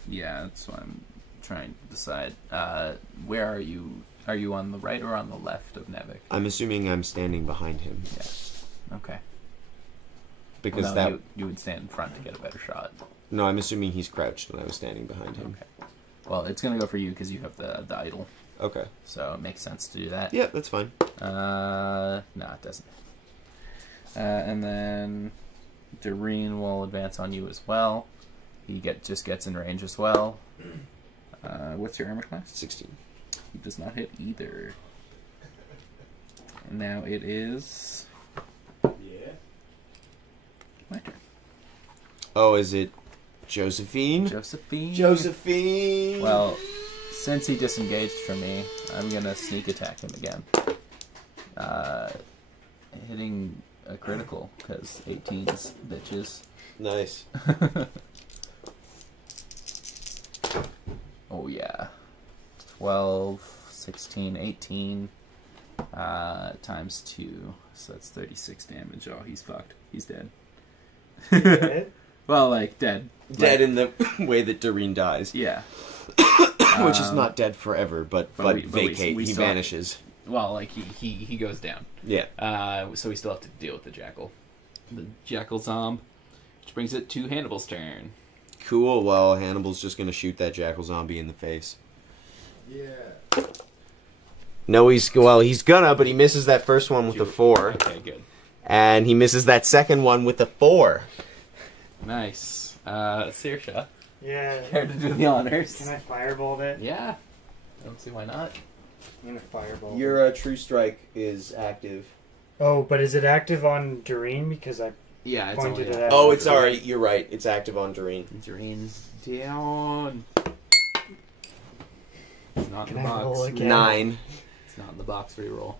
yeah, that's what I'm trying to decide. Where are you? Are you on the right or on the left of Nevik? I'm assuming I'm standing behind him. Yeah. Okay. Because Well, no, that... you would stand in front to get a better shot. No, I'm assuming he's crouched and I was standing behind him. Okay. Well, it's gonna go for you because you have the idol, Okay. so it makes sense to do that. Yeah, that's fine. No, it doesn't. And then Doreen will advance on you as well. He just gets in range as well. What's your armor class? 16. He does not hit either. And now it is Yeah. my turn. Oh, is it Josephine? Josephine. Josephine! Well, since he disengaged from me, I'm gonna sneak attack him again. Hitting a critical, because 18's bitches. Nice. Oh yeah. 12, 16, 18, times 2. So that's 36 damage. Oh, he's fucked. He's dead. Hit? Well, like, dead. Dead Like, in the way that Doreen dies. yeah. Which is not dead forever, but we vacate. He still- vanishes. Well, like, he goes down. Yeah. So we still have to deal with the jackal. The jackal zomb, which brings it to Hannibal's turn. Cool. Well, Hannibal's just going to shoot that jackal zombie in the face. Yeah. No, he's gonna, but he misses that first one with a 4. Okay, good. And he misses that second one with a 4. Nice. Saoirse, Yeah. care to do the honors? Can I firebolt it? Yeah. I don't see why not. I'm gonna firebolt. Your True Strike is active. Oh, but is it active on Doreen? Because I Yeah, it's pointed only it out. Oh, it's already. You're right. It's active on Doreen. Doreen's down. It's not in Can the I roll box. again? 9. It's not in the box. Reroll.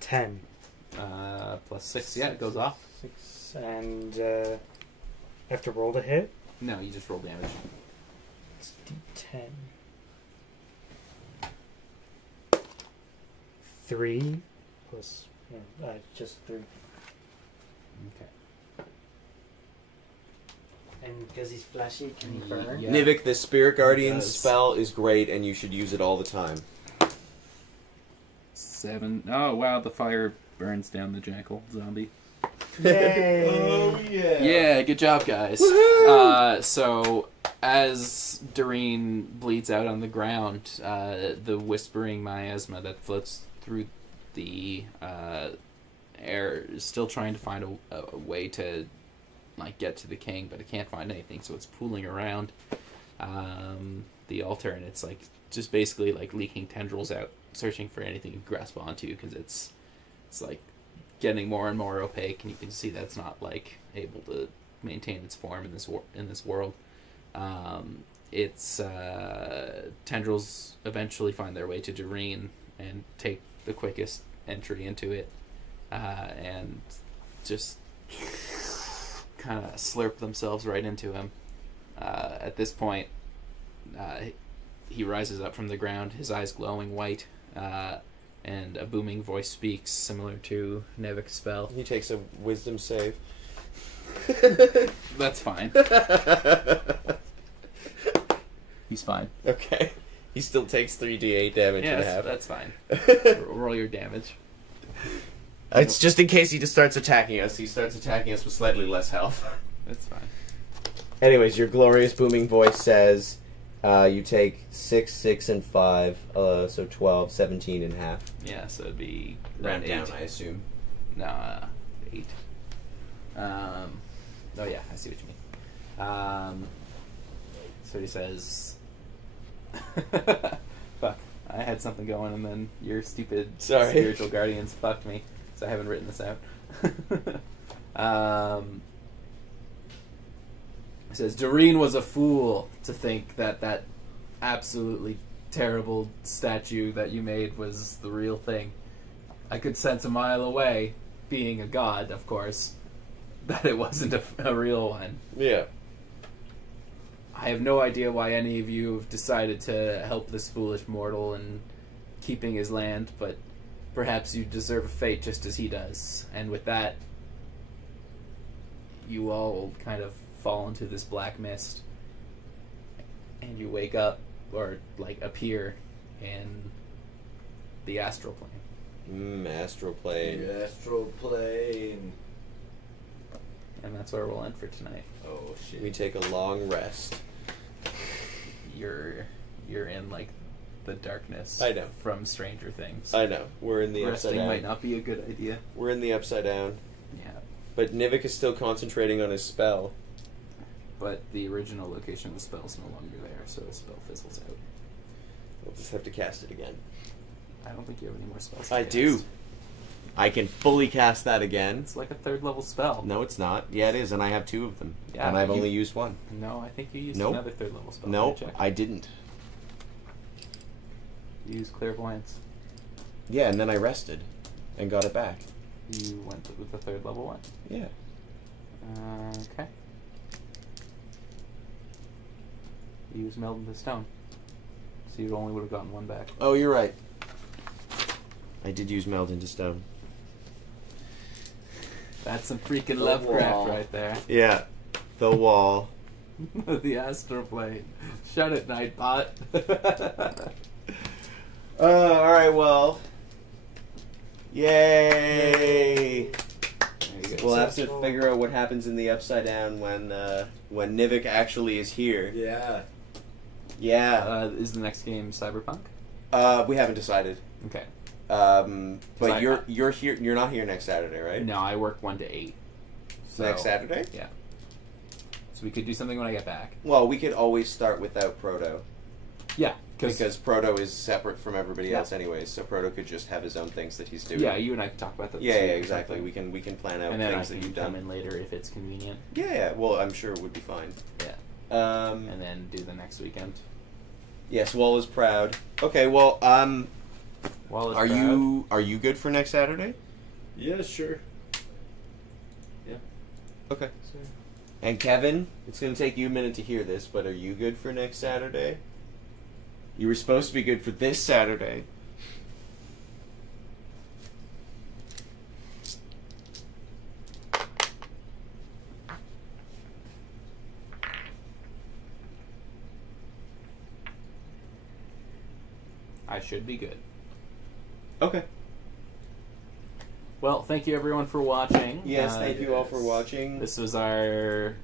10. Plus 6. Yeah, it goes off. 6 and I have to roll to hit. No, you just roll damage. It's D10. 3 plus just 3. Okay. And because he's fleshy, can he burn? Yeah. Nivik, the Spirit Guardian does. spell is great, and you should use it all the time. 7. Oh wow, the fire burns down the jackal zombie. Yay! Oh yeah. Yeah, good job, guys. So as Doreen bleeds out on the ground, the whispering miasma that floats through the is still trying to find a way to like get to the king, but it can't find anything, so it's pooling around the altar, and it's like just basically like leaking tendrils out, searching for anything to grasp onto, because it's like getting more and more opaque, and you can see that it's not like able to maintain its form in this world. Its tendrils eventually find their way to Doreen and take the quickest entry into it, and just kind of slurp themselves right into him. At this point, he rises up from the ground, his eyes glowing white, and a booming voice speaks, similar to Nevik's spell. He takes a wisdom save. That's fine. He's fine. Okay. He still takes 3d8 damage Yeah, and a half. that's fine. Roll your damage. It's just in case he just starts attacking us. He starts attacking us with slightly less health. That's fine. Anyways, your glorious booming voice says you take 6, 6, and 5, so 12, 17 and a half. Yeah, so it'd be Round eight. down, I assume. No, 8. Oh yeah, I see what you mean. So he says, "Fuck, I had something going, and then your stupid spiritual guardians fucked me, so I haven't written this out." He says, "Doreen was a fool to think that absolutely terrible statue that you made was the real thing. I could sense a mile away, being a god, of course, that it wasn't a real one. Yeah. I have no idea why any of you have decided to help this foolish mortal in keeping his land, but perhaps you deserve a fate just as he does." And with that, you all kind of fall into this black mist, and you wake up, or like appear, in the astral plane. Astral plane. The astral plane. And that's where we'll end for tonight. Oh shit. We take a long rest. You're in like the darkness. I know. From Stranger Things. I know. We're in the upside Resting down. might not be a good idea. We're in the upside down. Yeah. But Nivik is still concentrating on his spell. But the original location of the spell's no longer there, so the spell fizzles out. We'll just have to cast it again. I don't think you have any more spells to I cast. do. I can fully cast that again. It's like a 3rd level spell. No, it's not. Yeah, it is, and I have 2 of them. Yeah, and I've but only used 1. No, I think you used Nope. another 3rd level spell. No, Let me check. I didn't. You used clairvoyance. Yeah, and then I rested and got it back. You went with the 3rd level one. Yeah. Okay. You used meld into stone. So you only would have gotten 1 back. Oh, you're right. I did use meld into stone. That's some freaking The Lovecraft wall. right there. Yeah. The wall. The astral plane. Shut it, Nightbot. Alright, well. Yay! We'll have to figure out what happens in the upside down when Nivik actually is here. Yeah. Yeah. Is the next game Cyberpunk? We haven't decided. Okay. But you're here. You're not here next Saturday, right? No, I work 1 to 8. So, Next Saturday? Yeah. So we could do something when I get back. Well, we could always start without Proto. Yeah, Because Proto is separate from everybody Yeah. else anyways, so Proto could just have his own things that he's doing. yeah, you and I can talk about that. Yeah, this yeah, week or exactly. something. We can plan out And then I things that can you've come done. in later if it's convenient. Yeah, yeah. Well, I'm sure it would be fine. Yeah. And then do the next weekend. Yes, Wall is proud. Okay, well, While it's are you good for next Saturday? Yeah, sure. Okay. And Kevin, it's going to take you a minute to hear this, but are you good for next Saturday? You were supposed to be good for this Saturday. I should be good. Okay. Well, thank you everyone for watching. Yes, thank you all for watching. This was our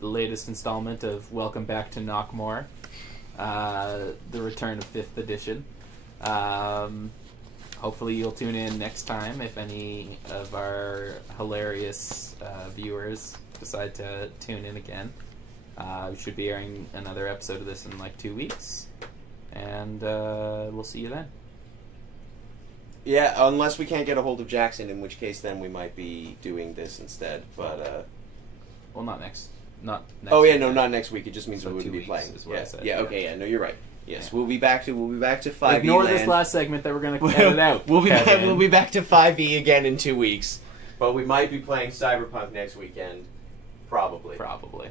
latest installment of Welcome Back to Knockmore, the return of 5th edition. hopefully you'll tune in next time if any of our hilarious viewers decide to tune in again. We should be airing another episode of this in like 2 weeks, and we'll see you then. Yeah, unless we can't get a hold of Jackson, in which case then we might be doing this instead. But Well, not next oh yeah, week. no, not next week. It just means So we wouldn't 2 be playing. weeks is what I said. Yeah, okay, yeah, no, you're right. Yes, Yeah. we'll be back to 5e. Ignore this land. last segment that we're going to edit out. We'll be Kevin. back to 5e again in 2 weeks. But we might be playing Cyberpunk next weekend, probably. Probably.